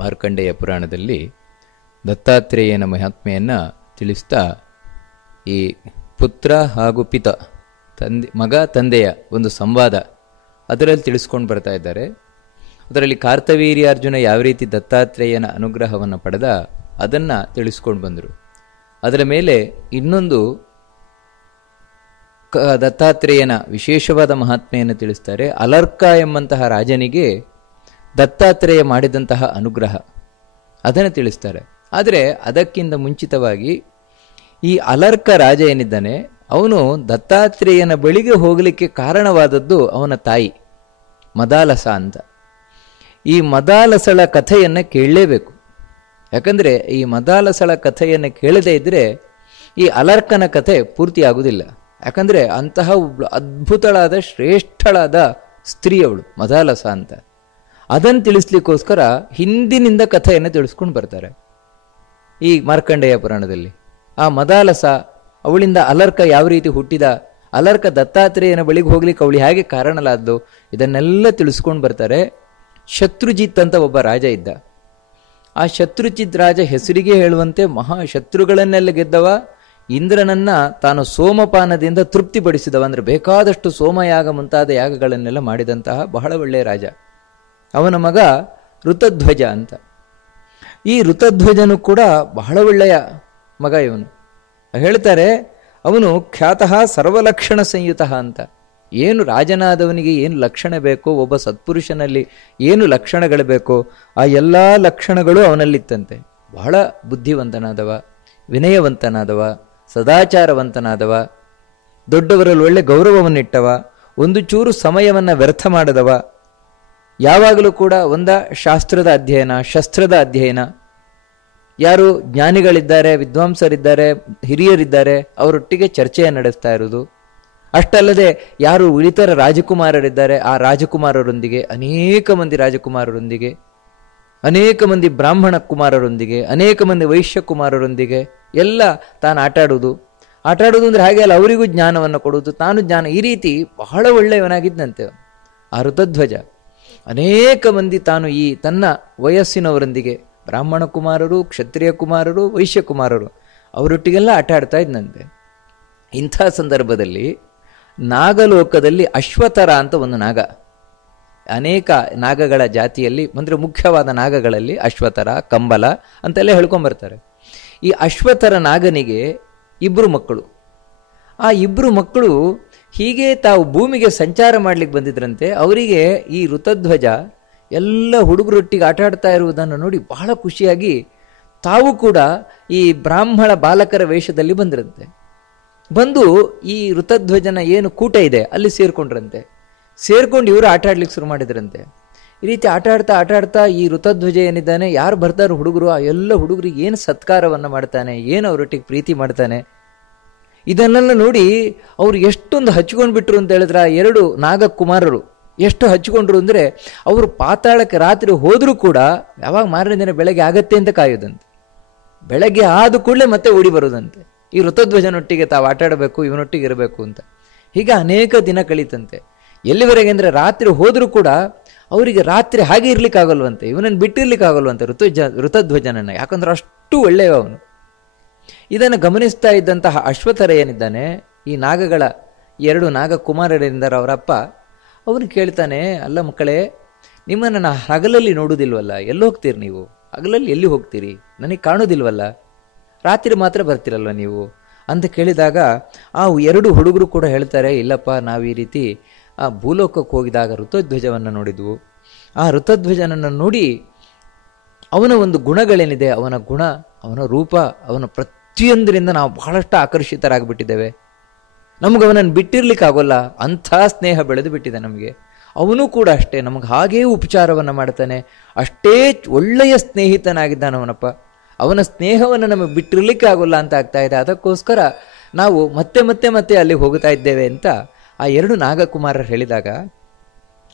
ಮಾರ್ಕಂಡೇಯ ಪುರಾಣದಲ್ಲಿ ದತ್ತಾತ್ರೇಯನ ಮಹಾತ್ಮೆಯನ್ನು ತಿಳಿಸ್ತಾ ಈ ಪುತ್ರ ಹಾಗೂ ಪಿತ ಮಗ ತಂದೆಯ ಒಂದು ಸಂವಾದ ಅದರಲ್ಲಿ ತಿಳಿಸ್ಕೊಂಡು ಬರ್ತಾ ಇದ್ದಾರೆ. ಅದರಲ್ಲಿ ಕಾರ್ತವೀರ್ಯಾರ್ಜುನ ಯಾವ ರೀತಿ ದತ್ತಾತ್ರೇಯನ ಅನುಗ್ರಹವನ್ನು ಪಡೆದ ಅದನ್ನು ತಿಳಿಸ್ಕೊಂಡು ಬಂದರು. ಅದರ ಮೇಲೆ ಇನ್ನೊಂದು ದತ್ತಾತ್ರೇಯನ ವಿಶೇಷವಾದ ಮಹಾತ್ಮೆಯನ್ನು ತಿಳಿಸ್ತಾರೆ. ಅಲರ್ಕ ಎಂಬಂತಹ ರಾಜನಿಗೆ ದತ್ತಾತ್ರೇಯ ಮಾಡಿದಂತಹ ಅನುಗ್ರಹ ಅದನ್ನು ತಿಳಿಸ್ತಾರೆ. ಆದರೆ ಅದಕ್ಕಿಂತ ಮುಂಚಿತವಾಗಿ ಈ ಅಲರ್ಕ ರಾಜ ಏನಿದ್ದಾನೆ ಅವನು ದತ್ತಾತ್ರೇಯನ ಬಳಿಗೆ ಹೋಗಲಿಕ್ಕೆ ಕಾರಣವಾದದ್ದು ಅವನ ತಾಯಿ ಮದಾಲಸ ಅಂತ. ಈ ಮದಾಲಸಳ ಕಥೆಯನ್ನು ಕೇಳಲೇಬೇಕು. ಯಾಕಂದರೆ ಈ ಮದಾಲಸಳ ಕಥೆಯನ್ನು ಕೇಳದೇ ಇದ್ದರೆ ಈ ಅಲರ್ಕನ ಕಥೆ ಪೂರ್ತಿ ಆಗುವುದಿಲ್ಲ. ಯಾಕಂದರೆ ಅಂತಹ ಒಬ್ಬಳು ಅದ್ಭುತಳಾದ ಶ್ರೇಷ್ಠಳಾದ ಸ್ತ್ರೀ ಅವಳು ಮದಾಲಸ ಅಂತ. ಅದನ್ನು ತಿಳಿಸ್ಲಿಕ್ಕೋಸ್ಕರ ಹಿಂದಿನಿಂದ ಕಥೆಯನ್ನು ತಿಳಿಸ್ಕೊಂಡು ಬರ್ತಾರೆ ಈ ಮಾರ್ಕಂಡೇಯ ಪುರಾಣದಲ್ಲಿ. ಆ ಮದಾಲಸ ಅವಳಿಂದ ಅಲರ್ಕ ಯಾವ ರೀತಿ ಹುಟ್ಟಿದ, ಅಲರ್ಕ ದತ್ತಾತ್ರೇಯನ ಬಳಿಗೆ ಹೋಗ್ಲಿಕ್ಕೆ ಅವಳು ಹೇಗೆ ಕಾರಣಲಾದ್ದು, ಇದನ್ನೆಲ್ಲ ತಿಳಿಸ್ಕೊಂಡು ಬರ್ತಾರೆ. ಶತ್ರುಜಿತ್ ಅಂತ ಒಬ್ಬ ರಾಜ ಇದ್ದ. ಆ ಶತ್ರುಜಿತ್ ರಾಜ ಹೆಸರಿಗೆ ಹೇಳುವಂತೆ ಮಹಾಶತ್ರುಗಳನ್ನೆಲ್ಲ ಗೆದ್ದವ, ಇಂದ್ರನನ್ನ ತಾನು ಸೋಮಪಾನದಿಂದ ತೃಪ್ತಿಪಡಿಸಿದವ. ಅಂದರೆ ಬೇಕಾದಷ್ಟು ಸೋಮಯಾಗ ಮುಂತಾದ ಯಾಗಗಳನ್ನೆಲ್ಲ ಮಾಡಿದಂತಹ ಬಹಳ ಒಳ್ಳೆಯ ರಾಜ. ಅವನ ಮಗ ಋತಧ್ವಜ ಅಂತ. ಈ ಋತಧ್ವಜನು ಕೂಡ ಬಹಳ ಒಳ್ಳೆಯ ಮಗ ಇವನು. ಹೇಳ್ತಾರೆ ಅವನು ಖ್ಯಾತಃ ಸರ್ವಲಕ್ಷಣ ಸಂಯುತ ಅಂತ. ಏನು ರಾಜನಾದವನಿಗೆ ಏನು ಲಕ್ಷಣ ಬೇಕೋ, ಒಬ್ಬ ಸತ್ಪುರುಷನಲ್ಲಿ ಏನು ಲಕ್ಷಣಗಳು ಬೇಕೋ ಆ ಎಲ್ಲ ಲಕ್ಷಣಗಳು ಅವನಲ್ಲಿತ್ತಂತೆ. ಬಹಳ ಬುದ್ಧಿವಂತನಾದವ, ವಿನಯವಂತನಾದವ, ಸದಾಚಾರವಂತನಾದವ, ದೊಡ್ಡವರಲ್ಲಿ ಒಳ್ಳೆ ಗೌರವವನ್ನಿಟ್ಟವ, ಒಂದು ಚೂರು ಸಮಯವನ್ನು ವ್ಯರ್ಥ ಮಾಡದವ, ಯಾವಾಗಲೂ ಕೂಡ ಶಾಸ್ತ್ರದ ಅಧ್ಯಯನ, ಶಸ್ತ್ರದ ಅಧ್ಯಯನ, ಯಾರು ಜ್ಞಾನಿಗಳಿದ್ದಾರೆ, ವಿದ್ವಾಂಸರಿದ್ದಾರೆ, ಹಿರಿಯರಿದ್ದಾರೆ ಅವರೊಟ್ಟಿಗೆ ಚರ್ಚೆಯನ್ನು ನಡೆಸ್ತಾ ಇರೋದು. ಅಷ್ಟಲ್ಲದೆ ಯಾರು ಇತರ ರಾಜಕುಮಾರರಿದ್ದಾರೆ ಆ ರಾಜಕುಮಾರರೊಂದಿಗೆ, ಅನೇಕ ಮಂದಿ ರಾಜಕುಮಾರರೊಂದಿಗೆ, ಅನೇಕ ಮಂದಿ ಬ್ರಾಹ್ಮಣ ಕುಮಾರರೊಂದಿಗೆ, ಅನೇಕ ಮಂದಿ ವೈಶ್ಯ ಕುಮಾರರೊಂದಿಗೆ ಎಲ್ಲ ತಾನು ಆಟಾಡುವುದು ಅಂದರೆ ಹಾಗೆ ಅಲ್ಲ, ಅವರಿಗೂ ಜ್ಞಾನವನ್ನು ಕೊಡುವುದು, ತಾನು ಜ್ಞಾನ, ಈ ರೀತಿ ಬಹಳ ಒಳ್ಳೆಯವನಾಗಿದ್ದಂತೆ ಆ ಋತಧ್ವಜ. ಅನೇಕ ಮಂದಿ ತಾನು ಈ ತನ್ನ ವಯಸ್ಸಿನವರೊಂದಿಗೆ, ಬ್ರಾಹ್ಮಣ ಕುಮಾರರು, ಕ್ಷತ್ರಿಯ ಕುಮಾರರು, ವೈಶ್ಯ ಕುಮಾರರು ಅವರೊಟ್ಟಿಗೆಲ್ಲ ಆಟ ಆಡ್ತಾ ಇದ್ದಂತೆ. ಇಂಥ ಸಂದರ್ಭದಲ್ಲಿ ನಾಗಲೋಕದಲ್ಲಿ ಅಶ್ವತರ ಅಂತ ಒಂದು ನಾಗ, ಅನೇಕ ನಾಗಗಳ ಜಾತಿಯಲ್ಲಿ ಅಂದರೆ ಮುಖ್ಯವಾದ ನಾಗಗಳಲ್ಲಿ ಅಶ್ವತರ, ಕಂಬಲ ಅಂತೆಲ್ಲ ಹೇಳ್ಕೊಂಬರ್ತಾರೆ. ಈ ಅಶ್ವತರ ನಾಗನಿಗೆ ಇಬ್ಬರು ಮಕ್ಕಳು. ಆ ಇಬ್ಬರು ಮಕ್ಕಳು ಹೀಗೆ ತಾವು ಭೂಮಿಗೆ ಸಂಚಾರ ಮಾಡ್ಲಿಕ್ಕೆ ಬಂದಿದ್ರಂತೆ. ಅವರಿಗೆ ಈ ಋತಧ್ವಜ ಎಲ್ಲ ಹುಡುಗರೊಟ್ಟಿಗೆ ಆಟ ಆಡ್ತಾ ಇರುವುದನ್ನು ನೋಡಿ ಬಹಳ ಖುಷಿಯಾಗಿ ತಾವು ಕೂಡ ಈ ಬ್ರಾಹ್ಮಣ ಬಾಲಕರ ವೇಷದಲ್ಲಿ ಬಂದ್ರಂತೆ. ಬಂದು ಈ ಋತಧ್ವಜನ ಏನು ಕೂಟ ಇದೆ ಅಲ್ಲಿ ಸೇರ್ಕೊಂಡ್ರಂತೆ. ಸೇರ್ಕೊಂಡು ಇವರು ಆಟ ಆಡ್ಲಿಕ್ಕೆ ಶುರು ಮಾಡಿದ್ರಂತೆ. ಈ ರೀತಿ ಆಟ ಆಡ್ತಾ ಈ ಋತಧ್ವಜ ಏನಿದ್ದಾನೆ, ಯಾರು ಬರ್ತಾರೋ ಹುಡುಗರು, ಆ ಎಲ್ಲ ಹುಡುಗರಿಗೆ ಏನು ಸತ್ಕಾರವನ್ನು ಮಾಡ್ತಾನೆ, ಏನು ಅವರೊಟ್ಟಿಗೆ ಪ್ರೀತಿ ಮಾಡ್ತಾನೆ, ಇದನ್ನೆಲ್ಲ ನೋಡಿ ಅವರು ಎಷ್ಟೊಂದು ಹಚ್ಕೊಂಡು ಬಿಟ್ರು ಅಂತ ಹೇಳಿದ್ರೆ, ಆ ಎರಡು ನಾಗಕುಮಾರರು ಎಷ್ಟು ಹಚ್ಕೊಂಡ್ರು ಅಂದರೆ ಅವರು ಪಾತಾಳಕ್ಕೆ ರಾತ್ರಿ ಹೋದರೂ ಕೂಡ ಯಾವಾಗ ಮಾರನೇ ದಿನ ಬೆಳಗ್ಗೆ ಆಗತ್ತೆ ಅಂತ ಕಾಯೋದಂತೆ. ಬೆಳಗ್ಗೆ ಆದ ಕೂಡಲೇ ಮತ್ತೆ ಓಡಿ ಬರೋದಂತೆ. ಈ ಋತಧ್ವಜನೊಟ್ಟಿಗೆ ತಾವು ಆಟ ಆಡಬೇಕು, ಇವನೊಟ್ಟಿಗೆ ಇರಬೇಕು ಅಂತ. ಹೀಗೆ ಅನೇಕ ದಿನ ಕಳೀತಂತೆ. ಎಲ್ಲಿವರೆಗೆ ಅಂದರೆ ರಾತ್ರಿ ಹೋದರೂ ಕೂಡ ಅವರಿಗೆ ರಾತ್ರಿ ಹಾಗೆ ಇರ್ಲಿಕ್ಕಾಗಲ್ವಂತೆ, ಇವನನ್ನು ಬಿಟ್ಟಿರ್ಲಿಕ್ಕಾಗಲ್ವಂತೆ ಋತಧ್ವಜನನ್ನು, ಯಾಕಂದ್ರೆ ಅಷ್ಟು ಒಳ್ಳೆಯ ಅವನು. ಇದನ್ನು ಗಮನಿಸ್ತಾ ಇದ್ದಂತಹ ಅಶ್ವತರ ಏನಿದ್ದಾನೆ, ಈ ನಾಗಗಳ ಎರಡು ನಾಗಕುಮಾರರಿಂದಾರ ಅವರಪ್ಪ, ಅವನು ಕೇಳ್ತಾನೆ, ಅಲ್ಲ ಮಕ್ಕಳೇ, ನಿಮ್ಮನ್ನು ನಾ ಹಗಲಲ್ಲಿ ನೋಡುವುದಿಲ್ವಲ್ಲ, ಎಲ್ಲಿ ಹೋಗ್ತೀರಿ ನೀವು, ಹಗಲಲ್ಲಿ ಎಲ್ಲಿ ಹೋಗ್ತೀರಿ, ನನಗೆ ಕಾಣೋದಿಲ್ವಲ್ಲ, ರಾತ್ರಿ ಮಾತ್ರ ಬರ್ತೀರಲ್ವ ನೀವು ಅಂತ ಕೇಳಿದಾಗ ಆ ಎರಡು ಹುಡುಗರು ಕೂಡ ಹೇಳ್ತಾರೆ, ಇಲ್ಲಪ್ಪ ನಾವು ಈ ರೀತಿ ಆ ಭೂಲೋಕಕ್ಕೆ ಹೋಗಿದಾಗ ಋತಧ್ವಜವನ್ನು ನೋಡಿದ್ವು. ಆ ಋತಧ್ವಜನನ್ನು ನೋಡಿ ಅವನ ಒಂದು ಗುಣಗಳೇನಿದೆ, ಅವನ ಗುಣ, ಅವನ ರೂಪ, ಅವನ ಪ್ರತಿಯೊಂದರಿಂದ ನಾವು ಬಹಳಷ್ಟು ಆಕರ್ಷಿತರಾಗಿಬಿಟ್ಟಿದ್ದೇವೆ. ನಮ್ಗೆ ಅವನನ್ನು ಬಿಟ್ಟಿರ್ಲಿಕ್ಕಾಗೋಲ್ಲ, ಅಂಥ ಸ್ನೇಹ ಬೆಳೆದು ಬಿಟ್ಟಿದೆ ನಮಗೆ. ಅವನು ಕೂಡ ಅಷ್ಟೇ, ನಮಗೆ ಹಾಗೇ ಉಪಚಾರವನ್ನು ಮಾಡ್ತಾನೆ, ಅಷ್ಟೇ ಒಳ್ಳೆಯ ಸ್ನೇಹಿತನಾಗಿದ್ದಾನೆ ಅವನಪ್ಪ. ಅವನ ಸ್ನೇಹವನ್ನು ನಮಗೆ ಬಿಟ್ಟಿರ್ಲಿಕ್ಕೆ ಆಗೋಲ್ಲ ಅಂತ ಆಗ್ತಾ ಇದೆ. ಅದಕ್ಕೋಸ್ಕರ ನಾವು ಮತ್ತೆ ಮತ್ತೆ ಮತ್ತೆ ಅಲ್ಲಿ ಹೋಗ್ತಾ ಇದ್ದೇವೆ ಅಂತ ಆ ಎರಡು ನಾಗಕುಮಾರರು ಹೇಳಿದಾಗ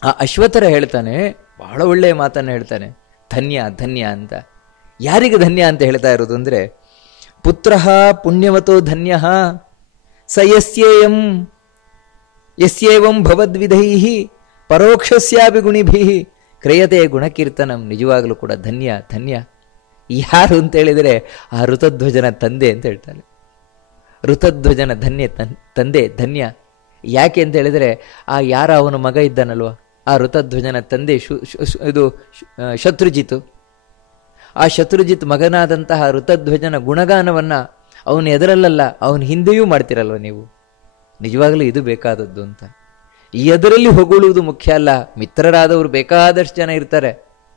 ಆ ಅಶ್ವತರ ಹೇಳ್ತಾನೆ, ಬಹಳ ಒಳ್ಳೆಯ ಮಾತನ್ನು ಹೇಳ್ತಾನೆ, ಧನ್ಯ ಧನ್ಯ ಅಂತ. ಯಾರಿಗೆ ಧನ್ಯ ಅಂತ ಹೇಳ್ತಾ ಇರೋದು ಅಂದರೆ, ಪುತ್ರ ಪುಣ್ಯವತೋ ಧನ್ಯ ಸ ಯಸ್ಯೇವಂ ಭವದ್ವಿಧೈ ಪರೋಕ್ಷಸ್ಯಾಪಿ ಗುಣಿಭಿಃ ಕ್ರಿಯತೆ ಗುಣಕೀರ್ತನಂ, ನಿಜವಾಗಲೂ ಕೂಡ ಧನ್ಯ ಧನ್ಯ. ಯಾರು ಅಂತ ಹೇಳಿದರೆ ಆ ಋತಧ್ವಜನ ತಂದೆ ಅಂತ ಹೇಳ್ತಾರೆ. ಋತಧ್ವಜನ ತಂದೆ ಧನ್ಯ. ಯಾಕೆ ಅಂತ ಹೇಳಿದರೆ ಆ ಯಾರ ಅವನ ಮಗ ಇದ್ದಾನಲ್ವ, ಆ ಋತಧ್ವಜನ ತಂದೆ ಇದು ಶತ್ರುಜಿತು. ಆ ಶತ್ರುಜಿತ್ ಮಗನಾದಂತಹ ಋತಧ್ವಜನ ಗುಣಗಾನವನ್ನು ಅವನ ಎದುರಲ್ಲ, ಅವನ ಹಿಂದೆಯೂ ಮಾಡ್ತಿರಲ್ವ ನೀವು. ನಿಜವಾಗಲೂ ಇದು ಬೇಕಾದದ್ದು ಅಂತ. ಎದರಲ್ಲಿ ಹೊಗಳುವುದು ಮುಖ್ಯ ಅಲ್ಲ. ಮಿತ್ರರಾದವರು ಬೇಕಾದಷ್ಟು ಜನ ಇರ್ತಾರೆ,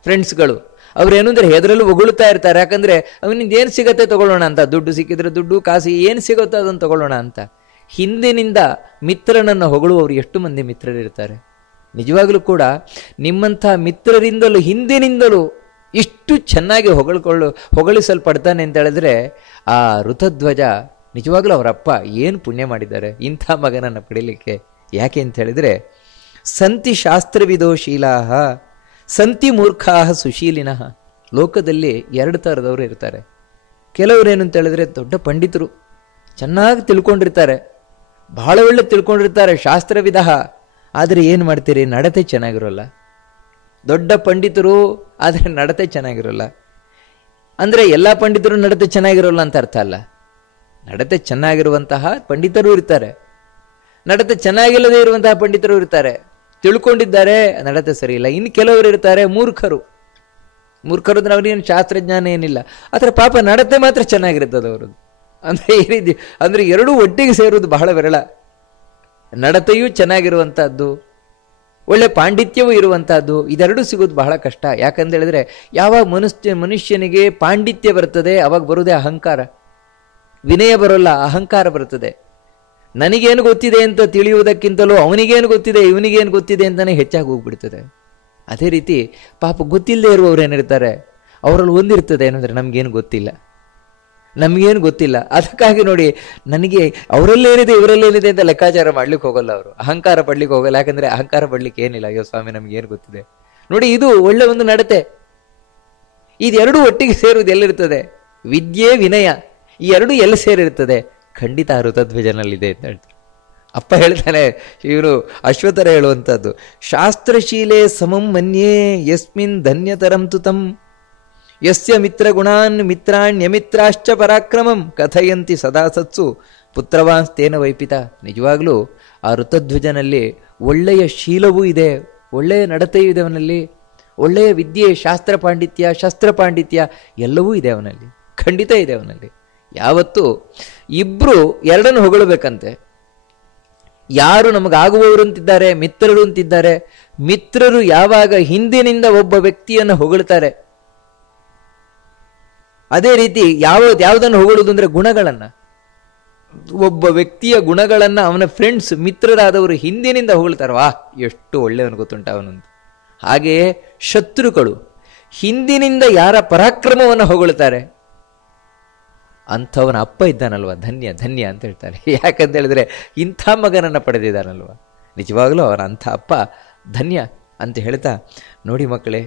ಫ್ರೆಂಡ್ಸ್ಗಳು. ಅವ್ರೇನು ಅಂದರೆ ಎದರಲ್ಲೂ ಹೊಗಳುತ್ತಾ ಇರ್ತಾರೆ. ಯಾಕಂದರೆ ಅವನಿಂದ ಏನು ಸಿಗತ್ತೆ ತಗೊಳ್ಳೋಣ ಅಂತ, ದುಡ್ಡು ಸಿಕ್ಕಿದ್ರೆ ದುಡ್ಡು, ಕಾಸು ಏನು ಸಿಗುತ್ತೋ ಅದನ್ನು ತಗೊಳ್ಳೋಣ ಅಂತ. ಹಿಂದಿನಿಂದ ಮಿತ್ರನನ್ನು ಹೊಗಳುವವರು ಎಷ್ಟು ಮಂದಿ ಮಿತ್ರರಿರ್ತಾರೆ. ನಿಜವಾಗಲೂ ಕೂಡ ನಿಮ್ಮಂಥ ಮಿತ್ರರಿಂದಲೂ ಹಿಂದಿನಿಂದಲೂ ಇಷ್ಟು ಚೆನ್ನಾಗಿ ಹೊಗಳಿಸಲ್ಪಡ್ತಾನೆ ಅಂತ ಹೇಳಿದ್ರೆ ಆ ಋತಧ್ವಜ ನಿಜವಾಗ್ಲೂ ಅವರಪ್ಪ ಏನು ಪುಣ್ಯ ಮಾಡಿದ್ದಾರೆ ಇಂಥ ಮಗನನ್ನು ಪಡೀಲಿಕ್ಕೆ. ಯಾಕೆ ಅಂತ ಹೇಳಿದರೆ ಸಂತಿ ಶಾಸ್ತ್ರವಿದೋ ಶೀಲಾಹ ಸಂತಿ ಮೂರ್ಖಾಹ ಸುಶೀಲಿನಃ. ಲೋಕದಲ್ಲಿ ಎರಡು ಥರದವರು ಇರ್ತಾರೆ. ಕೆಲವರು ಏನು ಅಂತ ಹೇಳಿದ್ರೆ ದೊಡ್ಡ ಪಂಡಿತರು, ಚೆನ್ನಾಗಿ ತಿಳ್ಕೊಂಡಿರ್ತಾರೆ, ಬಹಳ ಒಳ್ಳೆ ತಿಳ್ಕೊಂಡಿರ್ತಾರೆ, ಶಾಸ್ತ್ರವಿಧ. ಆದರೆ ಏನು ಮಾಡ್ತೀರಿ, ನಡತೆ ಚೆನ್ನಾಗಿರೋಲ್ಲ. ದೊಡ್ಡ ಪಂಡಿತರು ಆದರೆ ನಡತೆ ಚೆನ್ನಾಗಿರೋಲ್ಲ. ಅಂದರೆ ಎಲ್ಲ ಪಂಡಿತರು ನಡತೆ ಚೆನ್ನಾಗಿರೋಲ್ಲ ಅಂತ ಅರ್ಥ ಅಲ್ಲ. ನಡತೆ ಚೆನ್ನಾಗಿರುವಂತಹ ಪಂಡಿತರು ಇರ್ತಾರೆ, ನಡತೆ ಚೆನ್ನಾಗಿಲ್ಲದೆ ಇರುವಂತಹ ಪಂಡಿತರು ಇರ್ತಾರೆ. ತಿಳ್ಕೊಂಡಿದ್ದಾರೆ, ನಡತೆ ಸರಿ ಇಲ್ಲ. ಇನ್ನು ಕೆಲವರು ಇರ್ತಾರೆ ಮೂರ್ಖರು. ಮೂರ್ಖರು ಅಂದ್ರೆ ಅವ್ರಿಗೇನು ಶಾಸ್ತ್ರಜ್ಞಾನ ಏನಿಲ್ಲ, ಆದರೆ ಪಾಪ ನಡತೆ ಮಾತ್ರ ಚೆನ್ನಾಗಿರ್ತದೆ ಅವರದ್ದು. ಅಂದರೆ ಈ ರೀತಿ ಅಂದರೆ ಎರಡೂ ಒಟ್ಟಿಗೆ ಸೇರುವುದು ಬಹಳ ವಿರಳ. ನಡತೆಯೂ ಚೆನ್ನಾಗಿರುವಂಥದ್ದು, ಒಳ್ಳೆ ಪಾಂಡಿತ್ಯವೂ ಇರುವಂತಹದ್ದು, ಇದೆರಡೂ ಸಿಗೋದು ಬಹಳ ಕಷ್ಟ. ಯಾಕಂತ ಹೇಳಿದ್ರೆ ಯಾವಾಗ ಮನುಷ್ಯನಿಗೆ ಪಾಂಡಿತ್ಯ ಬರ್ತದೆ ಅವಾಗ ಬರುವುದೇ ಅಹಂಕಾರ. ವಿನಯ ಬರೋಲ್ಲ, ಅಹಂಕಾರ ಬರ್ತದೆ. ನನಗೇನು ಗೊತ್ತಿದೆ ಅಂತ ತಿಳಿಯುವುದಕ್ಕಿಂತಲೂ ಅವನಿಗೇನು ಗೊತ್ತಿದೆ ಇವನಿಗೇನು ಗೊತ್ತಿದೆ ಅಂತಲೇ ಹೆಚ್ಚಾಗಿ ಹೋಗ್ಬಿಡ್ತದೆ. ಅದೇ ರೀತಿ ಪಾಪ ಗೊತ್ತಿಲ್ಲದೆ ಇರುವವರು ಏನಿರ್ತಾರೆ, ಅವರಲ್ಲಿ ಒಂದಿರ್ತದೆ ಏನಂದರೆ ನಮಗೇನು ಗೊತ್ತಿಲ್ಲ, ನಮಗೇನು ಗೊತ್ತಿಲ್ಲ. ಅದಕ್ಕಾಗಿ ನೋಡಿ, ನನಗೆ ಅವರಲ್ಲೇನಿದೆ ಇವರಲ್ಲೇನಿದೆ ಅಂತ ಲೆಕ್ಕಾಚಾರ ಮಾಡ್ಲಿಕ್ಕೆ ಹೋಗಲ್ಲ ಅವರು, ಅಹಂಕಾರ ಪಡ್ಲಿಕ್ಕೆ ಹೋಗಲ್ಲ. ಯಾಕಂದರೆ ಅಹಂಕಾರ ಪಡ್ಲಿಕ್ಕೆ ಏನಿಲ್ಲ. ಅಯ್ಯೋ ಸ್ವಾಮಿ ನಮಗೇನು ಗೊತ್ತಿದೆ. ನೋಡಿ, ಇದು ಒಳ್ಳೆ ಒಂದು ನಡತೆ. ಇದೆರಡೂ ಒಟ್ಟಿಗೆ ಸೇರುವುದು ಎಲ್ಲಿರ್ತದೆ? ವಿದ್ಯೆ ವಿನಯ ಈ ಎರಡೂ ಎಲ್ಲಿ ಸೇರಿರ್ತದೆ? ಖಂಡಿತ ಋತಧ್ವಜನಲ್ಲಿದೆ ಅಂತ ಹೇಳ್ತಾರೆ. ಅಪ್ಪ ಹೇಳ್ತಾನೆ, ಇವರು ಅಶ್ವತ್ಥರ ಹೇಳುವಂಥದ್ದು, ಶಾಸ್ತ್ರಶೀಲೆ ಸಮಂ ಮನ್ಯೇ ಯಸ್ಮಿನ್ ಧನ್ಯತರಂ ತುತಂ ಯಸ್ಯ ಮಿತ್ರ ಗುಣಾನ್ ಮಿತ್ರಾಣ್ಯಮಿತ್ರಾಶ್ಚ ಪರಾಕ್ರಮಂ ಕಥಯಂತಿ ಸದಾ ಸತ್ಸು ಪುತ್ರವಾಂಸ್ತೇನ ವೈಪಿತ. ನಿಜವಾಗ್ಲೂ ಆ ಋತಧ್ವಜನಲ್ಲಿ ಒಳ್ಳೆಯ ಶೀಲವೂ ಇದೆ, ಒಳ್ಳೆಯ ನಡತೆಯೂ ಇದೆ ಅವನಲ್ಲಿ, ಒಳ್ಳೆಯ ವಿದ್ಯೆ, ಶಾಸ್ತ್ರ ಪಾಂಡಿತ್ಯ, ಶಸ್ತ್ರ ಪಾಂಡಿತ್ಯ ಎಲ್ಲವೂ ಇದೆ ಅವನಲ್ಲಿ, ಖಂಡಿತ ಇದೆ ಅವನಲ್ಲಿ. ಯಾವತ್ತೂ ಇಬ್ರು ಎರಡನ್ನು ಹೊಗಳಬೇಕಂತೆ. ಯಾರು ನಮಗಾಗುವವರು ಅಂತಿದ್ದಾರೆ, ಮಿತ್ರರು ಅಂತಿದ್ದಾರೆ. ಮಿತ್ರರು ಯಾವಾಗ ಹಿಂದಿನಿಂದ ಒಬ್ಬ ವ್ಯಕ್ತಿಯನ್ನು ಹೊಗಳ್ತಾರೆ, ಅದೇ ರೀತಿ ಯಾವುದನ್ನು ಹೊಗಳುವುದು ಅಂದರೆ ಗುಣಗಳನ್ನು, ಒಬ್ಬ ವ್ಯಕ್ತಿಯ ಗುಣಗಳನ್ನು ಅವನ ಫ್ರೆಂಡ್ಸ್ ಮಿತ್ರರಾದವರು ಹಿಂದಿನಿಂದ ಹೊಗಳ್ತಾರೆ. ವಾ ಎಷ್ಟು ಒಳ್ಳೆಯವನು ಗೊತ್ತುಂಟ ಅವನೊಂದು. ಹಾಗೆಯೇ ಶತ್ರುಗಳು ಹಿಂದಿನಿಂದ ಯಾರ ಪರಾಕ್ರಮವನ್ನು ಹೊಗಳ್ತಾರೆ, ಅಂಥವನ ಅಪ್ಪ ಇದ್ದಾನಲ್ವ ಧನ್ಯ ಧನ್ಯ ಅಂತ ಹೇಳ್ತಾರೆ. ಯಾಕಂತ ಹೇಳಿದ್ರೆ ಇಂಥ ಮಗನನ್ನು ಪಡೆದಿದ್ದಾನಲ್ವ, ನಿಜವಾಗಲೂ ಅವನ ಅಂಥ ಅಪ್ಪ ಧನ್ಯ ಅಂತ ಹೇಳ್ತಾ, ನೋಡಿ ಮಕ್ಕಳೇ,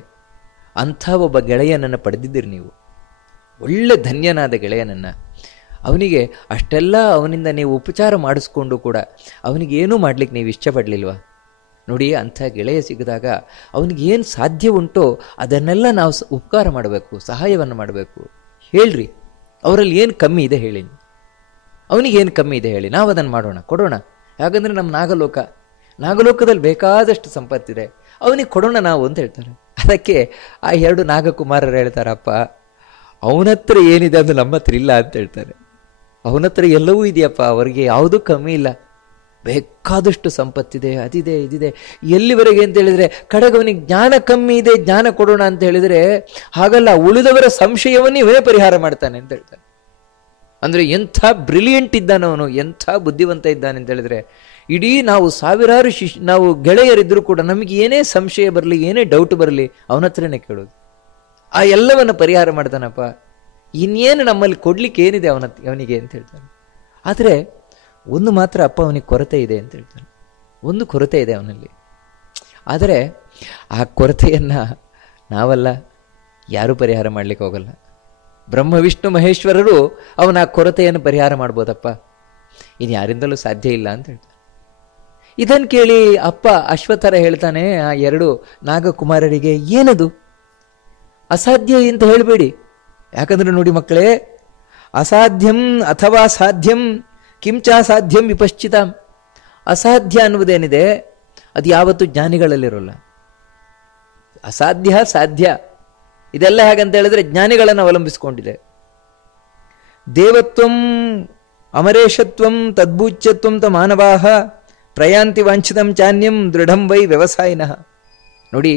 ಅಂಥ ಒಬ್ಬ ಗೆಳೆಯನನ್ನು ಪಡೆದಿದ್ದೀರಿ ನೀವು, ಒಳ್ಳೆ ಧನ್ಯನಾದ ಗೆಳೆಯನನ್ನು. ಅವನಿಗೆ ಅಷ್ಟೆಲ್ಲ ಅವನಿಂದ ನೀವು ಉಪಚಾರ ಮಾಡಿಸ್ಕೊಂಡು ಕೂಡ ಅವನಿಗೇನೂ ಮಾಡ್ಲಿಕ್ಕೆ ನೀವು ಇಷ್ಟಪಡಲಿಲ್ವ? ನೋಡಿ, ಅಂಥ ಗೆಳೆಯ ಸಿಗದಾಗ ಅವನಿಗೇನು ಸಾಧ್ಯ ಉಂಟೋ ಅದನ್ನೆಲ್ಲ ನಾವು ಉಪಕಾರ ಮಾಡಬೇಕು, ಸಹಾಯವನ್ನು ಮಾಡಬೇಕು. ಹೇಳ್ರಿ, ಅವರಲ್ಲಿ ಏನು ಕಮ್ಮಿ ಇದೆ ಹೇಳಿ, ಅವನಿಗೇನು ಕಮ್ಮಿ ಇದೆ ಹೇಳಿ, ನಾವು ಅದನ್ನು ಮಾಡೋಣ, ಕೊಡೋಣ. ಯಾಕಂದರೆ ನಮ್ಮ ನಾಗಲೋಕದಲ್ಲಿ ಬೇಕಾದಷ್ಟು ಸಂಪತ್ತಿದೆ, ಅವನಿಗೆ ಕೊಡೋಣ ನಾವು ಅಂತ ಹೇಳ್ತಾರೆ. ಅದಕ್ಕೆ ಆ ಎರಡು ನಾಗಕುಮಾರರು ಹೇಳ್ತಾರಪ್ಪ, ಅವನತ್ರ ಏನಿದೆ ಅದು ನಮ್ಮ ಹತ್ರ ಇಲ್ಲ ಅಂತ ಹೇಳ್ತಾರೆ. ಅವನತ್ರ ಎಲ್ಲವೂ ಇದೆಯಪ್ಪ, ಅವರಿಗೆ ಯಾವುದೂ ಕಮ್ಮಿ ಇಲ್ಲ, ಬೇಕಾದಷ್ಟು ಸಂಪತ್ತಿದೆ, ಅದಿದೆ ಇದಿದೆ. ಎಲ್ಲಿವರೆಗೆ ಅಂತ ಹೇಳಿದರೆ ಕಡೆಗೆ ಅವನಿಗೆ ಜ್ಞಾನ ಕಮ್ಮಿ ಇದೆ, ಜ್ಞಾನ ಕೊಡೋಣ ಅಂತ ಹೇಳಿದರೆ ಹಾಗಲ್ಲ, ಉಳಿದವರ ಸಂಶಯವನ್ನು ಇವನೇ ಪರಿಹಾರ ಮಾಡ್ತಾನೆ ಅಂತ ಹೇಳ್ತಾನೆ. ಅಂದರೆ ಎಂಥ ಬ್ರಿಲಿಯಂಟ್ ಇದ್ದಾನವನು, ಎಂಥ ಬುದ್ಧಿವಂತ ಇದ್ದಾನೆ ಅಂತ ಹೇಳಿದ್ರೆ, ಇಡೀ ನಾವು ಸಾವಿರಾರು ನಾವು ಗೆಳೆಯರಿದ್ದರೂ ಕೂಡ ನಮಗೆ ಏನೇ ಸಂಶಯ ಬರಲಿ, ಏನೇ ಡೌಟ್ ಬರಲಿ, ಅವನ ಹತ್ರನೇ ಕೇಳೋದು. ಆ ಎಲ್ಲವನ್ನು ಪರಿಹಾರ ಮಾಡ್ತಾನಪ್ಪ. ಇನ್ನೇನು ನಮ್ಮಲ್ಲಿ ಕೊಡ್ಲಿಕ್ಕೆ ಏನಿದೆ ಅವನಿಗೆ ಅಂತ ಹೇಳ್ತಾನೆ. ಆದರೆ ಒಂದು ಮಾತ್ರ ಅಪ್ಪ ಅವನಿಗೆ ಕೊರತೆ ಇದೆ ಅಂತ ಹೇಳ್ತಾನೆ. ಒಂದು ಕೊರತೆ ಇದೆ ಅವನಲ್ಲಿ. ಆದರೆ ಆ ಕೊರತೆಯನ್ನು ನಾವಲ್ಲ, ಯಾರೂ ಪರಿಹಾರ ಮಾಡಲಿಕ್ಕೆ ಹೋಗಲ್ಲ. ಬ್ರಹ್ಮ ವಿಷ್ಣು ಮಹೇಶ್ವರರು ಅವನ ಆ ಕೊರತೆಯನ್ನು ಪರಿಹಾರ ಮಾಡ್ಬೋದಪ್ಪ, ಇನ್ನು ಯಾರಿಂದಲೂ ಸಾಧ್ಯ ಇಲ್ಲ ಅಂತ ಹೇಳ್ತಾರೆ. ಇದನ್ನು ಕೇಳಿ ಅಪ್ಪ ಅಶ್ವತ್ಥರ ಹೇಳ್ತಾನೆ ಆ ಎರಡು ನಾಗಕುಮಾರರಿಗೆ, ಏನದು ಅಸಾಧ್ಯ ಅಂತ ಹೇಳಬೇಡಿ. ಯಾಕಂದ್ರೆ ನೋಡಿ ಮಕ್ಕಳೇ, ಅಸಾಧ್ಯಂ ಅಥವಾ ಸಾಧ್ಯಂ ಕಿಂಚ ಸಾಧ್ಯಂ ವಿಪಶ್ಚಿತಾಂ. ಅಸಾಧ್ಯ ಅನ್ನುವುದೇನಿದೆ ಅದು ಯಾವತ್ತೂ ಜ್ಞಾನಿಗಳಲ್ಲಿರೋಲ್ಲ. ಅಸಾಧ್ಯ ಸಾಧ್ಯ ಇದೆಲ್ಲ ಹೇಗಂತ ಹೇಳಿದ್ರೆ ಜ್ಞಾನಿಗಳನ್ನು ಅವಲಂಬಿಸಿಕೊಂಡಿದೆ. ದೇವತ್ವಂ ಅಮರೇಶತ್ವಂ ತದ್ಭೂಚ್ಯತ್ವಂ ತ ಮಾನವಾಹ ಪ್ರಯಾಂತಿ ವಾಂಛಿತಂ ಚಾನ್ಯಂ ದೃಢಂ ವೈ ವ್ಯವಸಾಯಿನಃ. ನೋಡಿ,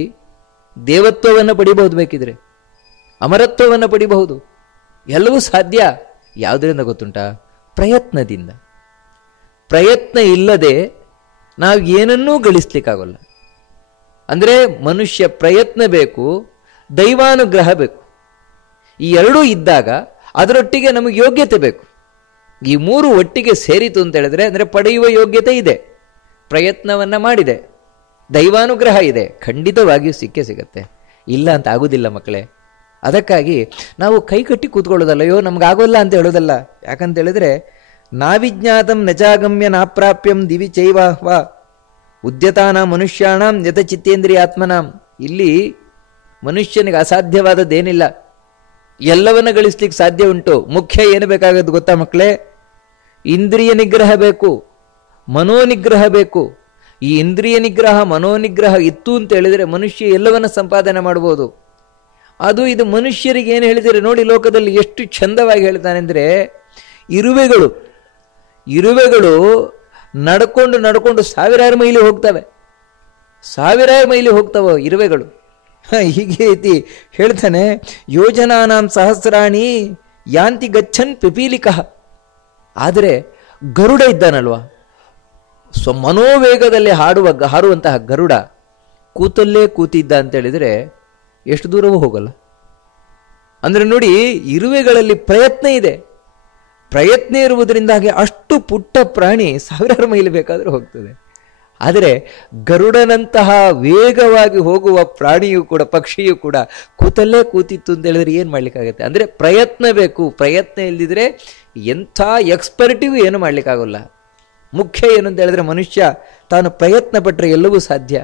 ದೇವತ್ವವನ್ನು ಪಡಿಬಹುದು, ಬೇಕಿದ್ರೆ ಅಮರತ್ವವನ್ನು ಪಡಿಬಹುದು, ಎಲ್ಲವೂ ಸಾಧ್ಯ. ಯಾವುದರಿಂದ ಗೊತ್ತುಂಟಾ? ಪ್ರಯತ್ನದಿಂದ. ಪ್ರಯತ್ನ ಇಲ್ಲದೆ ನಾವು ಏನನ್ನೂ ಗಳಿಸ್ಲಿಕ್ಕಾಗಲ್ಲ. ಅಂದರೆ ಮನುಷ್ಯ ಪ್ರಯತ್ನ ಬೇಕು, ದೈವಾನುಗ್ರಹ ಬೇಕು. ಈ ಎರಡೂ ಇದ್ದಾಗ ಅದರೊಟ್ಟಿಗೆ ನಮಗೆ ಯೋಗ್ಯತೆ ಬೇಕು. ಈ ಮೂರು ಒಟ್ಟಿಗೆ ಸೇರಿತು ಅಂತ ಹೇಳಿದ್ರೆ, ಅಂದರೆ ಪಡೆಯುವ ಯೋಗ್ಯತೆ ಇದೆ, ಪ್ರಯತ್ನವನ್ನು ಮಾಡಿದೆ, ದೈವಾನುಗ್ರಹ ಇದೆ, ಖಂಡಿತವಾಗಿಯೂ ಸಿಕ್ಕೇ ಸಿಗತ್ತೆ. ಇಲ್ಲ ಅಂತ ಆಗುವುದಿಲ್ಲ ಮಕ್ಕಳೇ. ಅದಕ್ಕಾಗಿ ನಾವು ಕೈ ಕಟ್ಟಿ ಕೂತ್ಕೊಳ್ಳೋದಲ್ಲ, ಅಯ್ಯೋ ನಮಗಾಗೋಲ್ಲ ಅಂತ ಹೇಳೋದಲ್ಲ. ಯಾಕಂತ ಹೇಳಿದ್ರೆ, ನಾವಿಜ್ಞಾತಂ ನಚಾಗಮ್ಯ ನಾಪ್ರಾಪ್ಯಂ ದಿವಿ ಚೈವಾಹ್ವ ಉದ್ಯತಾನ ಮನುಷ್ಯಾಣಂ ಯತ ಚಿತ್ತೇಂದ್ರಿಯಾತ್ಮನಾಂ. ಇಲ್ಲಿ ಮನುಷ್ಯನಿಗೆ ಅಸಾಧ್ಯವಾದದ್ದೇನಿಲ್ಲ, ಎಲ್ಲವನ್ನ ಗಳಿಸ್ಲಿಕ್ಕೆ ಸಾಧ್ಯ ಉಂಟು. ಮುಖ್ಯ ಏನು ಬೇಕಾಗದು ಗೊತ್ತಾ ಮಕ್ಕಳೇ? ಇಂದ್ರಿಯ ನಿಗ್ರಹ ಬೇಕು, ಮನೋನಿಗ್ರಹ ಬೇಕು. ಈ ಇಂದ್ರಿಯ ನಿಗ್ರಹ ಮನೋನಿಗ್ರಹ ಇತ್ತು ಅಂತ ಹೇಳಿದರೆ ಮನುಷ್ಯ ಎಲ್ಲವನ್ನ ಸಂಪಾದನೆ ಮಾಡ್ಬೋದು. ಅದು ಇದು ಮನುಷ್ಯರಿಗೆ ಏನು ಹೇಳಿದರೆ ನೋಡಿ, ಲೋಕದಲ್ಲಿ ಎಷ್ಟು ಚಂದವಾಗಿ ಹೇಳ್ತಾನೆ ಅಂದರೆ, ಇರುವೆಗಳು ನಡ್ಕೊಂಡು ನಡ್ಕೊಂಡು ಸಾವಿರಾರು ಮೈಲಿ ಹೋಗ್ತವೆ, ಸಾವಿರಾರು ಮೈಲಿ ಹೋಗ್ತವೆ ಇರುವೆಗಳು. ಹೀಗೆ ಐತಿ ಹೇಳ್ತಾನೆ, ಯೋಜನಾನಾಂ ಸಹಸ್ರಾಣಿ ಯಾಂತಿ ಗಚ್ಚನ್ ಪಿಪೀಲಿಕಃ. ಆದರೆ ಗರುಡ ಇದ್ದಾನಲ್ವಾ, ಮನೋವೇಗದಲ್ಲಿ ಹಾರುವಂತಹ ಗರುಡ ಕೂತಲ್ಲೇ ಕೂತಿದ್ದ ಅಂತ ಹೇಳಿದರೆ ಎಷ್ಟು ದೂರವೂ ಹೋಗಲ್ಲ. ಅಂದರೆ ನೋಡಿ, ಇರುವೆಗಳಲ್ಲಿ ಪ್ರಯತ್ನ ಇದೆ, ಪ್ರಯತ್ನ ಇರುವುದರಿಂದಾಗಿ ಅಷ್ಟು ಪುಟ್ಟ ಪ್ರಾಣಿ ಸಾವಿರಾರು ಮೈಲಿ ಬೇಕಾದರೂ ಹೋಗ್ತದೆ. ಆದರೆ ಗರುಡನಂತಹ ವೇಗವಾಗಿ ಹೋಗುವ ಪ್ರಾಣಿಯೂ ಕೂಡ, ಪಕ್ಷಿಯೂ ಕೂಡ ಕೂತಲ್ಲೇ ಕೂತಿತ್ತು ಅಂತ ಹೇಳಿದ್ರೆ ಏನು ಮಾಡ್ಲಿಕ್ಕಾಗತ್ತೆ? ಅಂದರೆ ಪ್ರಯತ್ನ ಬೇಕು. ಪ್ರಯತ್ನ ಇಲ್ಲದಿದ್ರೆ ಎಂಥ ಎಕ್ಸ್ಪರ್ಟಿಗೂ ಏನು ಮಾಡ್ಲಿಕ್ಕಾಗಲ್ಲ. ಮುಖ್ಯ ಏನು ಅಂತ ಹೇಳಿದ್ರೆ, ಮನುಷ್ಯ ತಾನು ಪ್ರಯತ್ನ ಪಟ್ಟರೆ ಎಲ್ಲವೂ ಸಾಧ್ಯ.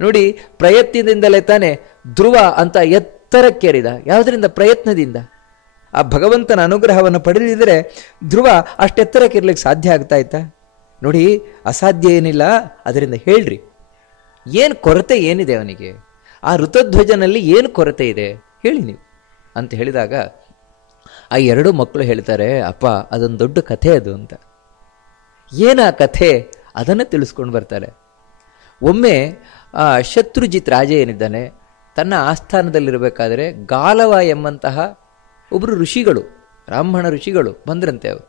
ನೋಡಿ, ಪ್ರಯತ್ನದಿಂದಲೇ ತಾನೇ ಧ್ರುವ ಅಂತ ಎತ್ತರಕ್ಕೇರಿದ. ಯಾವುದರಿಂದ? ಪ್ರಯತ್ನದಿಂದ. ಆ ಭಗವಂತನ ಅನುಗ್ರಹವನ್ನು ಪಡೆದಿದ್ದರೆ ಧ್ರುವ ಅಷ್ಟೆತ್ತರಕ್ಕಿರ್ಲಿಕ್ಕೆ ಸಾಧ್ಯ ಆಗ್ತಾ ಇತ್ತಾ? ನೋಡಿ, ಅಸಾಧ್ಯ ಏನಿಲ್ಲ, ಅದರಿಂದ ಹೇಳ್ರಿ, ಏನು ಕೊರತೆ ಏನಿದೆ ಅವನಿಗೆ? ಆ ಋತಧ್ವಜನಲ್ಲಿ ಏನು ಕೊರತೆ ಇದೆ ಹೇಳಿ ನೀವು ಅಂತ ಹೇಳಿದಾಗ ಆ ಎರಡು ಮಕ್ಕಳು ಹೇಳ್ತಾರೆ, ಅಪ್ಪ ಅದೊಂದು ದೊಡ್ಡ ಕಥೆ ಅದು ಅಂತ. ಏನ ಕಥೆ ಅದನ್ನು ತಿಳಿಸ್ಕೊಂಡು ಬರ್ತಾರೆ. ಒಮ್ಮೆ ಆ ಶತ್ರುಜಿತ್ ರಾಜ ಏನಿದ್ದಾನೆ, ತನ್ನ ಆಸ್ಥಾನದಲ್ಲಿರಬೇಕಾದ್ರೆ ಗಾಲವ ಎಂಬಂತಹ ಒಬ್ಬರು ಋಷಿಗಳು, ಬ್ರಾಹ್ಮಣ ಋಷಿಗಳು ಬಂದ್ರಂತೆ. ಅವರು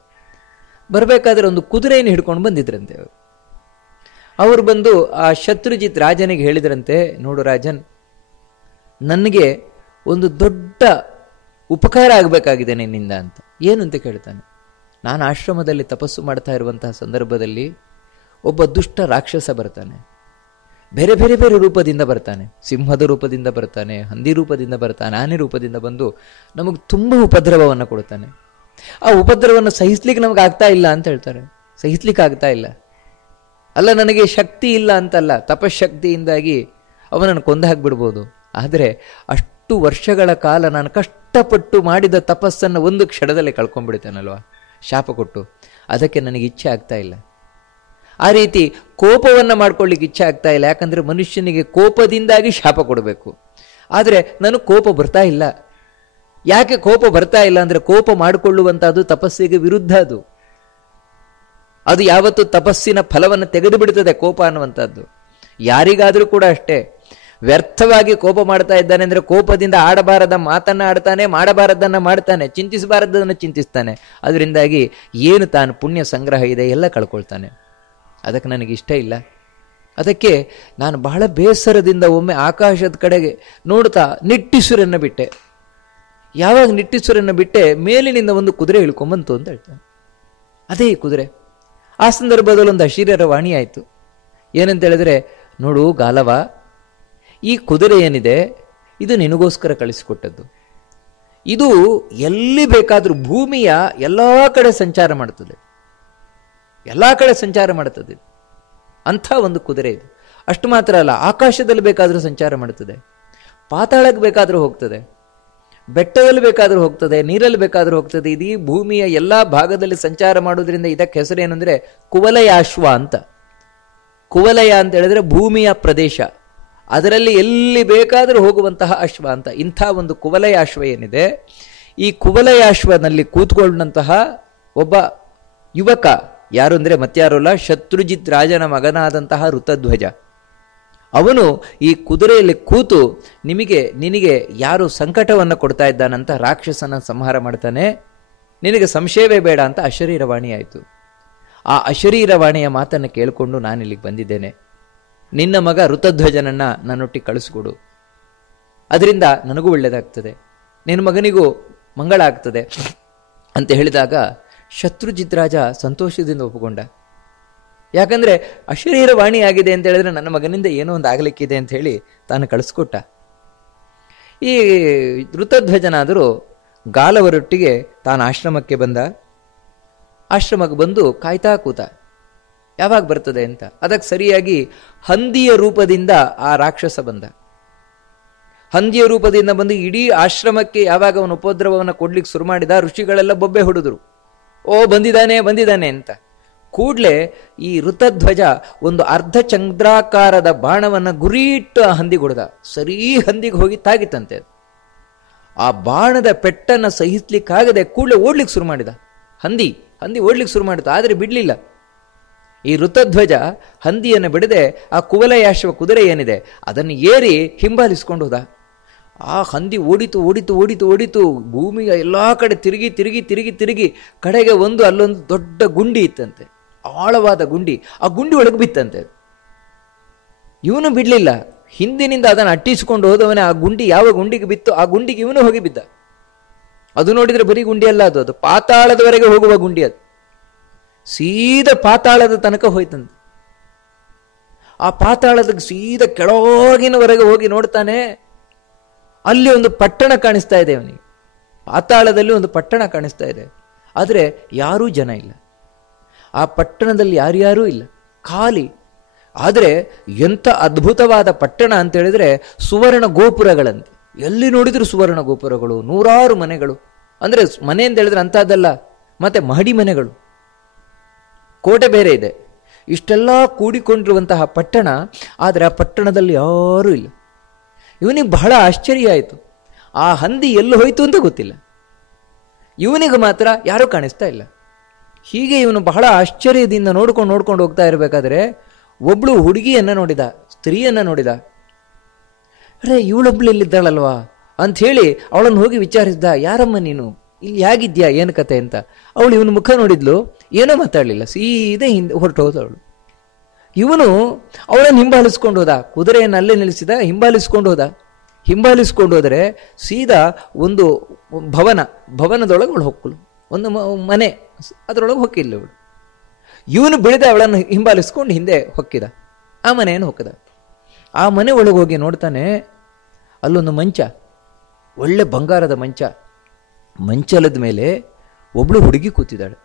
ಬರಬೇಕಾದ್ರೆ ಒಂದು ಕುದುರೆಯನ್ನು ಹಿಡ್ಕೊಂಡು ಬಂದಿದ್ರಂತೆ. ಅವರು ಬಂದು ಆ ಶತ್ರುಜಿತ್ ರಾಜನಿಗೆ ಹೇಳಿದ್ರಂತೆ, ನೋಡು ರಾಜನ್, ನನಗೆ ಒಂದು ದೊಡ್ಡ ಉಪಕಾರ ಆಗಬೇಕಾಗಿದೆ ನಿನ್ನಿಂದ ಅಂತ. ಏನು ಅಂತ ಕೇಳ್ತಾನೆ. ನಾನು ಆಶ್ರಮದಲ್ಲಿ ತಪಸ್ಸು ಮಾಡ್ತಾ ಇರುವಂತಹ ಸಂದರ್ಭದಲ್ಲಿ ಒಬ್ಬ ದುಷ್ಟ ರಾಕ್ಷಸ ಬರ್ತಾನೆ. ಬೇರೆ ಬೇರೆ ಬೇರೆ ರೂಪದಿಂದ ಬರ್ತಾನೆ. ಸಿಂಹದ ರೂಪದಿಂದ ಬರ್ತಾನೆ, ಹಂದಿ ರೂಪದಿಂದ ಬರ್ತಾನೆ, ಆನೆ ರೂಪದಿಂದ ಬಂದು ನಮಗೆ ತುಂಬ ಉಪದ್ರವವನ್ನು ಕೊಡ್ತಾನೆ. ಆ ಉಪದ್ರವವನ್ನು ಸಹಿಸ್ಲಿಕ್ಕೆ ನಮಗೆ ಆಗ್ತಾ ಇಲ್ಲ ಅಂತ ಹೇಳ್ತಾರೆ. ಸಹಿಸ್ಲಿಕ್ಕೆ ಆಗ್ತಾ ಇಲ್ಲ ಅಲ್ಲ, ನನಗೆ ಶಕ್ತಿ ಇಲ್ಲ ಅಂತಲ್ಲ, ತಪಶಕ್ತಿಯಿಂದಾಗಿ ಅವನನ್ನು ಕೊಂದು ಹಾಕಿಬಿಡ್ಬೋದು. ಆದರೆ ಅಷ್ಟು ವರ್ಷಗಳ ಕಾಲ ನಾನು ಕಷ್ಟಪಟ್ಟು ಮಾಡಿದ ತಪಸ್ಸನ್ನು ಒಂದು ಕ್ಷಣದಲ್ಲಿ ಕಳ್ಕೊಂಡ್ಬಿಡ್ತೇನಲ್ವ, ಶಾಪ ಕೊಟ್ಟು. ಅದಕ್ಕೆ ನನಗೆ ಇಚ್ಛೆ ಆಗ್ತಾ ಇಲ್ಲ. ಆ ರೀತಿ ಕೋಪವನ್ನು ಮಾಡ್ಕೊಳ್ಳಿಕ್ಕೆ ಇಚ್ಛೆ ಆಗ್ತಾ ಇಲ್ಲ. ಯಾಕಂದರೆ ಮನುಷ್ಯನಿಗೆ ಕೋಪದಿಂದಾಗಿ ಶಾಪ ಕೊಡಬೇಕು. ಆದರೆ ನನಗೆ ಕೋಪ ಬರ್ತಾ ಇಲ್ಲ. ಯಾಕೆ ಕೋಪ ಬರ್ತಾ ಇಲ್ಲ ಅಂದರೆ, ಕೋಪ ಮಾಡಿಕೊಳ್ಳುವಂಥದ್ದು ತಪಸ್ಸಿಗೆ ವಿರುದ್ಧ. ಅದು ಯಾವತ್ತೂ ತಪಸ್ಸಿನ ಫಲವನ್ನು ತೆಗೆದು ಬಿಡುತ್ತದೆ ಕೋಪ ಅನ್ನುವಂಥದ್ದು. ಯಾರಿಗಾದರೂ ಕೂಡ ಅಷ್ಟೇ. ವ್ಯರ್ಥವಾಗಿ ಕೋಪ ಮಾಡ್ತಾ ಇದ್ದಾನೆ ಅಂದರೆ ಕೋಪದಿಂದ ಆಡಬಾರದ ಮಾತನ್ನು ಆಡ್ತಾನೆ, ಮಾಡಬಾರದನ್ನು ಮಾಡ್ತಾನೆ, ಚಿಂತಿಸಬಾರದನ್ನು ಚಿಂತಿಸ್ತಾನೆ. ಅದರಿಂದಾಗಿ ಏನು ತಾನು ಪುಣ್ಯ ಸಂಗ್ರಹ ಇದೆ ಎಲ್ಲ ಕಳ್ಕೊಳ್ತಾನೆ. ಅದಕ್ಕೆ ನನಗೆ ಇಷ್ಟ ಇಲ್ಲ. ಅದಕ್ಕೆ ನಾನು ಬಹಳ ಬೇಸರದಿಂದ ಒಮ್ಮೆ ಆಕಾಶದ ಕಡೆಗೆ ನೋಡ್ತಾ ನಿಟ್ಟುಸಿರನ್ನು ಬಿಟ್ಟೆ. ಯಾವಾಗ ನಿಟ್ಟುಸಿರನ್ನು ಬಿಟ್ಟೆ, ಮೇಲಿನಿಂದ ಒಂದು ಕುದುರೆ ಇಳ್ಕೊಂಬಂತು ಅಂತ ಹೇಳ್ತಾನೆ. ಅದೇ ಈ ಕುದುರೆ. ಆ ಸಂದರ್ಭದಲ್ಲಿ ಒಂದು ಅಶರೀರ ವಾಣಿ ಆಯಿತು. ಏನಂತ ಹೇಳಿದ್ರೆ, ನೋಡು ಗಾಲವ, ಈ ಕುದುರೆ ಏನಿದೆ ಇದು ನಿನಗೋಸ್ಕರ ಕಳಿಸಿಕೊಟ್ಟದ್ದು. ಇದು ಎಲ್ಲಿ ಬೇಕಾದರೂ ಭೂಮಿಯ ಎಲ್ಲ ಕಡೆ ಸಂಚಾರ ಮಾಡ್ತದೆ, ಎಲ್ಲ ಕಡೆ ಸಂಚಾರ ಮಾಡ್ತದೆ. ಅಂಥ ಒಂದು ಕುದುರೆ ಇದು. ಅಷ್ಟು ಮಾತ್ರ ಅಲ್ಲ, ಆಕಾಶದಲ್ಲಿ ಬೇಕಾದರೂ ಸಂಚಾರ ಮಾಡುತ್ತದೆ, ಪಾತಾಳಕ್ಕೆ ಬೇಕಾದರೂ ಹೋಗ್ತದೆ, ಬೆಟ್ಟದಲ್ಲಿ ಬೇಕಾದರೂ ಹೋಗ್ತದೆ, ನೀರಲ್ಲಿ ಬೇಕಾದರೂ ಹೋಗ್ತದೆ. ಇದೀ ಭೂಮಿಯ ಎಲ್ಲ ಭಾಗದಲ್ಲಿ ಸಂಚಾರ ಮಾಡೋದ್ರಿಂದ ಇದಕ್ಕೆ ಹೆಸರು ಏನಂದ್ರೆ ಕುವಲಯಾಶ್ವ ಅಂತ. ಕುವಲಯ ಅಂತ ಹೇಳಿದ್ರೆ ಭೂಮಿಯ ಪ್ರದೇಶ, ಅದರಲ್ಲಿ ಎಲ್ಲಿ ಬೇಕಾದರೂ ಹೋಗುವಂತಹ ಅಶ್ವ ಅಂತ. ಇಂಥ ಒಂದು ಕುವಲಯಾಶ್ವ ಏನಿದೆ, ಈ ಕುವಲಯಾಶ್ವನಲ್ಲಿ ಕೂತ್ಕೊಂಡಂತಹ ಒಬ್ಬ ಯುವಕ ಯಾರು ಅಂದರೆ ಮತ್ಯಾರೋಲ್ಲ, ಶತ್ರುಜಿತ್ ರಾಜನ ಮಗನಾದಂತಹ ಋತಧ್ವಜ. ಅವನು ಈ ಕುದುರೆಯಲ್ಲಿ ಕೂತು ನಿನಗೆ ಯಾರು ಸಂಕಟವನ್ನು ಕೊಡ್ತಾ ಇದ್ದಾನಂತ ರಾಕ್ಷಸನ ಸಂಹಾರ ಮಾಡ್ತಾನೆ, ನಿನಗೆ ಸಂಶಯವೇ ಬೇಡ ಅಂತ ಅಶರೀರವಾಣಿ ಆಯಿತು. ಆ ಅಶರೀರವಾಣಿಯ ಮಾತನ್ನು ಕೇಳಿಕೊಂಡು ನಾನಿಲ್ಲಿಗೆ ಬಂದಿದ್ದೇನೆ. ನಿನ್ನ ಮಗ ಋತಧ್ವಜನನ್ನು ನನ್ನೊಟ್ಟಿಗೆ ಕಳಿಸ್ಕೊಡು, ಅದರಿಂದ ನನಗೂ ಒಳ್ಳೆಯದಾಗ್ತದೆ, ನಿನ್ನ ಮಗನಿಗೂ ಮಂಗಳ ಆಗ್ತದೆ ಅಂತ ಹೇಳಿದಾಗ ಶತ್ರುಜಿತ್ ರಾಜ ಸಂತೋಷದಿಂದ ಒಪ್ಪಿಕೊಂಡ. ಯಾಕಂದರೆ ಅಶರೀರವಾಣಿ ಆಗಿದೆ ಅಂತ ಹೇಳಿದ್ರೆ ನನ್ನ ಮಗನಿಂದ ಏನೋ ಒಂದು ಆಗಲಿಕ್ಕಿದೆ ಅಂತ ಹೇಳಿ ತಾನು ಕಳಿಸ್ಕೊಟ್ಟ. ಈ ಋತಧ್ವಜನಾದರೂ ಗಾಲವರೊಟ್ಟಿಗೆ ತಾನು ಆಶ್ರಮಕ್ಕೆ ಬಂದ. ಆಶ್ರಮಕ್ಕೆ ಬಂದು ಕಾಯ್ತಾ ಕೂತ, ಯಾವಾಗ ಬರ್ತದೆ ಅಂತ. ಅದಕ್ಕೆ ಸರಿಯಾಗಿ ಹಂದಿಯ ರೂಪದಿಂದ ಆ ರಾಕ್ಷಸ ಬಂದ. ಹಂದಿಯ ರೂಪದಿಂದ ಬಂದು ಇಡೀ ಆಶ್ರಮಕ್ಕೆ ಯಾವಾಗ ಅವನ ಉಪದ್ರವವನ್ನು ಕೊಡ್ಲಿಕ್ಕೆ ಶುರು ಮಾಡಿದ, ಋಷಿಗಳೆಲ್ಲ ಬೊಬ್ಬೆ ಹೊಡೆದ್ರು, ಓ ಬಂದಿದ್ದಾನೆ ಅಂತ. ಕೂಡಲೇ ಈ ಋತಧ್ವಜ ಒಂದು ಅರ್ಧ ಚಂದ್ರಾಕಾರದ ಬಾಣವನ್ನು ಗುರಿಯಿಟ್ಟು ಆ ಹಂದಿಗೆ ಹೊಡೆದ. ಸರಿ ಹಂದಿಗೆ ಹೋಗಿ ತಾಗಿತ್ತಂತೆ. ಆ ಬಾಣದ ಪೆಟ್ಟನ್ನು ಸಹಿಸ್ಲಿಕ್ಕಾಗದೆ ಕೂಡಲೇ ಓಡ್ಲಿಕ್ಕೆ ಶುರು ಮಾಡಿದ. ಹಂದಿ ಓಡ್ಲಿಕ್ಕೆ ಶುರು ಮಾಡಿದ, ಆದರೆ ಬಿಡಲಿಲ್ಲ. ಈ ಋತಧ್ವಜ ಹಂದಿಯನ್ನು ಬಿಡದೆ ಆ ಕುವಲಯಾಶ್ವ ಕುದುರೆ ಏನಿದೆ ಅದನ್ನು ಏರಿ ಹಿಂಬಾಲಿಸ್ಕೊಂಡು ಹೋದ. ಆ ಹಂದಿ ಓಡಿತು, ಭೂಮಿಯ ಎಲ್ಲ ಕಡೆ ತಿರುಗಿ ಕಡೆಗೆ ಅಲ್ಲೊಂದು ದೊಡ್ಡ ಗುಂಡಿ ಇತ್ತಂತೆ, ಆಳವಾದ ಗುಂಡಿ. ಆ ಗುಂಡಿ ಒಳಗೆ ಬಿತ್ತಂತೆ. ಇವನು ಬಿಡಲಿಲ್ಲ, ಹಿಂದಿನಿಂದ ಅದನ್ನು ಅಟ್ಟಿಸಿಕೊಂಡು ಹೋದವನೇ ಆ ಗುಂಡಿ ಯಾವ ಗುಂಡಿಗೆ ಬಿತ್ತು ಆ ಗುಂಡಿಗೆ ಇವನು ಹೋಗಿ ಬಿದ್ದ. ಅದು ನೋಡಿದ್ರೆ ಬರೀ ಗುಂಡಿ ಅಲ್ಲ, ಅದು ಪಾತಾಳದವರೆಗೆ ಹೋಗುವ ಗುಂಡಿ. ಅದು ಸೀದಾ ಪಾತಾಳದ ತನಕ ಹೋಯ್ತಂತೆ. ಆ ಪಾತಾಳದ ಸೀದಾ ಕೆಳಗಿನವರೆಗೆ ಹೋಗಿ ನೋಡ್ತಾನೆ, ಅಲ್ಲಿ ಒಂದು ಪಟ್ಟಣ ಕಾಣಿಸ್ತಾ ಇದೆ ಅವನಿಗೆ. ಪಾತಾಳದಲ್ಲಿ ಒಂದು ಪಟ್ಟಣ ಕಾಣಿಸ್ತಾ ಇದೆ, ಆದರೆ ಯಾರೂ ಜನ ಇಲ್ಲ. ಆ ಪಟ್ಟಣದಲ್ಲಿ ಯಾರ್ಯಾರೂ ಇಲ್ಲ, ಖಾಲಿ. ಆದರೆ ಎಂಥ ಅದ್ಭುತವಾದ ಪಟ್ಟಣ ಅಂತ ಹೇಳಿದ್ರೆ ಸುವರ್ಣ ಗೋಪುರಗಳಂತೆ. ಎಲ್ಲಿ ನೋಡಿದ್ರು ಸುವರ್ಣ ಗೋಪುರಗಳು, 100 ಮನೆಗಳು. ಅಂದರೆ ಮನೆ ಅಂತ ಹೇಳಿದ್ರೆ ಅಂಥದ್ದಲ್ಲ, ಮತ್ತೆ ಮಹಡಿ ಮನೆಗಳು, ಕೋಟೆ ಬೇರೆ ಇದೆ. ಇಷ್ಟೆಲ್ಲ ಕೂಡಿಕೊಂಡಿರುವಂತಹ ಪಟ್ಟಣ, ಆದರೆ ಆ ಪಟ್ಟಣದಲ್ಲಿ ಯಾರೂ ಇಲ್ಲ. ಇವನಿಗೆ ಬಹಳ ಆಶ್ಚರ್ಯ ಆಯಿತು. ಆ ಹಂದಿ ಎಲ್ಲಿ ಹೋಯ್ತು ಅಂತ ಗೊತ್ತಿಲ್ಲ, ಇವನಿಗೆ ಮಾತ್ರ ಯಾರೂ ಕಾಣಿಸ್ತಾ ಇಲ್ಲ. ಹೀಗೆ ಇವನು ಬಹಳ ಆಶ್ಚರ್ಯದಿಂದ ನೋಡ್ಕೊಂಡು ಹೋಗ್ತಾ ಇರಬೇಕಾದ್ರೆ ಒಬ್ಳು ಹುಡುಗಿಯನ್ನು ನೋಡಿದ, ಸ್ತ್ರೀಯನ್ನು ನೋಡಿದ. ಅರೆ ಇವಳೊಬ್ಳು ಇಲ್ಲಿದ್ದಾಳಲ್ವಾ ಅಂಥೇಳಿ ಅವಳನ್ನು ಹೋಗಿ ವಿಚಾರಿಸಿದ, ಯಾರಮ್ಮ ನೀನು, ಇಲ್ಲಿ ಹೇಗಿದ್ಯಾ, ಏನು ಕತೆ ಅಂತ. ಅವಳು ಇವನ ಮುಖ ನೋಡಿದ್ಲು, ಏನೋ ಮಾತಾಡಲಿಲ್ಲ, ಸೀದಾ ಹಿಂದೆ ಹೊರಟು ಹೋದವಳು. ಇವನು ಅವಳನ್ನು ಹಿಂಬಾಲಿಸ್ಕೊಂಡು ಹೋದ, ಕುದುರೆಯನ್ನು ಅಲ್ಲೇ ನಿಲ್ಲಿಸಿದ, ಹಿಂಬಾಲಿಸ್ಕೊಂಡು ಹೋದರೆ ಸೀದಾ ಒಂದು ಭವನದೊಳಗೆ ಅವಳು ಹೊಕ್ಕಳು, ಒಂದು ಮನೆ, ಅದರೊಳಗೆ ಹೊಕ್ಕಿಲ್ಲ ಅವಳು. ಇವನು ಬಿಡದೆ ಅವಳನ್ನು ಹಿಂಬಾಲಿಸ್ಕೊಂಡು ಹಿಂದೆ ಹೊಕ್ಕಿದ, ಆ ಮನೆಯನ್ನು ಹೊಕ್ಕದ. ಆ ಮನೆ ಒಳಗೆ ಹೋಗಿ ನೋಡ್ತಾನೆ, ಅಲ್ಲೊಂದು ಮಂಚ, ಒಳ್ಳೆ ಬಂಗಾರದ ಮಂಚ. ಮಂಚಲದ ಮೇಲೆ ಒಬ್ಳು ಹುಡುಗಿ ಕೂತಿದ್ದಾಳೆ.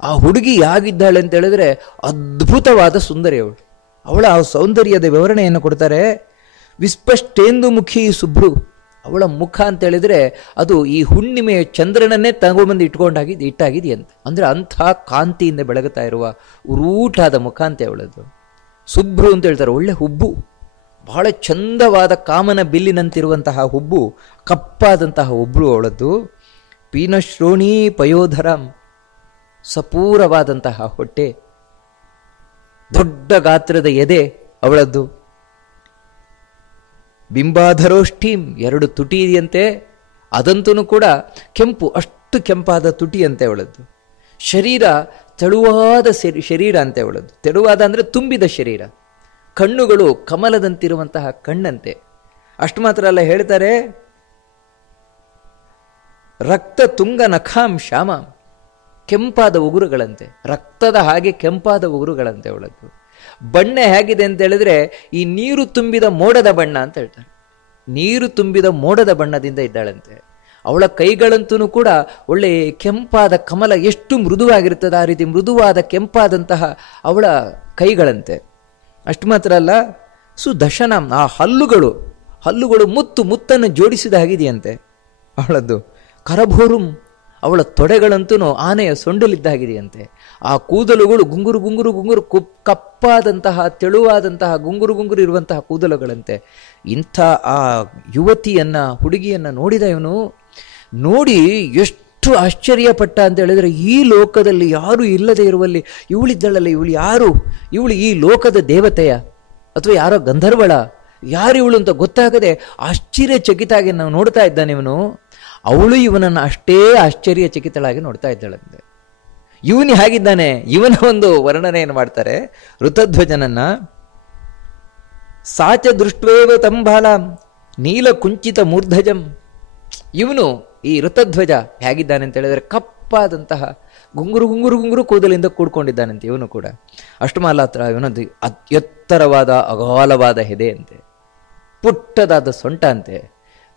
ಆ ಹುಡುಗಿ ಹೇಗಿದ್ದಾಳೆ ಅಂತ ಹೇಳಿದ್ರೆ ಅದ್ಭುತವಾದ ಸುಂದರಿ ಅವಳು. ಅವಳ ಆ ಸೌಂದರ್ಯದ ವಿವರಣೆಯನ್ನು ಕೊಡ್ತಾರೆ. ವಿಸ್ಪಷ್ಟೇಂದು ಮುಖಿ ಶುಭ್ರು, ಅವಳ ಮುಖ ಅಂತ ಹೇಳಿದ್ರೆ ಅದು ಈ ಹುಣ್ಣಿಮೆಯ ಚಂದ್ರನನ್ನೇ ತಗೊಂಬಂದು ಇಟ್ಟಾಗಿದೆಯಂತೆ. ಅಂದ್ರೆ ಅಂಥ ಕಾಂತಿಯಿಂದ ಬೆಳಗುತ್ತಾ ಇರುವ ಉರೂಟಾದ ಮುಖ ಅಂತೆ ಅವಳದು. ಶುಭ್ರು ಅಂತ ಹೇಳ್ತಾರೆ, ಒಳ್ಳೆ ಹುಬ್ಬು, ಬಹಳ ಚಂದವಾದ ಕಾಮನ ಬಿಲ್ಲಿನಂತಿರುವಂತಹ ಹುಬ್ಬು, ಕಪ್ಪಾದಂತಹ ಹುಬ್ಬು ಅವಳದ್ದು. ಪೀನಶ್ರೋಣಿ ಪಯೋಧರಂ, ಸಪೂರವಾದಂತಹ ಹೊಟ್ಟೆ, ದೊಡ್ಡ ಗಾತ್ರದ ಎದೆ ಅವಳದ್ದು. ಬಿಂಬಾಧರೋಷ್ಠೀಂ, 2 ತುಟಿ ಇದೆಯಂತೆ, ಅದಂತೂ ಕೂಡ ಕೆಂಪು, ಅಷ್ಟು ಕೆಂಪಾದ ತುಟಿಯಂತೆ ಅವಳದ್ದು. ಶರೀರ ತೆಳುವಾದ ಶರೀರ ಅಂತೆ ಅವಳದ್ದು. ತೆಳುವಾದ ಅಂದರೆ ತುಂಬಿದ ಶರೀರ. ಕಣ್ಣುಗಳು ಕಮಲದಂತಿರುವಂತಹ ಕಣ್ಣಂತೆ. ಅಷ್ಟು ಮಾತ್ರ ಅಲ್ಲ, ಹೇಳ್ತಾರೆ ರಕ್ತ ತುಂಗ ನಖಾಂ ಶ್ಯಾಮಾಂ, ಕೆಂಪಾದ ಉಗುರುಗಳಂತೆ, ರಕ್ತದ ಹಾಗೆ ಕೆಂಪಾದ ಉಗುರುಗಳಂತೆ ಅವಳದ್ದು. ಬಣ್ಣ ಹೇಗಿದೆ ಅಂತ ಹೇಳಿದ್ರೆ ಈ ನೀರು ತುಂಬಿದ ಮೋಡದ ಬಣ್ಣ ಅಂತ ಹೇಳ್ತಾರೆ. ನೀರು ತುಂಬಿದ ಮೋಡದ ಬಣ್ಣದಿಂದ ಇದ್ದಾಳಂತೆ. ಅವಳ ಕೈಗಳಂತೂ ಕೂಡ ಒಳ್ಳೆ ಕೆಂಪಾದ ಕಮಲ ಎಷ್ಟು ಮೃದುವಾಗಿರ್ತದೆ ಆ ರೀತಿ ಮೃದುವಾದ ಕೆಂಪಾದಂತಹ ಅವಳ ಕೈಗಳಂತೆ. ಅಷ್ಟು ಮಾತ್ರ ಅಲ್ಲ, ಸುದಶನಂ, ಆ ಹಲ್ಲುಗಳು ಮುತ್ತನ್ನು ಜೋಡಿಸಿದ ಹಾಗಿದೆಯಂತೆ ಅವಳದ್ದು. ಕರಭೋರುಂ, ಅವಳ ತೊಡೆಗಳಂತೂ ಆನೆಯ ಸೊಂಡಲಿದ್ದಾಗಿದೆಯಂತೆ. ಆ ಕೂದಲುಗಳು ಗುಂಗುರು ಕಪ್ಪಾದಂತಹ ತೆಳುವಾದಂತಹ ಗುಂಗುರು ಇರುವಂತಹ ಕೂದಲುಗಳಂತೆ. ಇಂಥ ಆ ಹುಡುಗಿಯನ್ನ ನೋಡಿದ ಇವನು, ನೋಡಿ ಎಷ್ಟು ಆಶ್ಚರ್ಯಪಟ್ಟ ಅಂತ ಹೇಳಿದ್ರೆ, ಈ ಲೋಕದಲ್ಲಿ ಯಾರು ಇಲ್ಲದೆ ಇರುವಲ್ಲಿ ಇವಳಿದ್ದಳಲ್ಲ, ಇವಳು ಯಾರು? ಇವಳು ಈ ಲೋಕದ ದೇವತೆಯ ಅಥವಾ ಯಾರೋ ಗಂಧರ್ವಳ? ಯಾರು ಇವಳು ಅಂತ ಗೊತ್ತಾಗದೆ ಆಶ್ಚರ್ಯಚಕಿತಾಗಿ ನಾವು ನೋಡ್ತಾ ಇದ್ದಾನೆ ಇವನು. ಅವಳು ಇವನನ್ನು ಅಷ್ಟೇ ಆಶ್ಚರ್ಯಚಕಿತಳಾಗಿ ನೋಡ್ತಾ ಇದ್ದಾಳಂತೆ. ಇವನು ಹೇಗಿದ್ದಾನೆ, ಇವನ ಒಂದು ವರ್ಣನೆಯನ್ನು ಮಾಡ್ತಾರೆ ಋತಧ್ವಜನನ್ನ. ಸಾಚ ದೃಷ್ಟ್ವೇವ ತಂಬಾಲ ನೀಲ ಕುಂಚಿತ ಮೂರ್ಧಜಂ. ಇವನು ಈ ಋತಧ್ವಜ ಹೇಗಿದ್ದಾನೆ ಅಂತ ಹೇಳಿದ್ರೆ, ಕಪ್ಪಾದಂತಹ ಗುಂಗುರು ಕೂದಲಿಂದ ಕೂಡ್ಕೊಂಡಿದ್ದಾನಂತೆ ಇವನು ಕೂಡ. ಅಷ್ಟು ಮಾತ್ರ ಇವನದ್ದು ಎತ್ತರವಾದ ಅಗಾಲವಾದ ಹೆದೆಯಂತೆ, ಪುಟ್ಟದಾದ ಸೊಂಟ ಅಂತೆ,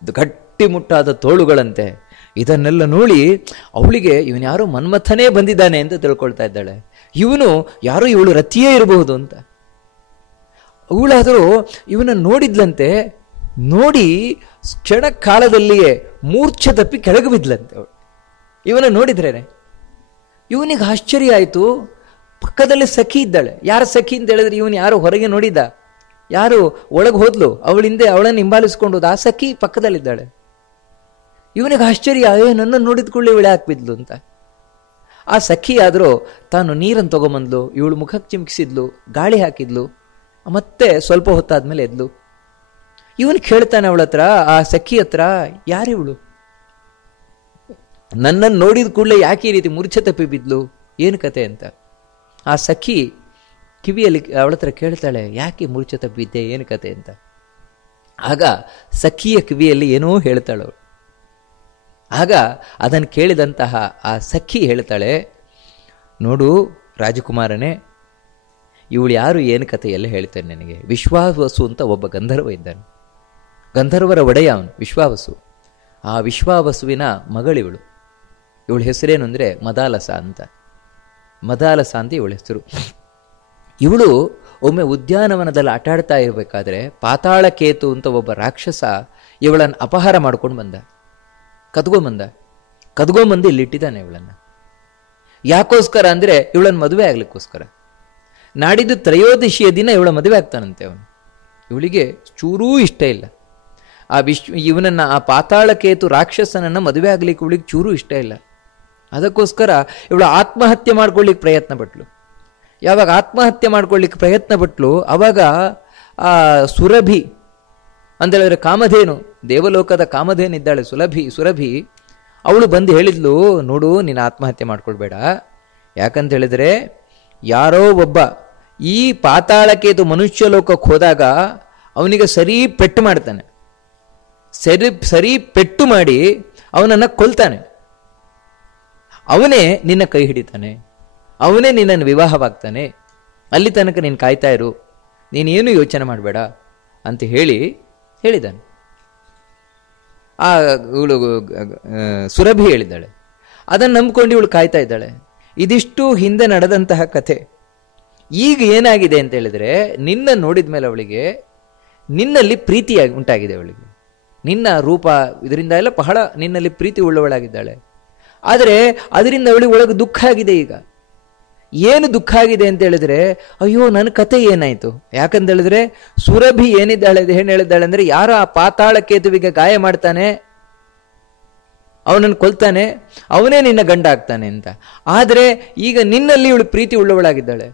ಗಟ್ಟಿಮುಟ್ಟಾದ ತೋಳುಗಳಂತೆ. ಇದನ್ನೆಲ್ಲ ನೋಡಿ ಅವಳಿಗೆ ಇವನು ಯಾರೋ ಮನ್ಮಥನೇ ಬಂದಿದ್ದಾನೆ ಅಂತ ತಿಳ್ಕೊಳ್ತಾ ಇದ್ದಾಳೆ. ಇವಳು ರತಿಯೇ ಇರಬಹುದು ಅಂತ. ಅವಳಾದರೂ ಇವನ ನೋಡಿದ್ಲಂತೆ, ನೋಡಿ ಕ್ಷಣ ಕಾಲದಲ್ಲಿಯೇ ಮೂರ್ಛೆ ತಪ್ಪಿ ಕೆಳಗೆ ಬಿದ್ಲಂತೆ ಅವಳು. ಇವನ ನೋಡಿದ್ರೇನೆ ಇವನಿಗೆ ಆಶ್ಚರ್ಯ ಆಯಿತು. ಪಕ್ಕದಲ್ಲಿ ಸಖಿ ಇದ್ದಾಳೆ. ಯಾರ ಸಖಿ ಅಂತ ಹೇಳಿದ್ರೆ, ಇವನು ಯಾರು ಹೊರಗೆ ನೋಡಿದ್ದ, ಯಾರು ಒಳಗೆ ಹೋದ್ಲು, ಅವಳಿಂದೆ ಅವಳನ್ನು ಹಿಂಬಾಲಿಸ್ಕೊಂಡು ಹೋದ. ಆ ಸಖಿ ಪಕ್ಕದಲ್ಲಿದ್ದಾಳೆ. ಇವನಿಗೆ ಆಶ್ಚರ್ಯ, ನನ್ನನ್ನು ನೋಡಿದ ಕೂಡಲೇ ಇವಳೆ ಹಾಕ್ಬಿದ್ಲು ಅಂತ. ಆ ಸಖಿ ಆದರೂ ತಾನು ನೀರನ್ನು ತಗೊಂಬಂದ್ಲು, ಇವಳು ಮುಖಕ್ಕೆ ಚಿಮ್ಕಿಸಿದ್ಲು, ಗಾಳಿ ಹಾಕಿದ್ಲು, ಮತ್ತೆ ಸ್ವಲ್ಪ ಹೊತ್ತಾದ್ಮೇಲೆ ಎದ್ಲು. ಇವನು ಕೇಳ್ತಾನೆ ಅವಳ ಹತ್ರ, ಆ ಸಖಿ ಹತ್ರ, ಯಾರಿವಳು? ನನ್ನನ್ನು ನೋಡಿದ ಕೂಡಲೇ ಯಾಕೆ ಈ ರೀತಿ ಮೂರ್ಛೆ ತಪ್ಪಿ ಬಿದ್ಲು, ಏನು ಕತೆ ಅಂತ. ಆ ಸಖಿ ಕಿವಿಯಲ್ಲಿ ಅವಳ ಹತ್ರ ಕೇಳ್ತಾಳೆ, ಯಾಕೆ ಮೂರ್ಛೆ ತಪ್ಪಿದ್ದೆ, ಏನು ಕತೆ ಅಂತ. ಆಗ ಸಖಿಯ ಕಿವಿಯಲ್ಲಿ ಏನೋ ಹೇಳ್ತಾಳವಳು. ಆಗ ಅದನ್ನು ಕೇಳಿದಂತಹ ಆ ಸಖಿ ಹೇಳ್ತಾಳೆ, ನೋಡು ರಾಜಕುಮಾರನೇ, ಇವಳು ಯಾರು, ಏನು ಕತೆ ಎಲ್ಲ ಹೇಳ್ತೇನೆ ನನಗೆ. ವಿಶ್ವಾವಸು ಅಂತ ಒಬ್ಬ ಗಂಧರ್ವ ಇದ್ದಾನೆ. ಗಂಧರ್ವರ ಒಡೆಯ ಅವನು ವಿಶ್ವಾವಸು. ಆ ವಿಶ್ವಾವಸುವಿನ ಮಗಳಿವಳು. ಇವಳ ಹೆಸರೇನು ಅಂದರೆ ಮದಾಲಸ ಅಂತ ಇವಳ ಹೆಸರು. ಇವಳು ಒಮ್ಮೆ ಉದ್ಯಾನವನದಲ್ಲಿ ಆಟಾಡ್ತಾ ಇರಬೇಕಾದ್ರೆ ಪಾತಾಳಕೇತು ಅಂತ ಒಬ್ಬ ರಾಕ್ಷಸ ಇವಳನ್ನು ಅಪಹಾರ ಮಾಡ್ಕೊಂಡು ಬಂದ, ಕದ್ಕೊಂಬಂದು ಇಲ್ಲಿಟ್ಟಿದ್ದಾನೆ ಇವಳನ್ನು. ಯಾಕೋಸ್ಕರ ಅಂದರೆ ಇವಳನ್ನು ಮದುವೆ ಆಗ್ಲಿಕ್ಕೋಸ್ಕರ. ನಾಡಿದ್ದು ತ್ರಯೋದಶಿಯ ದಿನ ಇವಳ ಮದುವೆ ಆಗ್ತಾನಂತೆ ಅವನು. ಇವಳಿಗೆ ಚೂರೂ ಇಷ್ಟ ಇಲ್ಲ ಇವನನ್ನು, ಆ ಪಾತಾಳಕೇತು ರಾಕ್ಷಸನನ್ನು ಮದುವೆ ಆಗ್ಲಿಕ್ಕೆ ಇವಳಿಗೆ ಚೂರೂ ಇಷ್ಟ ಇಲ್ಲ. ಅದಕ್ಕೋಸ್ಕರ ಇವಳು ಆತ್ಮಹತ್ಯೆ ಮಾಡ್ಕೊಳ್ಳಿಕ್ಕೆ ಪ್ರಯತ್ನ ಪಟ್ಲು. ಯಾವಾಗ ಆತ್ಮಹತ್ಯೆ ಮಾಡ್ಕೊಳ್ಳಿಕ್ಕೆ ಪ್ರಯತ್ನ ಪಟ್ಲು, ಆವಾಗ ಆ ಸುರಭಿ ಅಂತ ಹೇಳಿದ್ರೆ ಕಾಮಧೇನು, ದೇವಲೋಕದ ಕಾಮಧೇನು ಇದ್ದಾಳೆ ಸುರಭಿ, ಅವಳು ಬಂದು ಹೇಳಿದ್ಲು, ನೋಡು ನೀನು ಆತ್ಮಹತ್ಯೆ ಮಾಡ್ಕೊಳ್ಬೇಡ. ಯಾಕಂತ ಹೇಳಿದ್ರೆ ಯಾರೋ ಒಬ್ಬ ಈ ಪಾತಾಳಕೇತು ಮನುಷ್ಯ ಲೋಕಕ್ಕೆ ಹೋದಾಗ ಅವನಿಗೆ ಸರಿ ಪೆಟ್ಟು ಮಾಡ್ತಾನೆ, ಸರಿ ಪೆಟ್ಟು ಮಾಡಿ ಅವನನ್ನು ಕೊಲ್ತಾನೆ. ಅವನೇ ನಿನ್ನ ಕೈ ಹಿಡಿತಾನೆ, ಅವನೇ ನಿನ್ನನ್ನು ವಿವಾಹವಾಗ್ತಾನೆ. ಅಲ್ಲಿ ತನಕ ನೀನು ಕಾಯ್ತಾ ಇರು, ನೀನೇನು ಯೋಚನೆ ಮಾಡಬೇಡ ಅಂತ ಹೇಳಿದ್ದಾನೆ. ಆ ಇವಳು ಸುರಭಿ ಹೇಳಿದ್ದಾಳೆ. ಅದನ್ನು ನಂಬ್ಕೊಂಡು ಇವಳು ಕಾಯ್ತಾ ಇದ್ದಾಳೆ. ಇದಿಷ್ಟು ಹಿಂದೆ ನಡೆದಂತಹ ಕಥೆ. ಈಗ ಏನಾಗಿದೆ ಅಂತ ಹೇಳಿದ್ರೆ, ನಿನ್ನ ನೋಡಿದ ಮೇಲೆ ಅವಳಿಗೆ ನಿನ್ನಲ್ಲಿ ಪ್ರೀತಿಯಾಗಿ ಉಂಟಾಗಿದೆ. ಅವಳಿಗೆ ನಿನ್ನ ರೂಪ ಇದರಿಂದ ಎಲ್ಲ ಬಹಳ ನಿನ್ನಲ್ಲಿ ಪ್ರೀತಿ ಉಳ್ಳವಳಾಗಿದ್ದಾಳೆ. ಆದರೆ ಅದರಿಂದ ಅವಳಿಗೆ ಒಳಗೆ ದುಃಖ ಆಗಿದೆ. ಈಗ ಏನು ದುಃಖ ಆಗಿದೆ ಅಂತ ಹೇಳಿದ್ರೆ, ಅಯ್ಯೋ ನನ್ನ ಕತೆ ಏನಾಯ್ತು. ಯಾಕಂತ ಹೇಳಿದ್ರೆ ಸುರಭಿ ಏನು ಹೇಳಿದ್ದಾಳೆ ಅಂದ್ರೆ, ಯಾರ ಆ ಪಾತಾಳಕೇತುವಿಗೆ ಗಾಯ ಮಾಡ್ತಾನೆ, ಅವನನ್ನು ಕೊಲ್ತಾನೆ, ಅವನೇ ನಿನ್ನ ಗಂಡ ಆಗ್ತಾನೆ ಅಂತ. ಆದರೆ ಈಗ ನಿನ್ನಲ್ಲಿ ಇವಳು ಪ್ರೀತಿ ಉಳ್ಳವಳಾಗಿದ್ದಾಳೆ.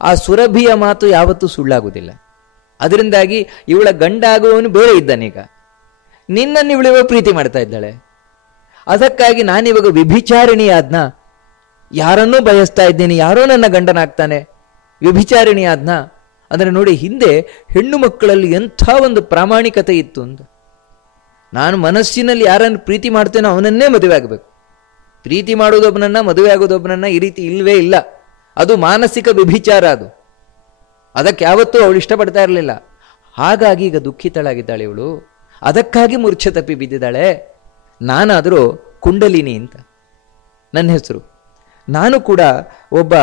ಆ ಸುರಭಿಯ ಮಾತು ಯಾವತ್ತೂ ಸುಳ್ಳಾಗುವುದಿಲ್ಲ. ಅದರಿಂದಾಗಿ ಇವಳ ಗಂಡ ಆಗುವವನು ಬೇರೆ ಇದ್ದಾನೀಗ. ನಿನ್ನನ್ನು ಇವಳಿವ ಪ್ರೀತಿ ಮಾಡ್ತಾ ಇದ್ದಾಳೆ. ಅದಕ್ಕಾಗಿ ನಾನಿವಾಗ ವಿಭಿಚಾರಿಣಿಯಾದ್ನ, ಯಾರನ್ನೂ ಬಯಸ್ತಾ ಇದ್ದೀನಿ, ಯಾರೋ ನನ್ನ ಗಂಡನಾಗ್ತಾನೆ, ವ್ಯಭಿಚಾರಿಣಿಯಾದ್ನ. ಅಂದರೆ ನೋಡಿ, ಹಿಂದೆ ಹೆಣ್ಣು ಮಕ್ಕಳಲ್ಲಿ ಎಂಥ ಒಂದು ಪ್ರಾಮಾಣಿಕತೆ ಇತ್ತು ಅಂತ. ನಾನು ಮನಸ್ಸಿನಲ್ಲಿ ಯಾರನ್ನು ಪ್ರೀತಿ ಮಾಡ್ತೇನೋ ಅವನನ್ನೇ ಮದುವೆ ಆಗಬೇಕು. ಪ್ರೀತಿ ಮಾಡೋದೊಬ್ಬನನ್ನ ಮದುವೆ ಆಗೋದೊಬ್ಬನನ್ನ ಈ ರೀತಿ ಇಲ್ವೇ ಇಲ್ಲ. ಅದು ಮಾನಸಿಕ ವ್ಯಭಿಚಾರ. ಅದಕ್ಕೆ ಯಾವತ್ತೂ ಅವಳು ಇಷ್ಟಪಡ್ತಾ ಇರಲಿಲ್ಲ. ಹಾಗಾಗಿ ಈಗ ದುಃಖಿತಳಾಗಿದ್ದಾಳೆ ಇವಳು. ಅದಕ್ಕಾಗಿ ಮೂರ್ಛೆ ತಪ್ಪಿ ಬಿದ್ದಿದ್ದಾಳೆ. ನಾನಾದರೂ ಕುಂಡಲಿನಿ ಅಂತ ನನ್ನ ಹೆಸರು. ನಾನು ಕೂಡ ಒಬ್ಬ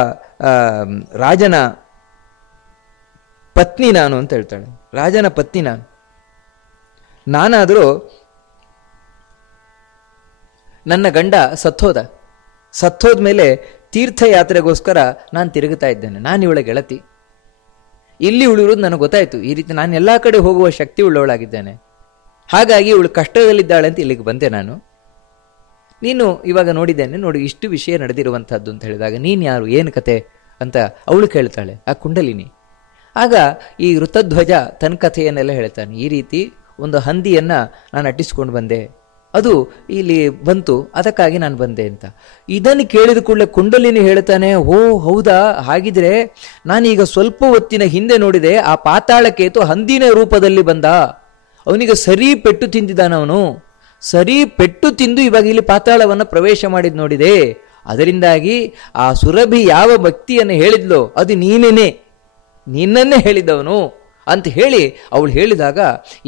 ರಾಜನ ಪತ್ನಿ ನಾನು ಅಂತ ಹೇಳ್ತಾಳೆ. ರಾಜನ ಪತ್ನಿ ನಾನು. ನಾನಾದರೂ ನನ್ನ ಗಂಡ ಸತ್ತೋದ ಮೇಲೆ ತೀರ್ಥಯಾತ್ರೆಗೋಸ್ಕರ ನಾನು ತಿರುಗುತ್ತಾ ಇದ್ದೇನೆ. ನಾನು ಇವಳ ಗೆಳತಿ. ಇಲ್ಲಿ ಉಳಿರೋದು ನನಗೆ ಗೊತ್ತಾಯಿತು. ಈ ರೀತಿ ನಾನು ಎಲ್ಲ ಕಡೆ ಹೋಗುವ ಶಕ್ತಿ ಉಳ್ಳವಳಾಗಿದ್ದೇನೆ. ಹಾಗಾಗಿ ಇವಳು ಕಷ್ಟದಲ್ಲಿದ್ದಾಳೆ ಅಂತ ಇಲ್ಲಿಗೆ ಬಂದೆ ನಾನು. ನೀನು ಇವಾಗ ನೋಡಿದ್ದೇನೆ, ನೋಡಿ ಇಷ್ಟು ವಿಷಯ ನಡೆದಿರುವಂಥದ್ದು ಅಂತ ಹೇಳಿದಾಗ ನೀನು ಯಾರು, ಏನು ಕತೆ ಅಂತ ಅವಳು ಕೇಳ್ತಾಳೆ, ಆ ಕುಂಡಲಿನಿ. ಆಗ ಈ ಋತಧ್ವಜ ತನ್ನ ಕಥೆಯನ್ನೆಲ್ಲ ಹೇಳ್ತಾನೆ. ಈ ರೀತಿ ಒಂದು ಹಂದಿಯನ್ನು ನಾನು ಅಟ್ಟಿಸ್ಕೊಂಡು ಬಂದೆ, ಅದು ಇಲ್ಲಿ ಬಂತು, ಅದಕ್ಕಾಗಿ ನಾನು ಬಂದೆ ಅಂತ. ಇದನ್ನು ಕೇಳಿದ ಕೂಡಲೇ ಕುಂಡಲಿನಿ ಹೇಳ್ತಾನೆ, ಓ ಹೌದಾ, ಹಾಗಿದ್ರೆ ನಾನೀಗ ಸ್ವಲ್ಪ ಹೊತ್ತಿನ ಹಿಂದೆ ನೋಡಿದೆ, ಆ ಪಾತಾಳಕೇತು ಹಂದಿನ ರೂಪದಲ್ಲಿ ಬಂದ. ಅವನಿಗೆ ಸರಿ ಪೆಟ್ಟು ತಿಂದಿದ್ದಾನವನು. ಸರಿ ಪೆಟ್ಟು ತಿಂದು ಇವಾಗ ಇಲ್ಲಿ ಪಾತಾಳವನ್ನು ಪ್ರವೇಶ ಮಾಡಿದ್ ನೋಡಿದೆ. ಅದರಿಂದಾಗಿ ಆ ಸುರಭಿ ಯಾವ ಭಕ್ತಿಯನ್ನು ಹೇಳಿದ್ಲೋ ಅದು ನೀನೇನೆ, ನಿನ್ನನ್ನೇ ಹೇಳಿದವನು ಅಂತ ಹೇಳಿ ಅವಳು ಹೇಳಿದಾಗ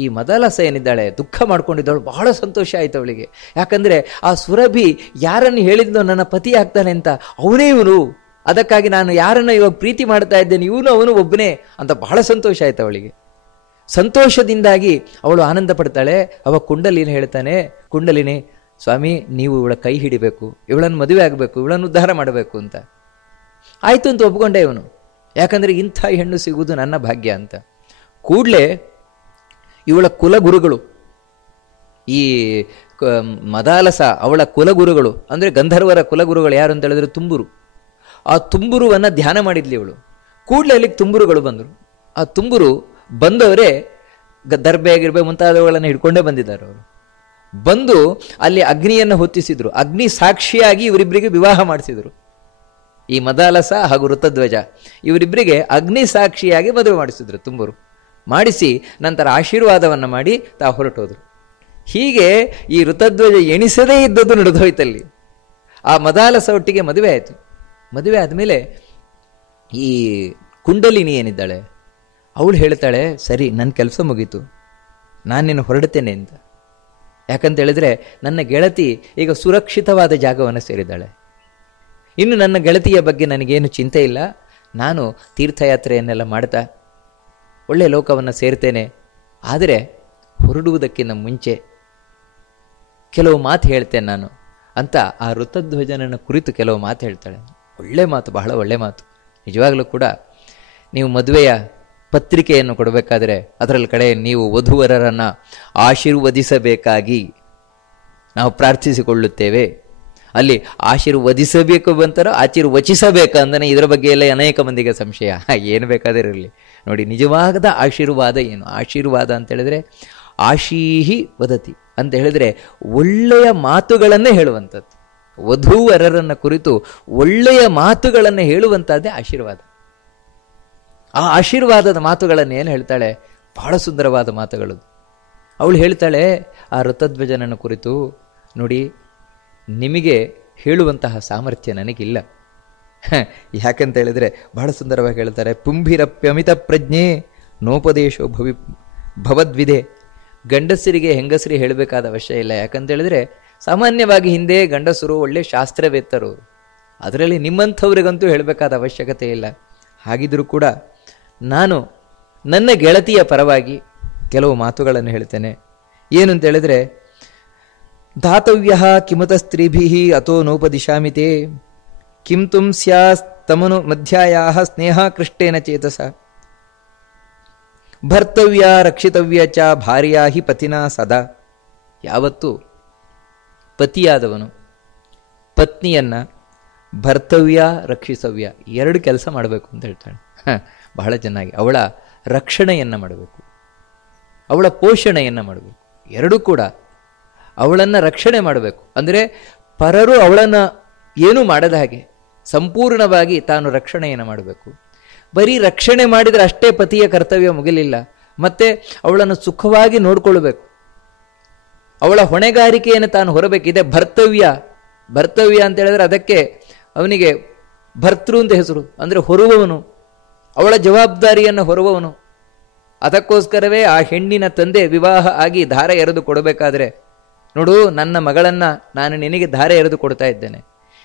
ಈ ಮದಲಸ ಏನಿದ್ದಾಳೆ ದುಃಖ ಮಾಡ್ಕೊಂಡಿದ್ದವಳು. ಬಹಳ ಸಂತೋಷ ಆಯ್ತು ಅವಳಿಗೆ. ಯಾಕಂದ್ರೆ ಆ ಸುರಭಿ ಯಾರನ್ನು ಹೇಳಿದ್ಲೋ ನನ್ನ ಪತಿ ಆಗ್ತಾನೆ ಅಂತ, ಅವನೇ ಇವನು, ಅದಕ್ಕಾಗಿ ನಾನು ಯಾರನ್ನ ಇವಾಗ ಪ್ರೀತಿ ಮಾಡ್ತಾ ಇದ್ದೇನೆ, ಇವನು ಅವನು ಒಬ್ಬನೇ ಅಂತ ಬಹಳ ಸಂತೋಷ ಆಯ್ತು ಅವಳಿಗೆ. ಸಂತೋಷದಿಂದಾಗಿ ಅವಳು ಆನಂದ ಪಡ್ತಾಳೆ. ಅವ ಕುಂಡಲಿನಿ ಹೇಳ್ತಾನೆ, ಕುಂಡಲಿನಿ ಸ್ವಾಮಿ ನೀವು ಇವಳ ಕೈ ಹಿಡಿಬೇಕು, ಇವಳನ್ನು ಮದುವೆ ಆಗಬೇಕು, ಇವಳನ್ನು ಉದ್ಧಾರ ಮಾಡಬೇಕು ಅಂತ. ಆಯ್ತು ಅಂತ ಒಪ್ಕೊಂಡೆ ಇವನು. ಯಾಕಂದ್ರೆ ಇಂಥ ಹೆಣ್ಣು ಸಿಗುವುದು ನನ್ನ ಭಾಗ್ಯ ಅಂತ. ಕೂಡಲೇ ಇವಳ ಕುಲಗುರುಗಳು, ಈ ಮದಾಲಸ ಅವಳ ಕುಲಗುರುಗಳು ಅಂದ್ರೆ ಗಂಧರ್ವರ ಕುಲಗುರುಗಳು ಯಾರು ಅಂತ ಹೇಳಿದ್ರೆ ತುಂಬುರು. ಆ ತುಂಬುರುವನ್ನ ಧ್ಯಾನ ಮಾಡಿದ್ಲಿ ಇವಳು. ಕೂಡಲೇ ಅಲ್ಲಿಗೆ ತುಂಬುರುಗಳು ಬಂದರು. ಆ ತುಂಬುರು ಬಂದವರೇ ದರ್ಬೆ ಗಿರ್ಬೆ ಮುಂತಾದವುಗಳನ್ನು ಹಿಡ್ಕೊಂಡೇ ಬಂದಿದ್ದಾರೆ. ಅವರು ಬಂದು ಅಲ್ಲಿ ಅಗ್ನಿಯನ್ನು ಹೊತ್ತಿಸಿದ್ರು. ಅಗ್ನಿ ಸಾಕ್ಷಿಯಾಗಿ ಇವರಿಬ್ಬರಿಗೆ ವಿವಾಹ ಮಾಡಿಸಿದ್ರು. ಈ ಮದಾಲಸ ಹಾಗೂ ಋತಧ್ವಜ ಇವರಿಬ್ಬರಿಗೆ ಅಗ್ನಿ ಸಾಕ್ಷಿಯಾಗಿ ಮದುವೆ ಮಾಡಿಸಿದ್ರು ತುಂಬರು. ಮಾಡಿಸಿ ನಂತರ ಆಶೀರ್ವಾದವನ್ನು ಮಾಡಿ ತಾ ಹೊರಟೋದ್ರು. ಹೀಗೆ ಈ ಋತಧ್ವಜ ಎಣಿಸದೇ ಇದ್ದದ್ದು ನಡೆದೋಯ್ತಲ್ಲಿ. ಆ ಮದಾಲಸ ಒಟ್ಟಿಗೆ ಮದುವೆ ಆಯಿತು. ಮದುವೆ ಆದಮೇಲೆ ಈ ಕುಂಡಲಿನಿ ಏನಿದ್ದಾಳೆ ಅವಳು ಹೇಳ್ತಾಳೆ, ಸರಿ ನನ್ನ ಕೆಲಸ ಮುಗೀತು, ನಾನು ನಿನ್ನ ಹೊರಡ್ತೇನೆ ಅಂತ. ಯಾಕಂತ ಹೇಳಿದ್ರೆ ನನ್ನ ಗೆಳತಿ ಈಗ ಸುರಕ್ಷಿತವಾದ ಜಾಗವನ್ನು ಸೇರಿದ್ದಾಳೆ. ಇನ್ನು ನನ್ನ ಗೆಳತಿಯ ಬಗ್ಗೆ ನನಗೇನು ಚಿಂತೆ ಇಲ್ಲ. ನಾನು ತೀರ್ಥಯಾತ್ರೆಯನ್ನೆಲ್ಲ ಮಾಡ್ತಾ ಒಳ್ಳೆಯ ಲೋಕವನ್ನು ಸೇರ್ತೇನೆ. ಆದರೆ ಹೊರಡುವುದಕ್ಕಿಂತ ಮುಂಚೆ ಕೆಲವು ಮಾತು ಹೇಳ್ತೇನೆ ನಾನು ಅಂತ ಆ ಋತಧ್ವಜನನ್ನು ಕುರಿತು ಕೆಲವು ಮಾತು ಹೇಳ್ತಾಳೆ. ಒಳ್ಳೆ ಮಾತು, ಬಹಳ ಒಳ್ಳೆ ಮಾತು. ನಿಜವಾಗಲೂ ಕೂಡ ನೀವು ಮದುವೆಯ ಪತ್ರಿಕೆಯನ್ನು ಕೊಡಬೇಕಾದ್ರೆ ಅದರಲ್ಲಿ ಕಡೆ ನೀವು ವಧುವರರನ್ನು ಆಶೀರ್ವದಿಸಬೇಕಾಗಿ ನಾವು ಪ್ರಾರ್ಥಿಸಿಕೊಳ್ಳುತ್ತೇವೆ. ಅಲ್ಲಿ ಆಶೀರ್ವದಿಸಬೇಕು ಬಂತಾರೋ ಆಶೀರ್ವಚಿಸಬೇಕಂದ್ರೆ ಇದರ ಬಗ್ಗೆ ಎಲ್ಲ ಅನೇಕ ಮಂದಿಗೆ ಸಂಶಯ. ಏನು ಬೇಕಾದರೂ ಇರಲಿ ನೋಡಿ, ನಿಜವಾದ ಆಶೀರ್ವಾದ ಏನು? ಆಶೀರ್ವಾದ ಅಂತ ಹೇಳಿದ್ರೆ ಆಶೀಹಿ ವದತಿ ಅಂತ ಹೇಳಿದ್ರೆ ಒಳ್ಳೆಯ ಮಾತುಗಳನ್ನೇ ಹೇಳುವಂಥದ್ದು. ವಧೂವರರನ್ನು ಕುರಿತು ಒಳ್ಳೆಯ ಮಾತುಗಳನ್ನು ಹೇಳುವಂಥದ್ದೇ ಆಶೀರ್ವಾದ. ಆ ಆಶೀರ್ವಾದದ ಮಾತುಗಳನ್ನು ಏನು ಹೇಳ್ತಾಳೆ? ಬಹಳ ಸುಂದರವಾದ ಮಾತುಗಳು. ಅವಳು ಹೇಳ್ತಾಳೆ ಆ ಋತಧ್ವಜನನ್ನು ಕುರಿತು, ನೋಡಿ ನಿಮಗೆ ಹೇಳುವಂತಹ ಸಾಮರ್ಥ್ಯ ನನಗಿಲ್ಲ. ಯಾಕಂತ ಹೇಳಿದ್ರೆ ಬಹಳ ಸುಂದರವಾಗಿ ಹೇಳ್ತಾರೆ, ಪುಂಭಿರಪ್ಯಮಿತ ಪ್ರಜ್ಞೆ ನೋಪದೇಶೋ ಭವದ್ವಿದೆ. ಗಂಡಸರಿಗೆ ಹೆಂಗಸರಿಗೆ ಹೇಳಬೇಕಾದ ಅವಶ್ಯ ಇಲ್ಲ. ಯಾಕಂತ ಹೇಳಿದ್ರೆ ಸಾಮಾನ್ಯವಾಗಿ ಹಿಂದೆ ಗಂಡಸರು ಒಳ್ಳೆ ಶಾಸ್ತ್ರವೇತ್ತರು, ಅದರಲ್ಲಿ ನಿಮ್ಮಂಥವ್ರಿಗಂತೂ ಹೇಳಬೇಕಾದ ಅವಶ್ಯಕತೆ ಇಲ್ಲ. ಹಾಗಿದ್ರೂ ಕೂಡ ನಾನು ನನ್ನ ಗೆಳತಿಯ ಪರವಾಗಿ ಕೆಲವು ಮಾತುಗಳನ್ನು ಹೇಳ್ತೇನೆ. ಏನು ಅಂತ ಹೇಳಿದ್ರೆ, ಧಾತವ್ಯ ಕಿಮತ ಸ್ತ್ರೀಭಿ ಅಥೋ ನೋಪದಿಶಾಮಿತೆ ಕಿಂ ತುಂ ಸ್ಯಾಸ್ತಮನು ಮಧ್ಯಾಯಾ ಸ್ನೇಹ ಕೃಷ್ಟೇನ ಚೇತಸ ಭರ್ತವ್ಯ ರಕ್ಷಿತವ್ಯ ಚ ಭಾರ್ಯಾ ಹಿ ಪತಿನಾ ಸದಾ. ಯಾವತ್ತು ಪತಿಯಾದವನು ಪತ್ನಿಯನ್ನ ಭರ್ತವ್ಯ ರಕ್ಷಿಸವ್ಯ ಎರಡು ಕೆಲಸ ಮಾಡಬೇಕು ಅಂತ ಹೇಳ್ತಾಳೆ. ಬಹಳ ಚೆನ್ನಾಗಿ ಅವಳ ರಕ್ಷಣೆಯನ್ನು ಮಾಡಬೇಕು, ಅವಳ ಪೋಷಣೆಯನ್ನು ಮಾಡಬೇಕು. ಎರಡೂ ಕೂಡ ಅವಳನ್ನು ರಕ್ಷಣೆ ಮಾಡಬೇಕು. ಅಂದರೆ ಪರರು ಅವಳನ್ನು ಏನೂ ಮಾಡದ ಹಾಗೆ ಸಂಪೂರ್ಣವಾಗಿ ತಾನು ರಕ್ಷಣೆಯನ್ನು ಮಾಡಬೇಕು. ಬರೀ ರಕ್ಷಣೆ ಮಾಡಿದರೆ ಅಷ್ಟೇ ಪತಿಯ ಕರ್ತವ್ಯ ಮುಗಿಲಿಲ್ಲ, ಮತ್ತೆ ಅವಳನ್ನು ಸುಖವಾಗಿ ನೋಡ್ಕೊಳ್ಬೇಕು. ಅವಳ ಹೊಣೆಗಾರಿಕೆಯನ್ನು ತಾನು ಹೊರಬೇಕಿದೆ. ಭರ್ತವ್ಯ ಅಂತ ಹೇಳಿದ್ರೆ ಅದಕ್ಕೆ ಅವನಿಗೆ ಭರ್ತೃ ಅಂತ ಹೆಸರು, ಅಂದರೆ ಹೊರುವವನು, ಅವಳ ಜವಾಬ್ದಾರಿಯನ್ನು ಹೊರುವವನು. ಅದಕ್ಕೋಸ್ಕರವೇ ಆ ಹೆಣ್ಣಿನ ತಂದೆ ವಿವಾಹ ಆಗಿ ಧಾರ ಎರೆದು ಕೊಡಬೇಕಾದ್ರೆ ನೋಡು, ನನ್ನ ಮಗಳನ್ನು ನಾನು ನಿನಗೆ ಧಾರೆ ಎರೆದು ಕೊಡ್ತಾ ಇದ್ದೇನೆ,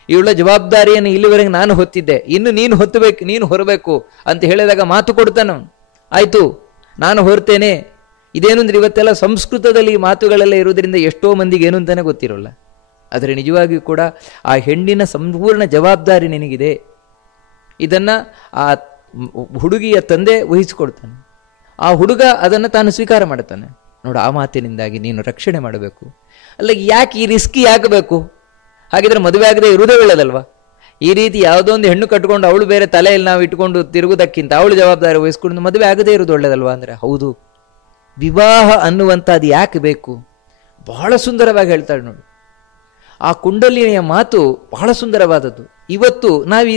ಇವಳ ಜವಾಬ್ದಾರಿಯನ್ನು ಇಲ್ಲಿವರೆಗೆ ನಾನು ಹೊತ್ತಿದ್ದೆ, ಇನ್ನು ನೀನು ಹೊತ್ತಬೇಕು, ನೀನು ಹೊರಬೇಕು ಅಂತ ಹೇಳಿದಾಗ ಮಾತು ಕೊಡ್ತಾನ. ಆಯಿತು, ನಾನು ಹೊರ್ತೇನೆ. ಇದೇನು ಅಂದ್ರೆ ಇವತ್ತೆಲ್ಲ ಸಂಸ್ಕೃತದಲ್ಲಿ ಈ ಮಾತುಗಳೆಲ್ಲ ಇರೋದ್ರಿಂದ ಎಷ್ಟೋ ಮಂದಿಗೆ ಏನು ಅಂತಾನೆ ಗೊತ್ತಿರೋಲ್ಲ. ಆದರೆ ನಿಜವಾಗಿಯೂ ಕೂಡ ಆ ಹೆಣ್ಣಿನ ಸಂಪೂರ್ಣ ಜವಾಬ್ದಾರಿ ನಿನಗಿದೆ. ಇದನ್ನು ಆ ಹುಡುಗಿಯ ತಂದೆ ವಹಿಸಿಕೊಡ್ತಾನೆ. ಆ ಹುಡುಗ ಅದನ್ನು ತಾನು ಸ್ವೀಕಾರ ಮಾಡ್ತಾನೆ. ನೋಡು, ಆ ಮಾತಿನಿಂದಾಗಿ ನೀನು ರಕ್ಷಣೆ ಮಾಡಬೇಕು. ಅಲ್ಲ, ಯಾಕೆ ಈ ರಿಸ್ಕ್ ಯಾಕೆ ಬೇಕು? ಹಾಗಿದ್ರೆ ಮದುವೆ ಆಗದೆ ಇರುವುದೇ ಒಳ್ಳೆಯದಲ್ವಾ? ಈ ರೀತಿ ಯಾವುದೋ ಒಂದು ಹೆಣ್ಣು ಕಟ್ಕೊಂಡು ಅವಳು ಬೇರೆ ತಲೆಯಲ್ಲಿ ನಾವು ಇಟ್ಕೊಂಡು ತಿರುಗುವುದಕ್ಕಿಂತ ಅವಳು ಜವಾಬ್ದಾರಿ ವಹಿಸ್ಕೊಂಡು ಮದುವೆ ಆಗದೇ ಇರೋದು ಒಳ್ಳೆಯದಲ್ವಾ? ಅಂದರೆ ಹೌದು, ವಿವಾಹ ಅನ್ನುವಂಥದ್ದು ಯಾಕೆ ಬೇಕು? ಬಹಳ ಸುಂದರವಾಗಿ ಹೇಳ್ತಾಳೆ ನೋಡಿ. ಆ ಕುಂಡಲಿನಿಯ ಮಾತು ಬಹಳ ಸುಂದರವಾದದ್ದು. ಇವತ್ತು ನಾವು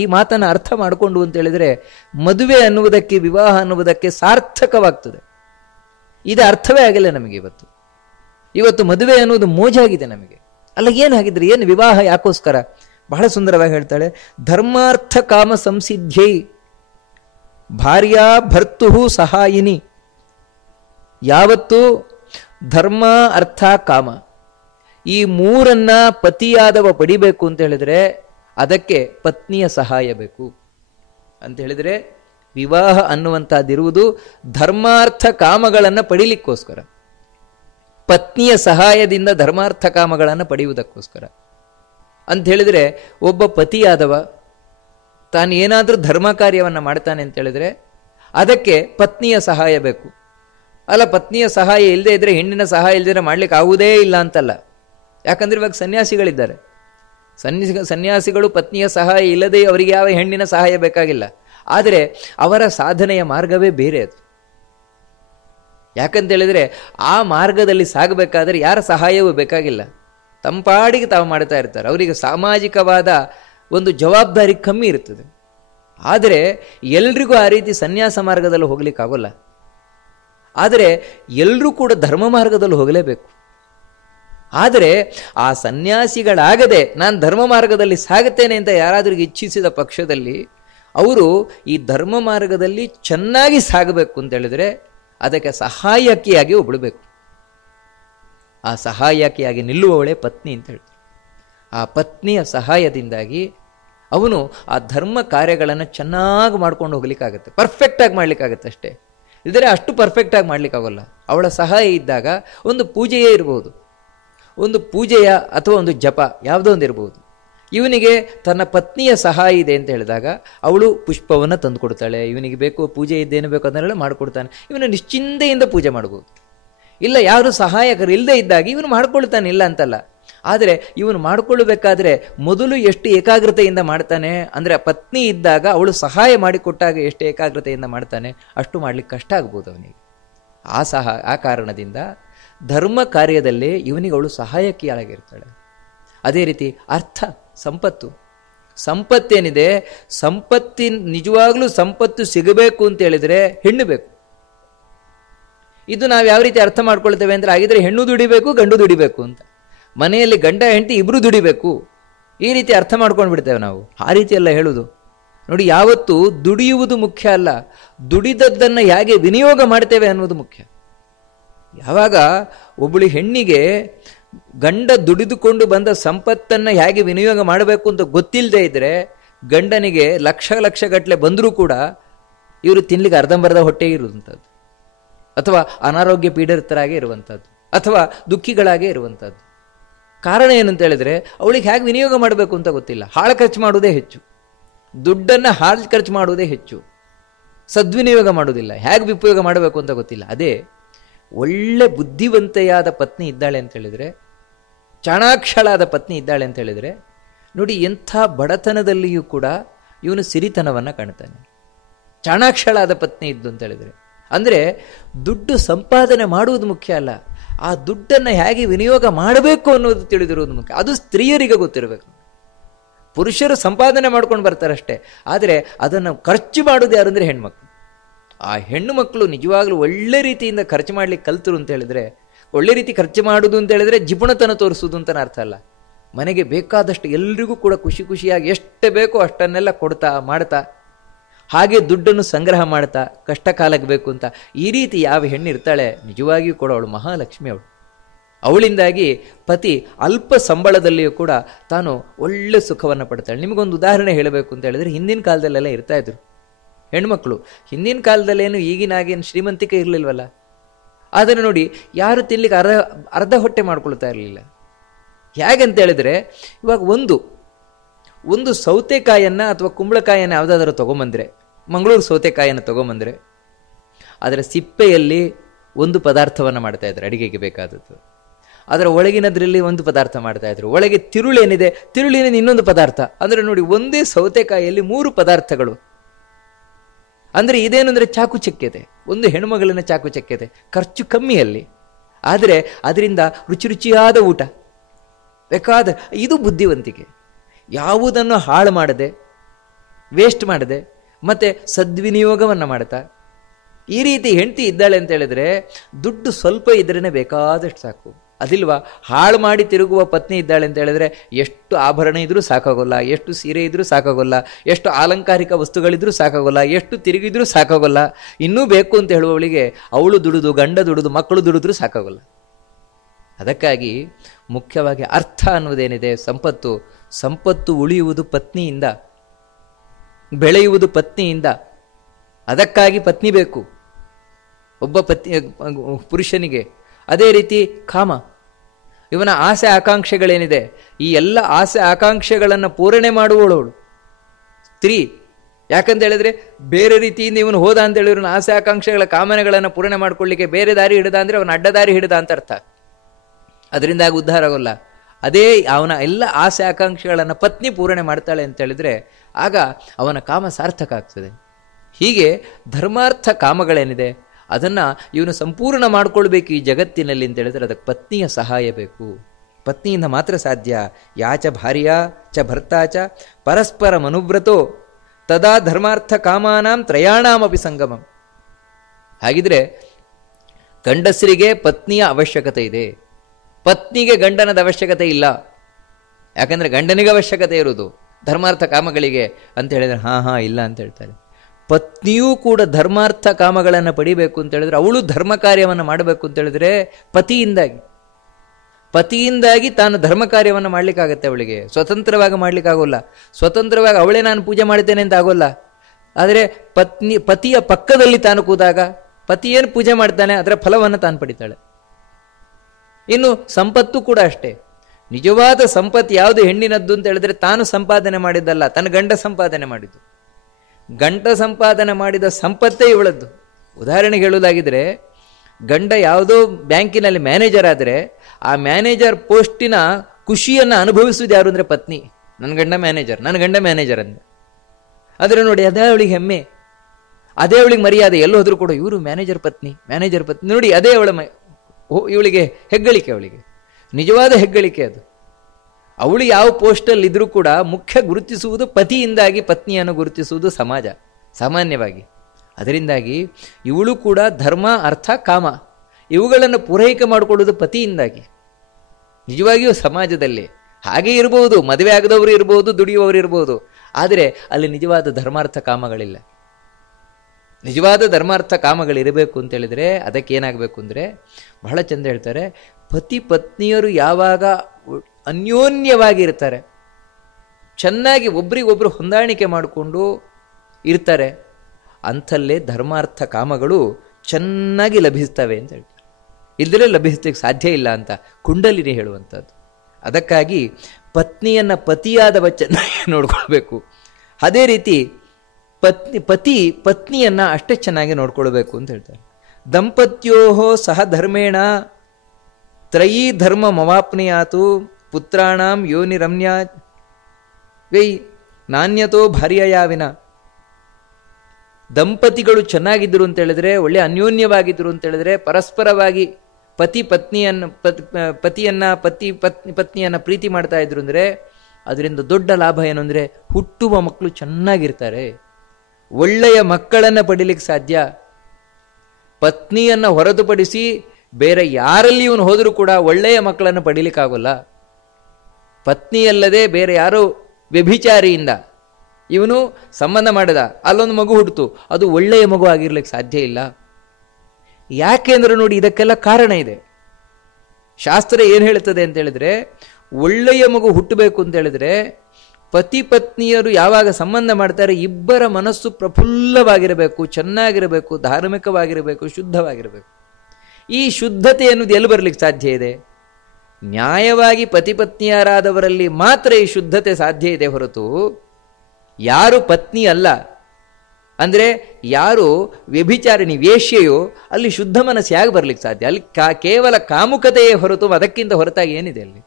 ಈ ಮಾತನ್ನು ಅರ್ಥ ಮಾಡಿಕೊಂಡು ಅಂತ ಹೇಳಿದ್ರೆ ಮದುವೆ ಅನ್ನುವುದಕ್ಕೆ, ವಿವಾಹ ಅನ್ನುವುದಕ್ಕೆ ಸಾರ್ಥಕವಾಗ್ತದೆ. ಇದು ಅರ್ಥವೇ ಆಗಿಲ್ಲ ನಮಗೆ. ಇವತ್ತು ಮದುವೆ ಅನ್ನುವುದು ಮೋಜಾಗಿದೆ ನಮಗೆ. ಅಲ್ಲ, ಏನಾಗಿದ್ರೆ ಏನು ವಿವಾಹ ಯಾಕೋಸ್ಕರ? ಬಹಳ ಸುಂದರವಾಗಿ ಹೇಳ್ತಾಳೆ, ಧರ್ಮಾರ್ಥ ಕಾಮ ಸಂಸಿದ್ಧೈ ಭಾರ್ಯಾ ಭರ್ತುಃ ಸಹಾಯಿನಿ. ಯಾವತ್ತು ಧರ್ಮ, ಅರ್ಥ, ಕಾಮ ಈ ಮೂರನ್ನ ಪತಿಯಾದವ ಪಡಿಬೇಕು ಅಂತ ಹೇಳಿದ್ರೆ ಅದಕ್ಕೆ ಪತ್ನಿಯ ಸಹಾಯ ಬೇಕು ಅಂತ ಹೇಳಿದ್ರೆ, ವಿವಾಹ ಅನ್ನುವಂಥದ್ದಿರುವುದು ಧರ್ಮಾರ್ಥ ಕಾಮಗಳನ್ನು ಪಡಿಲಿಕ್ಕೋಸ್ಕರ, ಪತ್ನಿಯ ಸಹಾಯದಿಂದ ಧರ್ಮಾರ್ಥ ಕಾಮಗಳನ್ನು ಪಡೆಯುವುದಕ್ಕೋಸ್ಕರ ಅಂತ ಹೇಳಿದ್ರೆ, ಒಬ್ಬ ಪತಿಯಾದವ ತಾನು ಏನಾದರೂ ಧರ್ಮ ಕಾರ್ಯವನ್ನು ಮಾಡ್ತಾನೆ ಅಂತ ಹೇಳಿದ್ರೆ ಅದಕ್ಕೆ ಪತ್ನಿಯ ಸಹಾಯ ಬೇಕು. ಅಲ್ಲ, ಪತ್ನಿಯ ಸಹಾಯ ಇಲ್ಲದೆ ಇದ್ರೆ, ಹೆಣ್ಣಿನ ಸಹಾಯ ಇಲ್ಲದಿದ್ರೆ ಮಾಡ್ಲಿಕ್ಕೆ ಆಗುವುದೇ ಇಲ್ಲ ಅಂತಲ್ಲ. ಯಾಕಂದ್ರೆ ಇವಾಗ ಸನ್ಯಾಸಿಗಳಿದ್ದಾರೆ, ಸನ್ಯಾಸಿಗಳು ಪತ್ನಿಯ ಸಹಾಯ ಇಲ್ಲದೆ ಅವರಿಗೆ ಯಾವ ಹೆಣ್ಣಿನ ಸಹಾಯ ಬೇಕಾಗಿಲ್ಲ. ಆದರೆ ಅವರ ಸಾಧನೆಯ ಮಾರ್ಗವೇ ಬೇರೆ ಅದು. ಯಾಕಂತ ಹೇಳಿದ್ರೆ ಆ ಮಾರ್ಗದಲ್ಲಿ ಸಾಗಬೇಕಾದ್ರೆ ಯಾರ ಸಹಾಯವೂ ಬೇಕಾಗಿಲ್ಲ, ತಂಪಾಡಿಗೆ ತಾವು ಮಾಡ್ತಾ ಇರ್ತಾರೆ. ಅವರಿಗೆ ಸಾಮಾಜಿಕವಾದ ಒಂದು ಜವಾಬ್ದಾರಿ ಕಮ್ಮಿ ಇರ್ತದೆ. ಆದರೆ ಎಲ್ರಿಗೂ ಆ ರೀತಿ ಸನ್ಯಾಸ ಮಾರ್ಗದಲ್ಲಿ ಹೋಗ್ಲಿಕ್ಕಾಗೋಲ್ಲ. ಆದರೆ ಎಲ್ಲರೂ ಕೂಡ ಧರ್ಮ ಮಾರ್ಗದಲ್ಲಿ ಹೋಗಲೇಬೇಕು. ಆದರೆ ಆ ಸನ್ಯಾಸಿಗಳಾಗದೆ ನಾನು ಧರ್ಮ ಮಾರ್ಗದಲ್ಲಿ ಸಾಗುತ್ತೇನೆ ಅಂತ ಯಾರಾದರೂ ಇಚ್ಛಿಸಿದ ಪಕ್ಷದಲ್ಲಿ ಅವರು ಈ ಧರ್ಮ ಮಾರ್ಗದಲ್ಲಿ ಚೆನ್ನಾಗಿ ಸಾಗಬೇಕು ಅಂತ ಹೇಳಿದ್ರೆ ಅದಕ್ಕೆ ಸಹಾಯಕಿಯಾಗಿ ಒಬ್ಬಳಬೇಕು. ಆ ಸಹಾಯಕಿಯಾಗಿ ನಿಲ್ಲುವವಳೇ ಪತ್ನಿ ಅಂತ ಹೇಳ್ತಾರೆ. ಆ ಪತ್ನಿಯ ಸಹಾಯದಿಂದಾಗಿ ಅವನು ಆ ಧರ್ಮ ಕಾರ್ಯಗಳನ್ನು ಚೆನ್ನಾಗಿ ಮಾಡ್ಕೊಂಡು ಹೋಗ್ಲಿಕ್ಕಾಗತ್ತೆ, ಪರ್ಫೆಕ್ಟಾಗಿ ಮಾಡ್ಲಿಕ್ಕಾಗತ್ತೆ. ಅಷ್ಟೇ ಇದ್ರೆ ಅಷ್ಟು ಪರ್ಫೆಕ್ಟಾಗಿ ಮಾಡ್ಲಿಕ್ಕಾಗಲ್ಲ. ಅವಳ ಸಹಾಯ ಇದ್ದಾಗ ಒಂದು ಪೂಜೆಯೇ ಇರಬಹುದು, ಒಂದು ಪೂಜೆಯ ಅಥವಾ ಒಂದು ಜಪ ಯಾವುದೋ ಒಂದು ಇರಬಹುದು. ಇವನಿಗೆ ತನ್ನ ಪತ್ನಿಯ ಸಹಾಯ ಇದೆ ಅಂತ ಹೇಳಿದಾಗ ಅವಳು ಪುಷ್ಪವನ್ನು ತಂದು ಕೊಡ್ತಾಳೆ. ಇವನಿಗೆ ಬೇಕು ಪೂಜೆ ಇದ್ದೇನು ಬೇಕು ಅದನ್ನೆಲ್ಲ ಮಾಡಿಕೊಡ್ತಾನೆ. ಇವನು ನಿಶ್ಚಿಂತೆಯಿಂದ ಪೂಜೆ ಮಾಡ್ಬೋದು. ಇಲ್ಲ, ಯಾರು ಸಹಾಯಕರು ಇಲ್ಲದೆ ಇದ್ದಾಗ ಇವನು ಮಾಡ್ಕೊಳ್ತಾನೆ, ಇಲ್ಲ ಅಂತಲ್ಲ. ಆದರೆ ಇವನು ಮಾಡಿಕೊಳ್ಳಬೇಕಾದ್ರೆ ಮೊದಲು ಎಷ್ಟು ಏಕಾಗ್ರತೆಯಿಂದ ಮಾಡ್ತಾನೆ ಅಂದರೆ, ಪತ್ನಿ ಇದ್ದಾಗ ಅವಳು ಸಹಾಯ ಮಾಡಿಕೊಟ್ಟಾಗ ಎಷ್ಟು ಏಕಾಗ್ರತೆಯಿಂದ ಮಾಡ್ತಾನೆ ಅಷ್ಟು ಮಾಡ್ಲಿಕ್ಕೆ ಕಷ್ಟ ಆಗ್ಬೋದು ಅವನಿಗೆ. ಆ ಕಾರಣದಿಂದ ಧರ್ಮ ಕಾರ್ಯದಲ್ಲೇ ಇವನಿಗೆ ಅವಳು ಸಹಾಯಕಿಯಾಗಿರ್ತಾಳೆ. ಅದೇ ರೀತಿ ಅರ್ಥ, ಸಂಪತ್ತೇನಿದೆ, ನಿಜವಾಗ್ಲೂ ಸಂಪತ್ತು ಸಿಗಬೇಕು ಅಂತ ಹೇಳಿದ್ರೆ ಹೆಣ್ಣು ಬೇಕು. ಇದು ನಾವು ಯಾವ ರೀತಿ ಅರ್ಥ ಮಾಡ್ಕೊಳ್ತೇವೆ ಅಂದರೆ, ಹಾಗಿದ್ರೆ ಹೆಣ್ಣು ದುಡಿಬೇಕು, ಗಂಡು ದುಡಿಬೇಕು ಅಂತ. ಮನೆಯಲ್ಲಿ ಗಂಡ ಹೆಂಡತಿ ಇಬ್ರು ದುಡಿಬೇಕು, ಈ ರೀತಿ ಅರ್ಥ ಮಾಡ್ಕೊಂಡು ಬಿಡ್ತೇವೆ ನಾವು. ಆ ರೀತಿ ಎಲ್ಲ ಹೇಳುವುದು ನೋಡಿ. ಯಾವತ್ತೂ ದುಡಿಯುವುದು ಮುಖ್ಯ ಅಲ್ಲ, ದುಡಿದದ್ದನ್ನು ಹೇಗೆ ವಿನಿಯೋಗ ಮಾಡ್ತೇವೆ ಅನ್ನೋದು ಮುಖ್ಯ. ಯಾವಾಗ ಒಬ್ಬಳು ಹೆಣ್ಣಿಗೆ ಗಂಡ ದುಡಿದುಕೊಂಡು ಬಂದ ಸಂಪತ್ತನ್ನು ಹೇಗೆ ವಿನಿಯೋಗ ಮಾಡಬೇಕು ಅಂತ ಗೊತ್ತಿಲ್ಲದೆ ಇದ್ರೆ, ಗಂಡನಿಗೆ ಲಕ್ಷ ಗಟ್ಟಲೆ ಬಂದರೂ ಕೂಡ ಇವರು ತಿನ್ಲಿಕ್ಕೆ ಅರ್ಧಂಬರ್ಧ ಹೊಟ್ಟೆ ಇರುವಂಥದ್ದು, ಅಥವಾ ಅನಾರೋಗ್ಯ ಪೀಡಿತರಾಗೇ ಇರುವಂಥದ್ದು, ಅಥವಾ ದುಃಖಿಗಳಾಗೇ ಇರುವಂಥದ್ದು. ಕಾರಣ ಏನಂತ ಹೇಳಿದ್ರೆ, ಅವಳಿಗೆ ಹೇಗೆ ವಿನಿಯೋಗ ಮಾಡಬೇಕು ಅಂತ ಗೊತ್ತಿಲ್ಲ. ಹಾಳು ಖರ್ಚು ಮಾಡುವುದೇ ಹೆಚ್ಚು, ದುಡ್ಡನ್ನು ಹಾಳು ಖರ್ಚು ಮಾಡುವುದೇ ಹೆಚ್ಚು, ಸದ್ವಿನಿಯೋಗ ಮಾಡುವುದಿಲ್ಲ. ಹೇಗೆ ಉಪಯೋಗ ಮಾಡಬೇಕು ಅಂತ ಗೊತ್ತಿಲ್ಲ. ಅದೇ ಒಳ್ಳೆ ಬುದ್ಧಿವಂತೆಯಾದ ಪತ್ನಿ ಇದ್ದಾಳೆ ಅಂತ ಹೇಳಿದ್ರೆ, ಚಾಣಾಕ್ಷಳಾದ ಪತ್ನಿ ಇದ್ದಾಳೆ ಅಂತ ಹೇಳಿದ್ರೆ ನೋಡಿ, ಎಂಥ ಬಡತನದಲ್ಲಿಯೂ ಕೂಡ ಇವನು ಸಿರಿತನವನ್ನು ಕಾಣ್ತಾನೆ. ಚಾಣಾಕ್ಷಳಾದ ಪತ್ನಿ ಇದ್ದು ಅಂತ ಹೇಳಿದ್ರೆ, ಅಂದರೆ ದುಡ್ಡು ಸಂಪಾದನೆ ಮಾಡುವುದು ಮುಖ್ಯ ಅಲ್ಲ, ಆ ದುಡ್ಡನ್ನು ಹೇಗೆ ವಿನಿಯೋಗ ಮಾಡಬೇಕು ಅನ್ನೋದು ತಿಳಿದಿರುವುದು ಮುಖ್ಯ. ಅದು ಸ್ತ್ರೀಯರಿಗೆ ಗೊತ್ತಿರಬೇಕು. ಪುರುಷರು ಸಂಪಾದನೆ ಮಾಡ್ಕೊಂಡು ಬರ್ತಾರಷ್ಟೇ, ಆದರೆ ಅದನ್ನು ಖರ್ಚು ಮಾಡೋದು ಯಾರು ಅಂದರೆ ಹೆಣ್ಮಕ್ಳು. ಆ ಹೆಣ್ಣು ಮಕ್ಕಳು ನಿಜವಾಗ್ಲೂ ಒಳ್ಳೆ ರೀತಿಯಿಂದ ಖರ್ಚು ಮಾಡ್ಲಿಕ್ಕೆ ಕಲ್ತರು ಅಂತ ಹೇಳಿದ್ರೆ, ಒಳ್ಳೆ ರೀತಿ ಖರ್ಚು ಮಾಡೋದು ಅಂತ ಹೇಳಿದ್ರೆ ಜಿಪುಣತನ ತೋರಿಸೋದು ಅಂತ ಅರ್ಥ ಅಲ್ಲ. ಮನೆಗೆ ಬೇಕಾದಷ್ಟು ಎಲ್ರಿಗೂ ಕೂಡ ಖುಷಿಯಾಗಿ ಎಷ್ಟು ಬೇಕೋ ಅಷ್ಟನ್ನೆಲ್ಲ ಕೊಡ್ತಾ ಮಾಡ್ತಾ, ಹಾಗೆ ದುಡ್ಡನ್ನು ಸಂಗ್ರಹ ಮಾಡ್ತಾ, ಕಷ್ಟ ಕಾಲಕ್ಕೆ ಬೇಕು ಅಂತ ಈ ರೀತಿ ಯಾವ ಹೆಣ್ಣು ಇರ್ತಾಳೆ, ನಿಜವಾಗಿಯೂ ಕೂಡ ಅವಳು ಮಹಾಲಕ್ಷ್ಮಿ. ಅವಳು ಅವಳಿಂದಾಗಿ ಪತಿ ಅಲ್ಪ ಸಂಬಳದಲ್ಲಿಯೂ ಕೂಡ ತಾನು ಒಳ್ಳೆ ಸುಖವನ್ನು ಪಡ್ತಾಳೆ. ನಿಮಗೊಂದು ಉದಾಹರಣೆ ಹೇಳಬೇಕು ಅಂತ ಹೇಳಿದ್ರೆ, ಹಿಂದಿನ ಕಾಲದಲ್ಲೆಲ್ಲ ಇರ್ತಾ ಇದ್ರು ಹೆಣ್ಮಕ್ಳು. ಹಿಂದಿನ ಕಾಲದಲ್ಲೇನು ಈಗಿನಾಗೇನು ಶ್ರೀಮಂತಿಕೆ ಇರಲಿಲ್ವಲ್ಲ. ಆದರೆ ನೋಡಿ, ಯಾರು ತಿನ್ಲಿಕ್ಕೆ ಅರ್ಧ ಹೊಟ್ಟೆ ಮಾಡ್ಕೊಳ್ತಾ ಇರಲಿಲ್ಲ. ಹೇಗಂತ ಹೇಳಿದ್ರೆ, ಇವಾಗ ಒಂದು ಸೌತೆಕಾಯನ್ನು ಅಥವಾ ಕುಂಬಳಕಾಯನ್ನು ಯಾವುದಾದ್ರೂ ತೊಗೊಂಬಂದ್ರೆ, ಮಂಗಳೂರು ಸೌತೆಕಾಯನ್ನು ತೊಗೊಂಬಂದ್ರೆ, ಅದರ ಸಿಪ್ಪೆಯಲ್ಲಿ ಒಂದು ಪದಾರ್ಥವನ್ನು ಮಾಡ್ತಾ ಇದ್ರು ಅಡಿಗೆಗೆ ಬೇಕಾದದ್ದು. ಅದರ ಒಳಗಿನದ್ರಲ್ಲಿ ಒಂದು ಪದಾರ್ಥ ಮಾಡ್ತಾ ಇದ್ರು. ಒಳಗೆ ತಿರುಳೇನಿದೆ, ತಿರುಳಿನ ಇನ್ನೊಂದು ಪದಾರ್ಥ. ಅಂದರೆ ನೋಡಿ, ಒಂದೇ ಸೌತೆಕಾಯಿಯಲ್ಲಿ 3 ಪದಾರ್ಥಗಳು. ಅಂದರೆ ಇದೇನು ಅಂದರೆ ಚಾಕುಚಕ್ಯತೆ, ಒಂದು ಹೆಣ್ಣುಮಗಳಿನ ಚಾಕುಚಕ್ಯತೆ, ಖರ್ಚು ಕಮ್ಮಿಯಲ್ಲಿ, ಆದರೆ ಅದರಿಂದ ರುಚಿ ರುಚಿಯಾದ ಊಟ ಬೇಕಾದ. ಇದು ಬುದ್ಧಿವಂತಿಕೆ. ಯಾವುದನ್ನು ಹಾಳು ಮಾಡದೆ, ವೇಸ್ಟ್ ಮಾಡದೆ, ಮತ್ತೆ ಸದ್ವಿನಿಯೋಗವನ್ನು ಮಾಡ್ತಾ ಈ ರೀತಿ ಹೆಂಡತಿ ಇದ್ದಾಳೆ ಅಂತ ಹೇಳಿದ್ರೆ, ದುಡ್ಡು ಸ್ವಲ್ಪ ಇದ್ರೇ ಬೇಕಾದಷ್ಟು ಸಾಕು. ಅದಿಲ್ವಾ, ಹಾಳು ಮಾಡಿ ತಿರುಗುವ ಪತ್ನಿ ಇದ್ದಾಳೆ ಅಂತ ಹೇಳಿದ್ರೆ, ಎಷ್ಟು ಆಭರಣ ಇದ್ರೂ ಸಾಕಾಗೋಲ್ಲ, ಎಷ್ಟು ಸೀರೆ ಇದ್ರೂ ಸಾಕಾಗೋಲ್ಲ, ಎಷ್ಟು ಅಲಂಕಾರಿಕ ವಸ್ತುಗಳಿದ್ರೂ ಸಾಕಾಗೋಲ್ಲ, ಎಷ್ಟು ತಿರುಗಿದ್ರೂ ಸಾಕಾಗೋಲ್ಲ. ಇನ್ನೂ ಬೇಕು ಅಂತ ಹೇಳುವವಳಿಗೆ ಅವಳು ದುಡಿದು, ಗಂಡ ದುಡಿದು, ಮಕ್ಕಳು ದುಡಿದ್ರೂ ಸಾಕಾಗೋಲ್ಲ. ಅದಕ್ಕಾಗಿ ಮುಖ್ಯವಾಗಿ ಅರ್ಥ ಅನ್ನೋದೇನಿದೆ, ಸಂಪತ್ತು ಉಳಿಯುವುದು ಪತ್ನಿಯಿಂದ, ಬೆಳೆಯುವುದು ಪತ್ನಿಯಿಂದ. ಅದಕ್ಕಾಗಿ ಪತ್ನಿ ಬೇಕು ಒಬ್ಬ ಪುರುಷನಿಗೆ. ಅದೇ ರೀತಿ ಕಾಮ, ಇವನ ಆಸೆ ಆಕಾಂಕ್ಷೆಗಳೇನಿದೆ, ಈ ಎಲ್ಲ ಆಸೆ ಆಕಾಂಕ್ಷೆಗಳನ್ನು ಪೂರಣೆ ಮಾಡುವವಳು ಸ್ತ್ರೀ. ಯಾಕಂತ ಹೇಳಿದ್ರೆ, ಬೇರೆ ರೀತಿಯಿಂದ ಇವನು ಹೋದ ಅಂತ ಹೇಳಿದ್ರು ಆಸೆ ಆಕಾಂಕ್ಷೆಗಳ ಕಾಮನೆಗಳನ್ನು ಪೂರಣೆ ಮಾಡ್ಕೊಳ್ಳಿಕ್ಕೆ ಬೇರೆ ದಾರಿ ಹಿಡಿದ ಅಂದರೆ ಅವನ ಅಡ್ಡದಾರಿ ಹಿಡಿದ ಅಂತ ಅರ್ಥ. ಅದರಿಂದಾಗಿ ಉದ್ಧಾರ ಆಗೋಲ್ಲ. ಅದೇ ಅವನ ಎಲ್ಲ ಆಸೆ ಆಕಾಂಕ್ಷೆಗಳನ್ನು ಪತ್ನಿ ಪೂರಣೆ ಮಾಡ್ತಾಳೆ ಅಂತ ಹೇಳಿದ್ರೆ, ಆಗ ಅವನ ಕಾಮ ಸಾರ್ಥಕ ಆಗ್ತದೆ. ಹೀಗೆ ಧರ್ಮಾರ್ಥ ಕಾಮಗಳೇನಿದೆ ಅದನ್ನು ಇವನು ಸಂಪೂರ್ಣ ಮಾಡ್ಕೊಳ್ಬೇಕು ಈ ಜಗತ್ತಿನಲ್ಲಿ ಅಂತ ಹೇಳಿದ್ರೆ, ಅದಕ್ಕೆ ಪತ್ನಿಯ ಸಹಾಯ ಬೇಕು. ಪತ್ನಿಯಿಂದ ಮಾತ್ರ ಸಾಧ್ಯ. ಯಾಚ ಭಾರ್ಯ ಚ ಭರ್ತಾ ಚ ಪರಸ್ಪರ ಮನುವ್ರತೋ ತದಾ ಧರ್ಮಾರ್ಥ ಕಾಮಾನಾಂ ತ್ರಯಾಣಾಮಪಿ ಸಂಗಮಂ. ಹಾಗಿದ್ರೆ ಗಂಡಸರಿಗೆ ಪತ್ನಿಯ ಅವಶ್ಯಕತೆ ಇದೆ, ಪತ್ನಿಗೆ ಗಂಡನದ ಅವಶ್ಯಕತೆ ಇಲ್ಲ. ಯಾಕಂದರೆ ಗಂಡನಿಗೆ ಅವಶ್ಯಕತೆ ಇರುವುದು ಧರ್ಮಾರ್ಥ ಕಾಮಗಳಿಗೆ ಅಂತ ಹೇಳಿದ್ರೆ, ಇಲ್ಲ ಅಂತ ಹೇಳ್ತಾರೆ. ಪತ್ನಿಯೂ ಕೂಡ ಧರ್ಮಾರ್ಥ ಕಾಮಗಳನ್ನು ಪಡಿಬೇಕು ಅಂತ ಹೇಳಿದ್ರೆ, ಅವಳು ಧರ್ಮ ಕಾರ್ಯವನ್ನು ಮಾಡಬೇಕು ಅಂತ ಹೇಳಿದ್ರೆ ಪತಿಯಿಂದಾಗಿ ತಾನು ಧರ್ಮ ಕಾರ್ಯವನ್ನು ಮಾಡ್ಲಿಕ್ಕಾಗತ್ತೆ. ಅವಳಿಗೆ ಸ್ವತಂತ್ರವಾಗಿ ಮಾಡ್ಲಿಕ್ಕಾಗೋಲ್ಲ. ಸ್ವತಂತ್ರವಾಗಿ ಅವಳೇ ನಾನು ಪೂಜೆ ಮಾಡ್ತೇನೆ ಅಂತ ಆಗೋಲ್ಲ. ಆದರೆ ಪತಿಯ ಪಕ್ಕದಲ್ಲಿ ತಾನು ಕೂತಾಗ ಪತಿ ಏನು ಪೂಜೆ ಮಾಡ್ತಾನೆ ಅದರ ಫಲವನ್ನು ತಾನು ಪಡಿತಾಳೆ. ಇನ್ನು ಸಂಪತ್ತು ಕೂಡ ಅಷ್ಟೇ. ನಿಜವಾದ ಸಂಪತ್ತು ಯಾವುದು ಹೆಣ್ಣಿನದ್ದು ಅಂತ ಹೇಳಿದ್ರೆ, ತಾನು ಸಂಪಾದನೆ ಮಾಡಿದ್ದಲ್ಲ, ತನ್ನ ಗಂಡ ಸಂಪಾದನೆ ಮಾಡಿದ್ದು. ಗಂಡ ಸಂಪಾದನೆ ಮಾಡಿದ ಸಂಪತ್ತೇ ಇವಳದ್ದು. ಉದಾಹರಣೆಗೆ ಹೇಳುವುದಾಗಿದ್ರೆ, ಗಂಡ ಯಾವುದೋ ಬ್ಯಾಂಕಿನಲ್ಲಿ ಮ್ಯಾನೇಜರ್ ಆದರೆ ಆ ಮ್ಯಾನೇಜರ್ ಪೋಸ್ಟಿನ ಖುಷಿಯನ್ನು ಅನುಭವಿಸುವುದು ಯಾರು ಅಂದರೆ ಪತ್ನಿ. ನನ್ನ ಗಂಡ ಮ್ಯಾನೇಜರ್ ಅಂದ. ಆದರೆ ನೋಡಿ, ಅದೇ ಅವಳಿಗೆ ಹೆಮ್ಮೆ, ಅದೇ ಅವಳಿಗೆ ಮರ್ಯಾದೆ. ಎಲ್ಲೋದ್ರೂ ಕೂಡ ಇವರು ಮ್ಯಾನೇಜರ್ ಪತ್ನಿ ನೋಡಿ, ಅದೇ ಅವಳ ಇವಳಿಗೆ ಹೆಗ್ಗಳಿಕೆ, ಅವಳಿಗೆ ನಿಜವಾದ ಹೆಗ್ಗಳಿಕೆ ಅದು. ಅವಳು ಯಾವ ಪೋಸ್ಟಲ್ಲಿ ಇದ್ರೂ ಕೂಡ ಮುಖ್ಯ ಗುರುತಿಸುವುದು ಪತಿಯಿಂದಾಗಿ ಪತ್ನಿಯನ್ನು ಗುರುತಿಸುವುದು ಸಮಾಜ ಸಾಮಾನ್ಯವಾಗಿ. ಅದರಿಂದಾಗಿ ಇವಳು ಕೂಡ ಧರ್ಮ ಅರ್ಥ ಕಾಮ ಇವುಗಳನ್ನು ಪೂರೈಕೆ ಮಾಡಿಕೊಳ್ಳುವುದು ಪತಿಯಿಂದಾಗಿ. ನಿಜವಾಗಿಯೂ ಸಮಾಜದಲ್ಲಿ ಹಾಗೆ ಇರಬಹುದು, ಮದುವೆ ಆಗದವರು ಇರಬಹುದು, ದುಡಿಯುವವರು ಇರಬಹುದು, ಆದರೆ ಅಲ್ಲಿ ನಿಜವಾದ ಧರ್ಮಾರ್ಥ ಕಾಮಗಳಿಲ್ಲ. ನಿಜವಾದ ಧರ್ಮಾರ್ಥ ಕಾಮಗಳಿರಬೇಕು ಅಂತೇಳಿದರೆ ಅದಕ್ಕೇನಾಗಬೇಕು ಅಂದರೆ, ಬಹಳ ಚಂದ ಹೇಳ್ತಾರೆ, ಪತಿ ಪತ್ನಿಯರು ಯಾವಾಗ ಅನ್ಯೋನ್ಯವಾಗಿರ್ತಾರೆ, ಚೆನ್ನಾಗಿ ಒಬ್ರಿಗೊಬ್ರು ಹೊಂದಾಣಿಕೆ ಮಾಡಿಕೊಂಡು ಇರ್ತಾರೆ, ಅಂಥಲ್ಲೇ ಧರ್ಮಾರ್ಥ ಕಾಮಗಳು ಚೆನ್ನಾಗಿ ಲಭಿಸ್ತವೆ ಅಂತ ಹೇಳ್ತಾರೆ. ಇಲ್ಲದೇ ಲಭಿಸಲಿಕ್ಕೆ ಸಾಧ್ಯ ಇಲ್ಲ ಅಂತ ಕುಂಡಲಿನಿ ಹೇಳುವಂಥದ್ದು. ಅದಕ್ಕಾಗಿ ಪತ್ನಿಯನ್ನು ಪತಿಯಾದವ ಚೆನ್ನಾಗಿ ನೋಡ್ಕೊಳ್ಬೇಕು. ಅದೇ ರೀತಿ ಪತ್ನಿಯನ್ನು ಅಷ್ಟೇ ಚೆನ್ನಾಗಿ ನೋಡ್ಕೊಳ್ಬೇಕು ಅಂತ ಹೇಳ್ತಾರೆ. ದಂಪತ್ಯೋಹೋ ಸಹ ಧರ್ಮೇಣ ತ್ರಯೀ ಧರ್ಮ ಮವಾಪ್ನಿಯಾತು ಪುತ್ರಾಣಾಂ ಯೋನಿರಮ್ಯಾ ವೈ ನಾಣ್ಯತೋ ಭಾರ್ಯಯಾವಿನ. ದಂಪತಿಗಳು ಚೆನ್ನಾಗಿದ್ದರು ಅಂತ ಹೇಳಿದ್ರೆ, ಒಳ್ಳೆ ಅನ್ಯೋನ್ಯವಾಗಿದ್ದರು ಅಂತ ಹೇಳಿದ್ರೆ, ಪರಸ್ಪರವಾಗಿ ಪತ್ನಿಯನ್ನ ಪ್ರೀತಿ ಮಾಡ್ತಾ ಇದ್ರು ಅಂದರೆ ಅದರಿಂದ ದೊಡ್ಡ ಲಾಭ ಏನು ಅಂದರೆ, ಹುಟ್ಟುವ ಮಕ್ಕಳು ಚೆನ್ನಾಗಿರ್ತಾರೆ, ಒಳ್ಳೆಯ ಮಕ್ಕಳನ್ನು ಪಡಿಲಿಕ್ಕೆ ಸಾಧ್ಯ. ಪತ್ನಿಯನ್ನು ಹೊರತುಪಡಿಸಿ ಬೇರೆ ಯಾರಲ್ಲಿ ಇವನು ಹೋದರೂ ಕೂಡ ಒಳ್ಳೆಯ ಮಕ್ಕಳನ್ನು ಪಡಿಲಿಕ್ಕಾಗೋಲ್ಲ. ಪತ್ನಿಯಲ್ಲದೆ ಬೇರೆ ಯಾರೋ ವ್ಯಭಿಚಾರಿಯಿಂದ ಇವನು ಸಂಬಂಧ ಮಾಡಿದ, ಅಲ್ಲೊಂದು ಮಗು ಹುಟ್ಟಿತು, ಅದು ಒಳ್ಳೆಯ ಮಗು ಆಗಿರ್ಲಿಕ್ಕೆ ಸಾಧ್ಯ ಇಲ್ಲ. ಯಾಕೆಂದ್ರೆ ನೋಡಿ, ಇದಕ್ಕೆಲ್ಲ ಕಾರಣ ಇದೆ. ಶಾಸ್ತ್ರ ಏನು ಹೇಳ್ತದೆ ಅಂತ ಹೇಳಿದ್ರೆ, ಒಳ್ಳೆಯ ಮಗು ಹುಟ್ಟಬೇಕು ಅಂತ ಹೇಳಿದ್ರೆ ಪತಿ ಪತ್ನಿಯರು ಯಾವಾಗ ಸಂಬಂಧ ಮಾಡ್ತಾರೆ ಇಬ್ಬರ ಮನಸ್ಸು ಪ್ರಫುಲ್ಲವಾಗಿರಬೇಕು, ಚೆನ್ನಾಗಿರಬೇಕು, ಧಾರ್ಮಿಕವಾಗಿರಬೇಕು, ಶುದ್ಧವಾಗಿರಬೇಕು. ಈ ಶುದ್ಧತೆ ಅನ್ನೋದು ಎಲ್ಲಿ ಬರಲಿಕ್ಕೆ ಸಾಧ್ಯ ಇದೆ? ನ್ಯಾಯವಾಗಿ ಪತಿ ಪತ್ನಿಯರಾದವರಲ್ಲಿ ಮಾತ್ರ ಈ ಶುದ್ಧತೆ ಸಾಧ್ಯ ಇದೆ ಹೊರತು ಯಾರು ಪತ್ನಿ ಅಲ್ಲ, ಅಂದರೆ ಯಾರು ವ್ಯಭಿಚಾರಿಣಿ ವೇಶ್ಯೆಯೋ ಅಲ್ಲಿ ಶುದ್ಧ ಮನಸ್ಸು ಹೇಗೆ ಬರಲಿಕ್ಕೆ ಸಾಧ್ಯ? ಅಲ್ಲಿ ಕೇವಲ ಕಾಮುಕತೆಯೇ ಹೊರತು ಅದಕ್ಕಿಂತ ಹೊರತಾಗಿ ಏನಿದೆ ಅಲ್ಲಿ?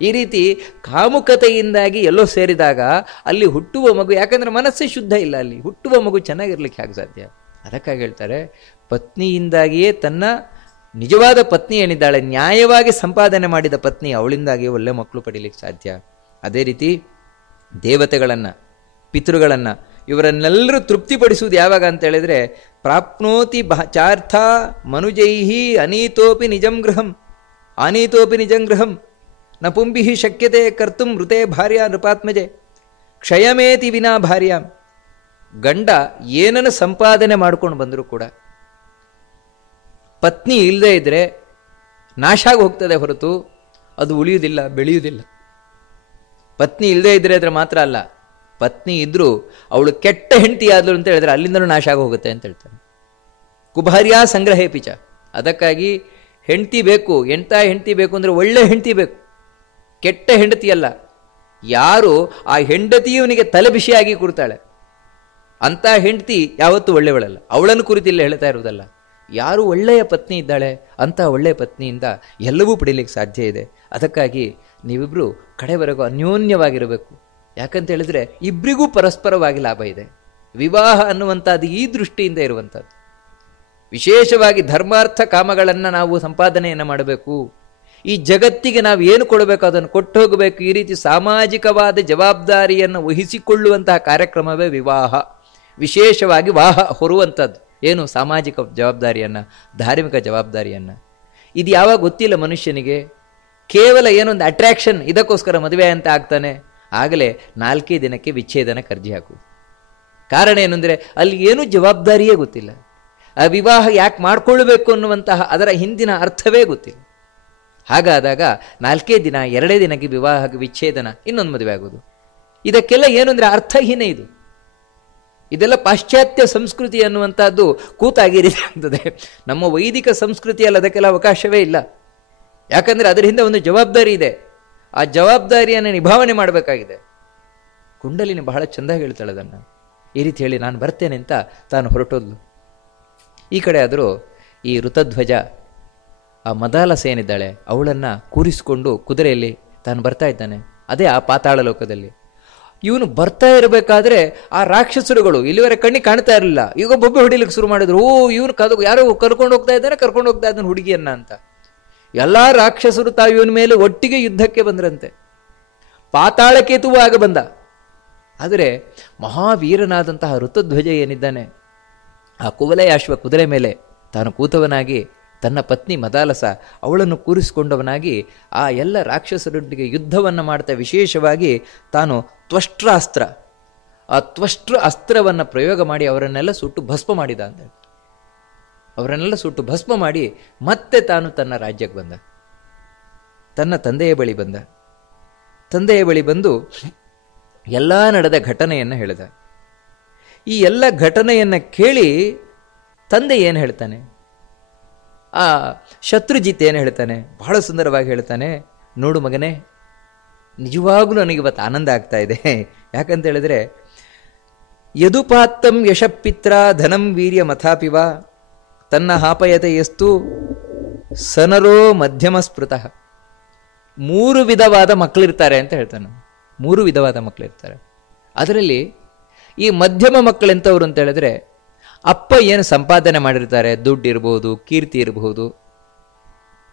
ಈ ರೀತಿ ಕಾಮುಕತೆಯಿಂದಾಗಿ ಎಲ್ಲೋ ಸೇರಿದಾಗ ಅಲ್ಲಿ ಹುಟ್ಟುವ ಮಗು, ಯಾಕಂದ್ರೆ ಮನಸ್ಸೇ ಶುದ್ಧ ಇಲ್ಲ, ಅಲ್ಲಿ ಹುಟ್ಟುವ ಮಗು ಚೆನ್ನಾಗಿರ್ಲಿಕ್ಕೆ ಹೇಗೆ ಸಾಧ್ಯ? ಅದಕ್ಕಾಗಿ ಹೇಳ್ತಾರೆ, ಪತ್ನಿಯಿಂದಾಗಿಯೇ ತನ್ನ ನಿಜವಾದ ಪತ್ನಿ ಏನಿದ್ದಾಳೆ, ನ್ಯಾಯವಾಗಿ ಸಂಪಾದನೆ ಮಾಡಿದ ಪತ್ನಿ, ಅವಳಿಂದಾಗಿ ಒಳ್ಳೆ ಮಕ್ಕಳು ಪಡೀಲಿಕ್ಕೆ ಸಾಧ್ಯ. ಅದೇ ರೀತಿ ದೇವತೆಗಳನ್ನು, ಪಿತೃಗಳನ್ನು, ಇವರನ್ನೆಲ್ಲರೂ ತೃಪ್ತಿಪಡಿಸುವುದು ಯಾವಾಗ ಅಂತ ಹೇಳಿದ್ರೆ, ಪ್ರಾಪ್ನೋತಿ ಚಾರ್ಥ ಮನುಜೈಹಿ ಅನೀತೋಪಿ ನಿಜಂ ಗೃಹಂ ಆನೀತೋಪಿ ನಿಜಂ ಗೃಹಂ ನ ಪುಂಭಿ ಶಕ್ಯತೆ ಕರ್ತುಂ ಮೃತೆ ಭಾರ್ಯ ನೃಪಾತ್ಮಜೆ ಕ್ಷಯಮೇತಿ ವಿನಾ ಭಾರ್ಯ. ಗಂಡ ಏನನ್ನು ಸಂಪಾದನೆ ಮಾಡ್ಕೊಂಡು ಬಂದರೂ ಕೂಡ ಪತ್ನಿ ಇಲ್ಲದೆ ಇದ್ರೆ ನಾಶ ಆಗಿ ಹೋಗ್ತದೆ ಹೊರತು ಅದು ಉಳಿಯುವುದಿಲ್ಲ, ಬೆಳೆಯುವುದಿಲ್ಲ. ಪತ್ನಿ ಇಲ್ಲದೆ ಇದ್ರೆ ಅದ್ರ ಮಾತ್ರ ಅಲ್ಲ, ಪತ್ನಿ ಇದ್ರೂ ಅವಳು ಕೆಟ್ಟ ಹೆಂಡತಿ ಆದಳು ಅಂತ ಹೇಳಿದ್ರೆ ಅಲ್ಲಿಂದಲೂ ನಾಶ ಆಗಿ ಹೋಗುತ್ತೆ ಅಂತ ಹೇಳ್ತಾರೆ. ಕುಭಾರ್ಯ ಸಂಗ್ರಹೇ ಪಿಚ. ಅದಕ್ಕಾಗಿ ಹೆಂಡತಿ ಬೇಕು. ಎಂಥ ಹೆಂಡತಿ ಬೇಕು ಅಂದರೆ ಒಳ್ಳೆ ಹೆಂಡತಿ ಬೇಕು, ಕೆಟ್ಟ ಹೆಂಡತಿ ಅಲ್ಲ. ಯಾರು ಆ ಹೆಂಡತಿಯವನಿಗೆ ತಲೆ ಬಿಸಿಯಾಗಿ ಕೂರ್ತಾಳೆ ಅಂಥ ಹೆಂಡತಿ ಯಾವತ್ತೂ ಒಳ್ಳೆಯವಳಲ್ಲ. ಅವಳನ್ನು ಕುರಿತಿಲ್ಲ ಹೇಳ್ತಾ ಇರುವುದಲ್ಲ. ಯಾರು ಒಳ್ಳೆಯ ಪತ್ನಿ ಇದ್ದಾಳೆ ಅಂಥ ಒಳ್ಳೆಯ ಪತ್ನಿಯಿಂದ ಎಲ್ಲವೂ ಪಡೀಲಿಕ್ಕೆ ಸಾಧ್ಯ ಇದೆ. ಅದಕ್ಕಾಗಿ ನೀವಿಬ್ಬರು ಕಡೆವರೆಗೂ ಅನ್ಯೋನ್ಯವಾಗಿರಬೇಕು. ಯಾಕಂತ ಹೇಳಿದ್ರೆ ಇಬ್ಬರಿಗೂ ಪರಸ್ಪರವಾಗಿ ಲಾಭ ಇದೆ. ವಿವಾಹ ಅನ್ನುವಂಥದ್ದು ಈ ದೃಷ್ಟಿಯಿಂದ ಇರುವಂಥದ್ದು. ವಿಶೇಷವಾಗಿ ಧರ್ಮಾರ್ಥ ಕಾಮಗಳನ್ನು ನಾವು ಸಂಪಾದನೆಯನ್ನು ಮಾಡಬೇಕು. ಈ ಜಗತ್ತಿಗೆ ನಾವು ಏನು ಕೊಡಬೇಕು ಅದನ್ನು ಕೊಟ್ಟು ಹೋಗಬೇಕು. ಈ ರೀತಿ ಸಾಮಾಜಿಕವಾದ ಜವಾಬ್ದಾರಿಯನ್ನು ವಹಿಸಿಕೊಳ್ಳುವಂತಹ ಕಾರ್ಯಕ್ರಮವೇ ವಿವಾಹ. ವಿಶೇಷವಾಗಿ ವಾಹ ಹೊರುವಂಥದ್ದು ಏನು? ಸಾಮಾಜಿಕ ಜವಾಬ್ದಾರಿಯನ್ನು, ಧಾರ್ಮಿಕ ಜವಾಬ್ದಾರಿಯನ್ನು. ಇದು ಯಾವಾಗ ಗೊತ್ತಿಲ್ಲ ಮನುಷ್ಯನಿಗೆ. ಕೇವಲ ಏನೊಂದು ಅಟ್ರಾಕ್ಷನ್, ಇದಕ್ಕೋಸ್ಕರ ಮದುವೆ ಅಂತ ಆಗ್ತಾನೆ. ಆಗಲೇ 4 ದಿನಕ್ಕೆ ವಿಚ್ಛೇದನ ಕರ್ಜಿ ಹಾಕು. ಕಾರಣ ಏನು ಅಂದರೆ ಅಲ್ಲಿ ಏನೂ ಜವಾಬ್ದಾರಿಯೇ ಗೊತ್ತಿಲ್ಲ. ಆ ವಿವಾಹ ಯಾಕೆ ಮಾಡಿಕೊಳ್ಳಬೇಕು ಅನ್ನುವಂತಹ ಅದರ ಹಿಂದಿನ ಅರ್ಥವೇ ಗೊತ್ತಿಲ್ಲ. ಹಾಗಾದಾಗ 4 ದಿನ 2 ದಿನಕ್ಕೆ ವಿವಾಹ ವಿಚ್ಛೇದನ, ಇನ್ನೊಂದು ಮದುವೆ ಆಗೋದು. ಇದಕ್ಕೆಲ್ಲ ಏನು ಅಂದರೆ ಅರ್ಥಹೀನ. ಇದೆಲ್ಲ ಪಾಶ್ಚಾತ್ಯ ಸಂಸ್ಕೃತಿ ಅನ್ನುವಂಥದ್ದು ಕೂತಾಗಿರಿದೆ ಆಗ್ತದೆ. ನಮ್ಮ ವೈದಿಕ ಸಂಸ್ಕೃತಿಯಲ್ಲಿ ಅದಕ್ಕೆಲ್ಲ ಅವಕಾಶವೇ ಇಲ್ಲ. ಯಾಕಂದರೆ ಅದರ ಹಿಂದೆ ಒಂದು ಜವಾಬ್ದಾರಿ ಇದೆ. ಆ ಜವಾಬ್ದಾರಿಯನ್ನು ನಿಭಾವನೆ ಮಾಡಬೇಕಾಗಿದೆ. ಕುಂಡಲಿನಿ ಬಹಳ ಚೆಂದ ಹೇಳ್ತಾಳೆ ಅದನ್ನು. ಈ ರೀತಿ ಹೇಳಿ ನಾನು ಬರ್ತೇನೆ ಅಂತ ತಾನು ಹೊರಟೋದ್ಲು. ಈ ಕಡೆ ಆದರೂ ಈ ಋತಧ್ವಜ, ಆ ಮದಾಲಸ ಏನಿದ್ದಾಳೆ ಅವಳನ್ನು ಕೂರಿಸಿಕೊಂಡು ಕುದುರೆಯಲ್ಲಿ ತಾನು ಬರ್ತಾ ಇದ್ದಾನೆ. ಅದೇ ಆ ಪಾತಾಳ ಲೋಕದಲ್ಲಿ. ಇವನು ಬರ್ತಾ ಇರಬೇಕಾದ್ರೆ ಆ ರಾಕ್ಷಸರುಗಳು ಇಲ್ಲಿವರೆಗೆ ಕಣ್ಣಿಗೆ ಕಾಣ್ತಾ ಇರಲಿಲ್ಲ. ಈಗ ಬೊಬ್ಬೆ ಹೊಡಿಲಿಕ್ಕೆ ಶುರು ಮಾಡಿದ್ರು. ಇವನು ಯಾರೋ ಕರ್ಕೊಂಡು ಹೋಗ್ತಾ ಇದ್ದಾನೆ ಹುಡುಗಿಯನ್ನ ಅಂತ. ಎಲ್ಲ ರಾಕ್ಷಸರು ತಾವು ಇವನ ಮೇಲೆ ಒಟ್ಟಿಗೆ ಯುದ್ಧಕ್ಕೆ ಬಂದ್ರಂತೆ. ಪಾತಾಳಕೇತುವು ಆಗ ಬಂದ. ಆದರೆ ಮಹಾವೀರನಾದಂತಹ ಋತಧ್ವಜ ಏನಿದ್ದಾನೆ, ಆ ಕುವಲಯಾಶ್ವ ಕುದುರೆ ಮೇಲೆ ತಾನು ಕೂತವನಾಗಿ, ತನ್ನ ಪತ್ನಿ ಮದಾಲಸ ಅವಳನ್ನು ಕೂರಿಸಿಕೊಂಡವನಾಗಿ ಆ ಎಲ್ಲ ರಾಕ್ಷಸರೊಂದಿಗೆ ಯುದ್ಧವನ್ನು ಮಾಡ್ತಾ ವಿಶೇಷವಾಗಿ ತಾನು ತ್ವಷ್ಟ್ರಾಸ್ತ್ರ, ಆ ತ್ವಷ್ಟ್ರ ಅಸ್ತ್ರವನ್ನು ಪ್ರಯೋಗ ಮಾಡಿ ಅವರನ್ನೆಲ್ಲ ಸುಟ್ಟು ಭಸ್ಮ ಮಾಡಿದ ಅಂತ. ಅವರನ್ನೆಲ್ಲ ಸುಟ್ಟು ಭಸ್ಮ ಮಾಡಿ ಮತ್ತೆ ತಾನು ತನ್ನ ರಾಜ್ಯಕ್ಕೆ ಬಂದ. ತನ್ನ ತಂದೆಯ ಬಳಿ ಬಂದ. ತಂದೆಯ ಬಳಿ ಬಂದು ಎಲ್ಲ ನಡೆದ ಘಟನೆಯನ್ನು ಹೇಳಿದ. ಈ ಎಲ್ಲ ಘಟನೆಯನ್ನು ಕೇಳಿ ತಂದೆ ಏನು ಹೇಳ್ತಾನೆ, ಆ ಶತ್ರುಜಿತ್ ಏನು ಹೇಳ್ತಾನೆ, ಬಹಳ ಸುಂದರವಾಗಿ ಹೇಳ್ತಾನೆ. ನೋಡು ಮಗನೇ, ನಿಜವಾಗ್ಲೂ ನನಗಿವತ್ತು ಆನಂದ ಆಗ್ತಾ ಇದೆ. ಯಾಕಂತ ಹೇಳಿದ್ರೆ, ಯದುಪಾತ್ತಂ ಯಶಪಿತ್ರ ಧನಂ ವೀರ್ಯ ಮಥಾಪಿವ ತನ್ನ ಹಾಪಯತೆ ಎಷ್ಟು ಸನರೋ ಮಧ್ಯಮ ಸ್ಮೃತಃ. 3 ವಿಧವಾದ ಮಕ್ಕಳಿರ್ತಾರೆ ಅಂತ ಹೇಳ್ತಾನೆ. 3 ವಿಧವಾದ ಮಕ್ಕಳಿರ್ತಾರೆ. ಅದರಲ್ಲಿ ಈ ಮಧ್ಯಮ ಮಕ್ಕಳೆಂಥವ್ರು ಅಂತ ಹೇಳಿದ್ರೆ, ಅಪ್ಪ ಏನು ಸಂಪಾದನೆ ಮಾಡಿರ್ತಾರೆ, ದುಡ್ಡು ಇರ್ಬೋದು, ಕೀರ್ತಿ ಇರಬಹುದು,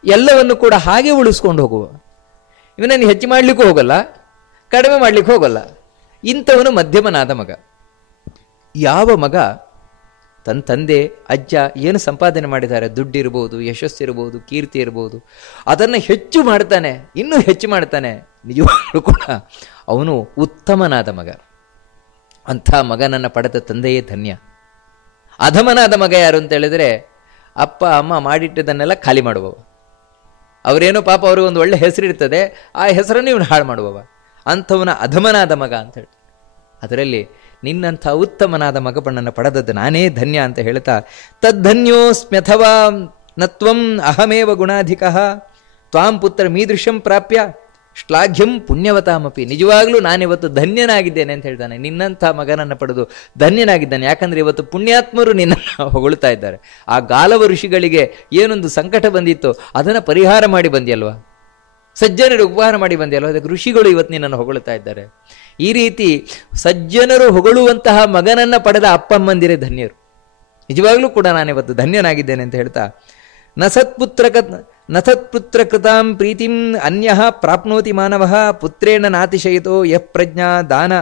ಎಲ್ಲವನ್ನು ಕೂಡ ಹಾಗೆ ಉಳಿಸ್ಕೊಂಡು ಹೋಗುವ. ಇವನನ್ನು ಹೆಚ್ಚು ಮಾಡಲಿಕ್ಕೂ ಹೋಗಲ್ಲ, ಕಡಿಮೆ ಮಾಡಲಿಕ್ಕೆ ಹೋಗಲ್ಲ. ಇಂಥವನು ಮಧ್ಯಮನಾದ ಮಗ. ಯಾವ ಮಗ ತನ್ನ ತಂದೆ ಅಜ್ಜ ಏನು ಸಂಪಾದನೆ ಮಾಡಿದ್ದಾರೆ, ದುಡ್ಡಿರ್ಬೋದು, ಯಶಸ್ಸಿರ್ಬೋದು, ಕೀರ್ತಿ ಇರ್ಬೋದು, ಅದನ್ನು ಹೆಚ್ಚು ಮಾಡ್ತಾನೆ, ಇನ್ನೂ ಹೆಚ್ಚು ಮಾಡ್ತಾನೆ, ನಿಜವಾಗ್ಲೂ ಕೂಡ ಅವನು ಉತ್ತಮನಾದ ಮಗ. ಅಂಥ ಮಗನನ್ನು ಪಡೆದ ತಂದೆಯೇ ಧನ್ಯ. ಅಧಮನಾದ ಮಗ ಯಾರು ಅಂತ ಹೇಳಿದ್ರೆ, ಅಪ್ಪ ಅಮ್ಮ ಮಾಡಿಟ್ಟದನ್ನೆಲ್ಲ ಖಾಲಿ ಮಾಡುವವ. ಅವರೇನೋ ಪಾಪ ಅವ್ರಿಗೊಂದು ಒಳ್ಳೆ ಹೆಸರಿರ್ತದೆ, ಆ ಹೆಸರನ್ನು ಇವನು ಹಾಳು ಮಾಡುವವ, ಅಂಥವನ ಅಧಮನಾದ ಮಗ ಅಂತ ಹೇಳ್ತಾರೆ. ಅದರಲ್ಲಿ ನಿನ್ನಂಥ ಉತ್ತಮನಾದ ಮಗಪಣ್ಣನ್ನು ಪಡೆದದ್ದು ನಾನೇ ಧನ್ಯ ಅಂತ ಹೇಳ್ತಾ, ತದ್ಧನ್ಯೋಸ್ಮ್ಯಥವಾ ನತ್ವಂ ಅಹಮೇವ ಗುಣಾಧಿಕಃ ತ್ವಾಂ ಪುತ್ರ ಮೀದೃಶಂ ಪ್ರಾಪ್ಯ ಶ್ಲಾಘ್ಯಂ ಪುಣ್ಯವತಾಮಪಿ. ನಿಜವಾಗ್ಲೂ ನಾನಿವತ್ತು ಧನ್ಯನಾಗಿದ್ದೇನೆ ಅಂತ ಹೇಳ್ತಾನೆ. ನಿನ್ನಂಥ ಮಗನನ್ನು ಪಡೆದು ಧನ್ಯನಾಗಿದ್ದಾನೆ. ಯಾಕಂದರೆ ಇವತ್ತು ಪುಣ್ಯಾತ್ಮರು ನಿನ್ನನ್ನು ಹೊಗಳ್ತಾ ಇದ್ದಾರೆ. ಆ ಗಾಲವ ಋಷಿಗಳಿಗೆ ಏನೊಂದು ಸಂಕಟ ಬಂದಿತ್ತು ಅದನ್ನು ಪರಿಹಾರ ಮಾಡಿ ಬಂದಿಯಲ್ವ, ಸಜ್ಜನರು ಉಪಹಾರ ಮಾಡಿ ಬಂದಿಯಲ್ವ, ಅದಕ್ಕೆ ಋಷಿಗಳು ಇವತ್ತು ನಿನ್ನನ್ನು ಹೊಗಳ್ತಾ ಇದ್ದಾರೆ. ಈ ರೀತಿ ಸಜ್ಜನರು ಹೊಗಳುವಂತಹ ಮಗನನ್ನು ಪಡೆದ ಅಪ್ಪಮ್ಮಂದಿರೇ ಧನ್ಯರು. ನಿಜವಾಗ್ಲೂ ಕೂಡ ನಾನಿವತ್ತು ಧನ್ಯನಾಗಿದ್ದೇನೆ ಅಂತ ಹೇಳ್ತಾ, ನಥತ್ಪುತ್ರ ಕೃತಾಂ ಪ್ರೀತಿಂ ಅನ್ಯಃ ಪ್ರಾಪ್ನೋತಿ ಮಾನವಃ ಪುತ್ರೇಣ ನಾತಿಶಯಿತೋ ಯಃ ಪ್ರಜ್ಞಾ ದಾನ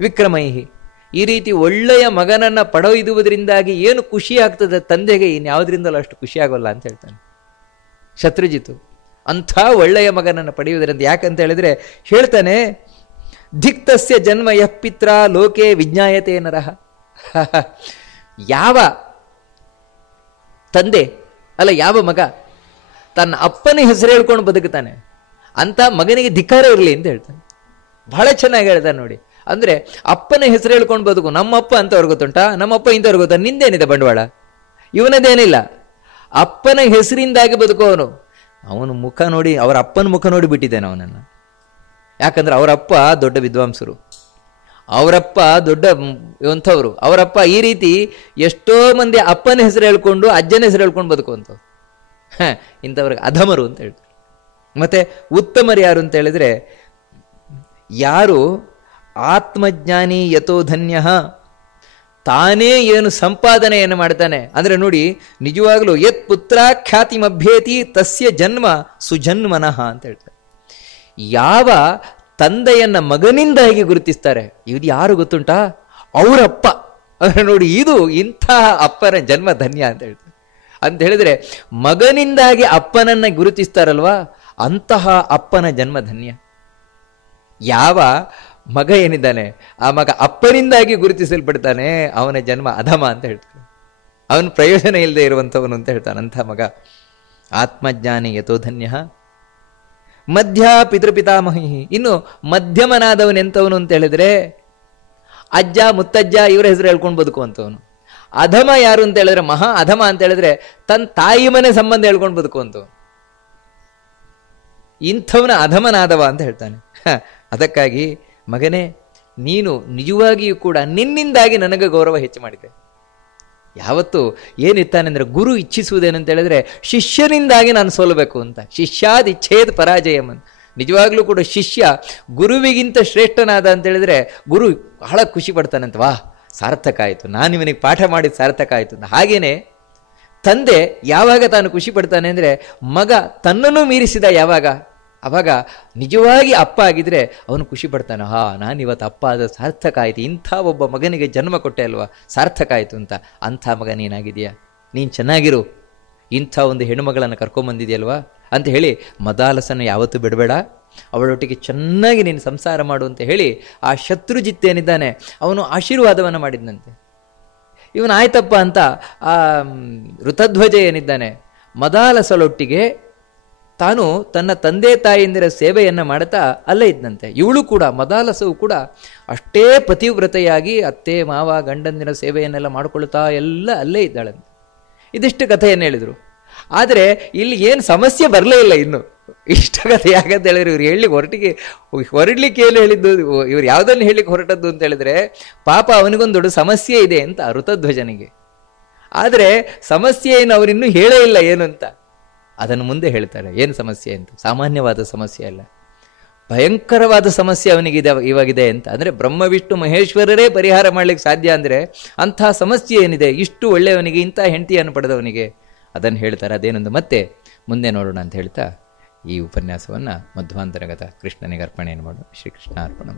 ವಿಕ್ರಮೈಹಿ. ಈ ರೀತಿ ಒಳ್ಳೆಯ ಮಗನನ್ನು ಪಡೆಯುವುದರಿಂದಾಗಿ ಏನು ಖುಷಿ ಆಗ್ತದೆ ತಂದೆಗೆ, ಇನ್ಯಾವುದರಿಂದಲೂ ಅಷ್ಟು ಖುಷಿ ಆಗೋಲ್ಲ ಅಂತ ಹೇಳ್ತಾನೆ ಶತ್ರುಜಿತು. ಅಂಥ ಒಳ್ಳೆಯ ಮಗನನ್ನು ಪಡೆಯುವುದರಿಂದ, ಯಾಕಂತ ಹೇಳಿದ್ರೆ ಹೇಳ್ತಾನೆ, ಧಿಕ್ತಸ್ಯ ಜನ್ಮ ಯಃ ಪಿತ್ರ ಲೋಕೆ ವಿಜ್ಞಾಯತೆ ನರಃ. ಯಾವ ತಂದೆ ಅಲ್ಲ, ಯಾವ ಮಗ ತನ್ನ ಅಪ್ಪನ ಹೆಸರು ಹೇಳ್ಕೊಂಡು ಬದುಕುತ್ತಾನೆ ಅಂತ ಮಗನಿಗೆ ಧಿಕ್ಕಾರ ಇರಲಿ ಅಂತ ಹೇಳ್ತಾನೆ. ಬಹಳ ಚೆನ್ನಾಗಿ ಹೇಳ್ತಾನೆ ನೋಡಿ. ಅಂದ್ರೆ ಅಪ್ಪನ ಹೆಸರು ಹೇಳ್ಕೊಂಡು ಬದುಕು. ನಮ್ಮಪ್ಪ ಅಂತವ್ರಿಗೆ ಗೊತ್ತುಂಟಾ, ನಮ್ಮಪ್ಪ ಇಂಥವ್ರಿಗೆ ಗೊತ್ತಾ, ನಿಂದೇನಿದೆ ಬಂಡವಾಳ, ಇವನದೇನಿಲ್ಲ. ಅಪ್ಪನ ಹೆಸರಿಂದಾಗಿ ಬದುಕುವವನು. ಅವನ ಮುಖ ನೋಡಿ, ಅವರ ಅಪ್ಪನ ಮುಖ ನೋಡಿ ಬಿಟ್ಟಿದ್ದೇನೆ ಅವನನ್ನು. ಯಾಕಂದ್ರೆ ಅವರಪ್ಪ ದೊಡ್ಡ ವಿದ್ವಾಂಸರು, ಅವರಪ್ಪ ದೊಡ್ಡ ಅಂಥವ್ರು. ಅವರಪ್ಪ ಈ ರೀತಿ ಎಷ್ಟೋ ಮಂದಿ ಅಪ್ಪನ ಹೆಸರು ಹೇಳ್ಕೊಂಡು ಅಜ್ಜನ ಹೆಸರು ಹೇಳ್ಕೊಂಡು ಬದುಕುವಂಥವ್ರು. ಇಂಥವ್ರಿಗೆ ಅಧಮರು ಅಂತ ಹೇಳ್ತಾರೆ. ಮತ್ತೆ ಉತ್ತಮರು ಯಾರು ಅಂತ ಹೇಳಿದ್ರೆ, ಯಾರು ಆತ್ಮಜ್ಞಾನಿ ಯಥೋ ಧನ್ಯ, ತಾನೇ ಏನು ಸಂಪಾದನೆಯನ್ನು ಮಾಡ್ತಾನೆ. ಅಂದ್ರೆ ನೋಡಿ, ನಿಜವಾಗ್ಲೂ ಯತ್ ಪುತ್ರ ಖ್ಯಾತಿಮಭ್ಯೇತಿ ತಸ್ಯ ಜನ್ಮ ಸುಜನ್ಮನಃ ಅಂತ ಹೇಳ್ತಾರೆ. ಯಾವ ತಂದೆಯನ್ನ ಮಗನಿಂದಾಗಿ ಗುರುತಿಸ್ತಾರೆ, ಇದು ಯಾರು ಗೊತ್ತುಂಟಾ, ಅವರಪ್ಪ. ಅಂದ್ರೆ ನೋಡಿ, ಇದು ಇಂತಹ ಅಪ್ಪನ ಜನ್ಮ ಧನ್ಯ ಅಂತ ಹೇಳ್ತಾರೆ. ಅಂತ ಹೇಳಿದ್ರೆ ಮಗನಿಂದಾಗಿ ಅಪ್ಪನನ್ನ ಗುರುತಿಸ್ತಾರಲ್ವಾ, ಅಂತಹ ಅಪ್ಪನ ಜನ್ಮ ಧನ್ಯ. ಯಾವ ಮಗ ಏನಿದ್ದಾನೆ ಆ ಮಗ ಅಪ್ಪನಿಂದಾಗಿ ಗುರುತಿಸಲ್ಪಡ್ತಾನೆ, ಅವನ ಜನ್ಮ ಅಧಮ ಅಂತ ಹೇಳ್ತಾನೆ. ಅವನ ಪ್ರಯೋಜನ ಇಲ್ಲದೆ ಇರುವಂಥವನು ಅಂತ ಹೇಳ್ತಾನೆ ಅಂಥ ಮಗ. ಆತ್ಮಜ್ಞಾನಿ ಯಥೋ ಧನ್ಯ ಮಧ್ಯ ಪಿತೃಪಿತಾಮಹಿ. ಇನ್ನು ಮಧ್ಯಮನಾದವನೆಂಥವನು ಅಂತ ಹೇಳಿದ್ರೆ, ಅಜ್ಜ ಮುತ್ತಜ್ಜ ಇವರ ಹೆಸರು ಹೇಳ್ಕೊಂಡು ಬದುಕುವಂಥವನು. ಅಧಮ ಯಾರು ಅಂತ ಹೇಳಿದ್ರೆ, ಮಹಾ ಅಧಮ ಅಂತ ಹೇಳಿದ್ರೆ ತನ್ನ ತಾಯಿ ಮನೆ ಸಂಬಂಧ ಹೇಳ್ಕೊಂಡು ಬದುಕುವಂಥವನು. ಇಂಥವನ ಅಧಮನಾದವ ಅಂತ ಹೇಳ್ತಾನೆ. ಅದಕ್ಕಾಗಿ ಮಗನೇ, ನೀನು ನಿಜವಾಗಿಯೂ ಕೂಡ ನಿನ್ನಿಂದಾಗಿ ನನಗೆ ಗೌರವ ಹೆಚ್ಚು ಮಾಡಿದೆ. ಯಾವತ್ತು ಏನಿತ್ತಾನೆಂದ್ರೆ, ಗುರು ಇಚ್ಛಿಸುವುದೇನಂತ ಹೇಳಿದ್ರೆ ಶಿಷ್ಯನಿಂದಾಗಿ ನಾನು ಸೋಲಬೇಕು ಅಂತ. ಶಿಷ್ಯಾದ್ ಇಚ್ಛೇದ್ ಪರಾಜಯಂ ಅಂತ. ನಿಜವಾಗ್ಲೂ ಕೂಡ ಶಿಷ್ಯ ಗುರುವಿಗಿಂತ ಶ್ರೇಷ್ಠನಾದ ಅಂತ ಹೇಳಿದ್ರೆ ಗುರು ಬಹಳ ಖುಷಿ ಪಡ್ತಾನಂತ. ವಾ, ಸಾರ್ಥಕ ಆಯಿತು, ನಾನು ಇವನಿಗೆ ಪಾಠ ಮಾಡಿದ ಸಾರ್ಥಕ ಆಯಿತು ಅಂತ. ಹಾಗೇನೆ ತಂದೆ ಯಾವಾಗ ತಾನು ಖುಷಿ ಪಡ್ತಾನೆ ಅಂದರೆ, ಮಗ ತನ್ನನ್ನು ಮೀರಿಸಿದ ಯಾವಾಗ, ಅವಾಗ ನಿಜವಾಗಿ ಅಪ್ಪ ಆಗಿದ್ರೆ ಅವನು ಖುಷಿ ಪಡ್ತಾನೆ. ನಾನಿವತ್ತು ಅಪ್ಪ ಆದ ಸಾರ್ಥಕ ಆಯಿತು, ಇಂಥ ಒಬ್ಬ ಮಗನಿಗೆ ಜನ್ಮ ಕೊಟ್ಟೆ ಅಲ್ವಾ, ಸಾರ್ಥಕ ಆಯಿತು ಅಂತ. ಅಂಥ ಮಗ ನೀನಾಗಿದೆಯಾ, ನೀನು ಚೆನ್ನಾಗಿರು, ಇಂಥ ಒಂದು ಹೆಣ್ಣುಮಗಳನ್ನು ಕರ್ಕೊಂಬಂದಿದೆಯಲ್ವಾ ಅಂತ ಹೇಳಿ ಮದಾಲಸನ್ನು ಯಾವತ್ತೂ ಬಿಡಬೇಡ, ಅವಳೊಟ್ಟಿಗೆ ಚೆನ್ನಾಗಿ ನೀನು ಸಂಸಾರ ಮಾಡು ಅಂತ ಹೇಳಿ ಆ ಶತ್ರುಜಿತ್ ಏನಿದ್ದಾನೆ ಅವನು ಆಶೀರ್ವಾದವನ್ನು ಮಾಡಿದ್ನಂತೆ. ಇವನು ಆಯ್ತಪ್ಪ ಅಂತ ಆ ಋತಧ್ವಜ ಏನಿದ್ದಾನೆ ಮದಾಲಸಳೊಟ್ಟಿಗೆ ತಾನು ತನ್ನ ತಂದೆ ತಾಯಿಯಂದಿರ ಸೇವೆಯನ್ನು ಮಾಡುತ್ತಾ ಅಲ್ಲೇ ಇದ್ದಂತೆ. ಇವಳು ಕೂಡ, ಮದಾಲಸವು ಕೂಡ ಅಷ್ಟೇ ಪತಿವ್ರತೆಯಾಗಿ ಅತ್ತೆ ಮಾವ ಗಂಡಂದಿರ ಸೇವೆಯನ್ನೆಲ್ಲ ಮಾಡಿಕೊಳ್ತಾ ಎಲ್ಲ ಅಲ್ಲೇ ಇದ್ದಾಳಂತೆ. ಇದಿಷ್ಟು ಕಥೆಯನ್ನು ಹೇಳಿದರು. ಆದರೆ ಇಲ್ಲಿ ಏನು ಸಮಸ್ಯೆ ಬರಲೇ ಇಲ್ಲ. ಇನ್ನು ಇಷ್ಟ ಕಥೆ ಯಾಕಂತ ಹೇಳಿದ್ರೆ, ಇವ್ರು ಹೊರಡ್ಲಿಕ್ಕೆ ಏನು ಹೇಳಿದ್ದು, ಇವ್ರು ಯಾವುದನ್ನು ಹೇಳಲಿಕ್ಕೆ ಹೊರಟದ್ದು ಅಂತ ಹೇಳಿದ್ರೆ, ಪಾಪ ಅವನಿಗೊಂದು ದೊಡ್ಡ ಸಮಸ್ಯೆ ಇದೆ ಅಂತ ಋತಧ್ವಜನಿಗೆ. ಆದರೆ ಸಮಸ್ಯೆ ಏನು ಅವರಿನ್ನೂ ಹೇಳೇ ಇಲ್ಲ ಏನು ಅಂತ. ಅದನ್ನು ಮುಂದೆ ಹೇಳ್ತಾರೆ ಏನು ಸಮಸ್ಯೆ ಅಂತ. ಸಾಮಾನ್ಯವಾದ ಸಮಸ್ಯೆ ಅಲ್ಲ, ಭಯಂಕರವಾದ ಸಮಸ್ಯೆ ಅವನಿಗಿದೆ ಇವಾಗಿದೆ ಅಂತ. ಅಂದರೆ ಬ್ರಹ್ಮ ವಿಷ್ಣು ಮಹೇಶ್ವರರೇ ಪರಿಹಾರ ಮಾಡಲಿಕ್ಕೆ ಸಾಧ್ಯ ಅಂದರೆ ಅಂಥ ಸಮಸ್ಯೆ ಏನಿದೆ ಇಷ್ಟು ಒಳ್ಳೆಯವನಿಗೆ, ಇಂಥ ಹೆಂಡತಿಯನ್ನು ಪಡೆದವನಿಗೆ, ಅದನ್ನು ಹೇಳ್ತಾರೆ. ಅದೇನೊಂದು ಮತ್ತೆ ಮುಂದೆ ನೋಡೋಣ ಅಂತ ಹೇಳ್ತಾ ಈ ಉಪನ್ಯಾಸವನ್ನು ಮಧ್ವಾಂತರಗತ ಕೃಷ್ಣನಿಗೆ ಅರ್ಪಣೆಯನ್ನು ಮಾಡೋಣ. ಶ್ರೀಕೃಷ್ಣ ಅರ್ಪಣ.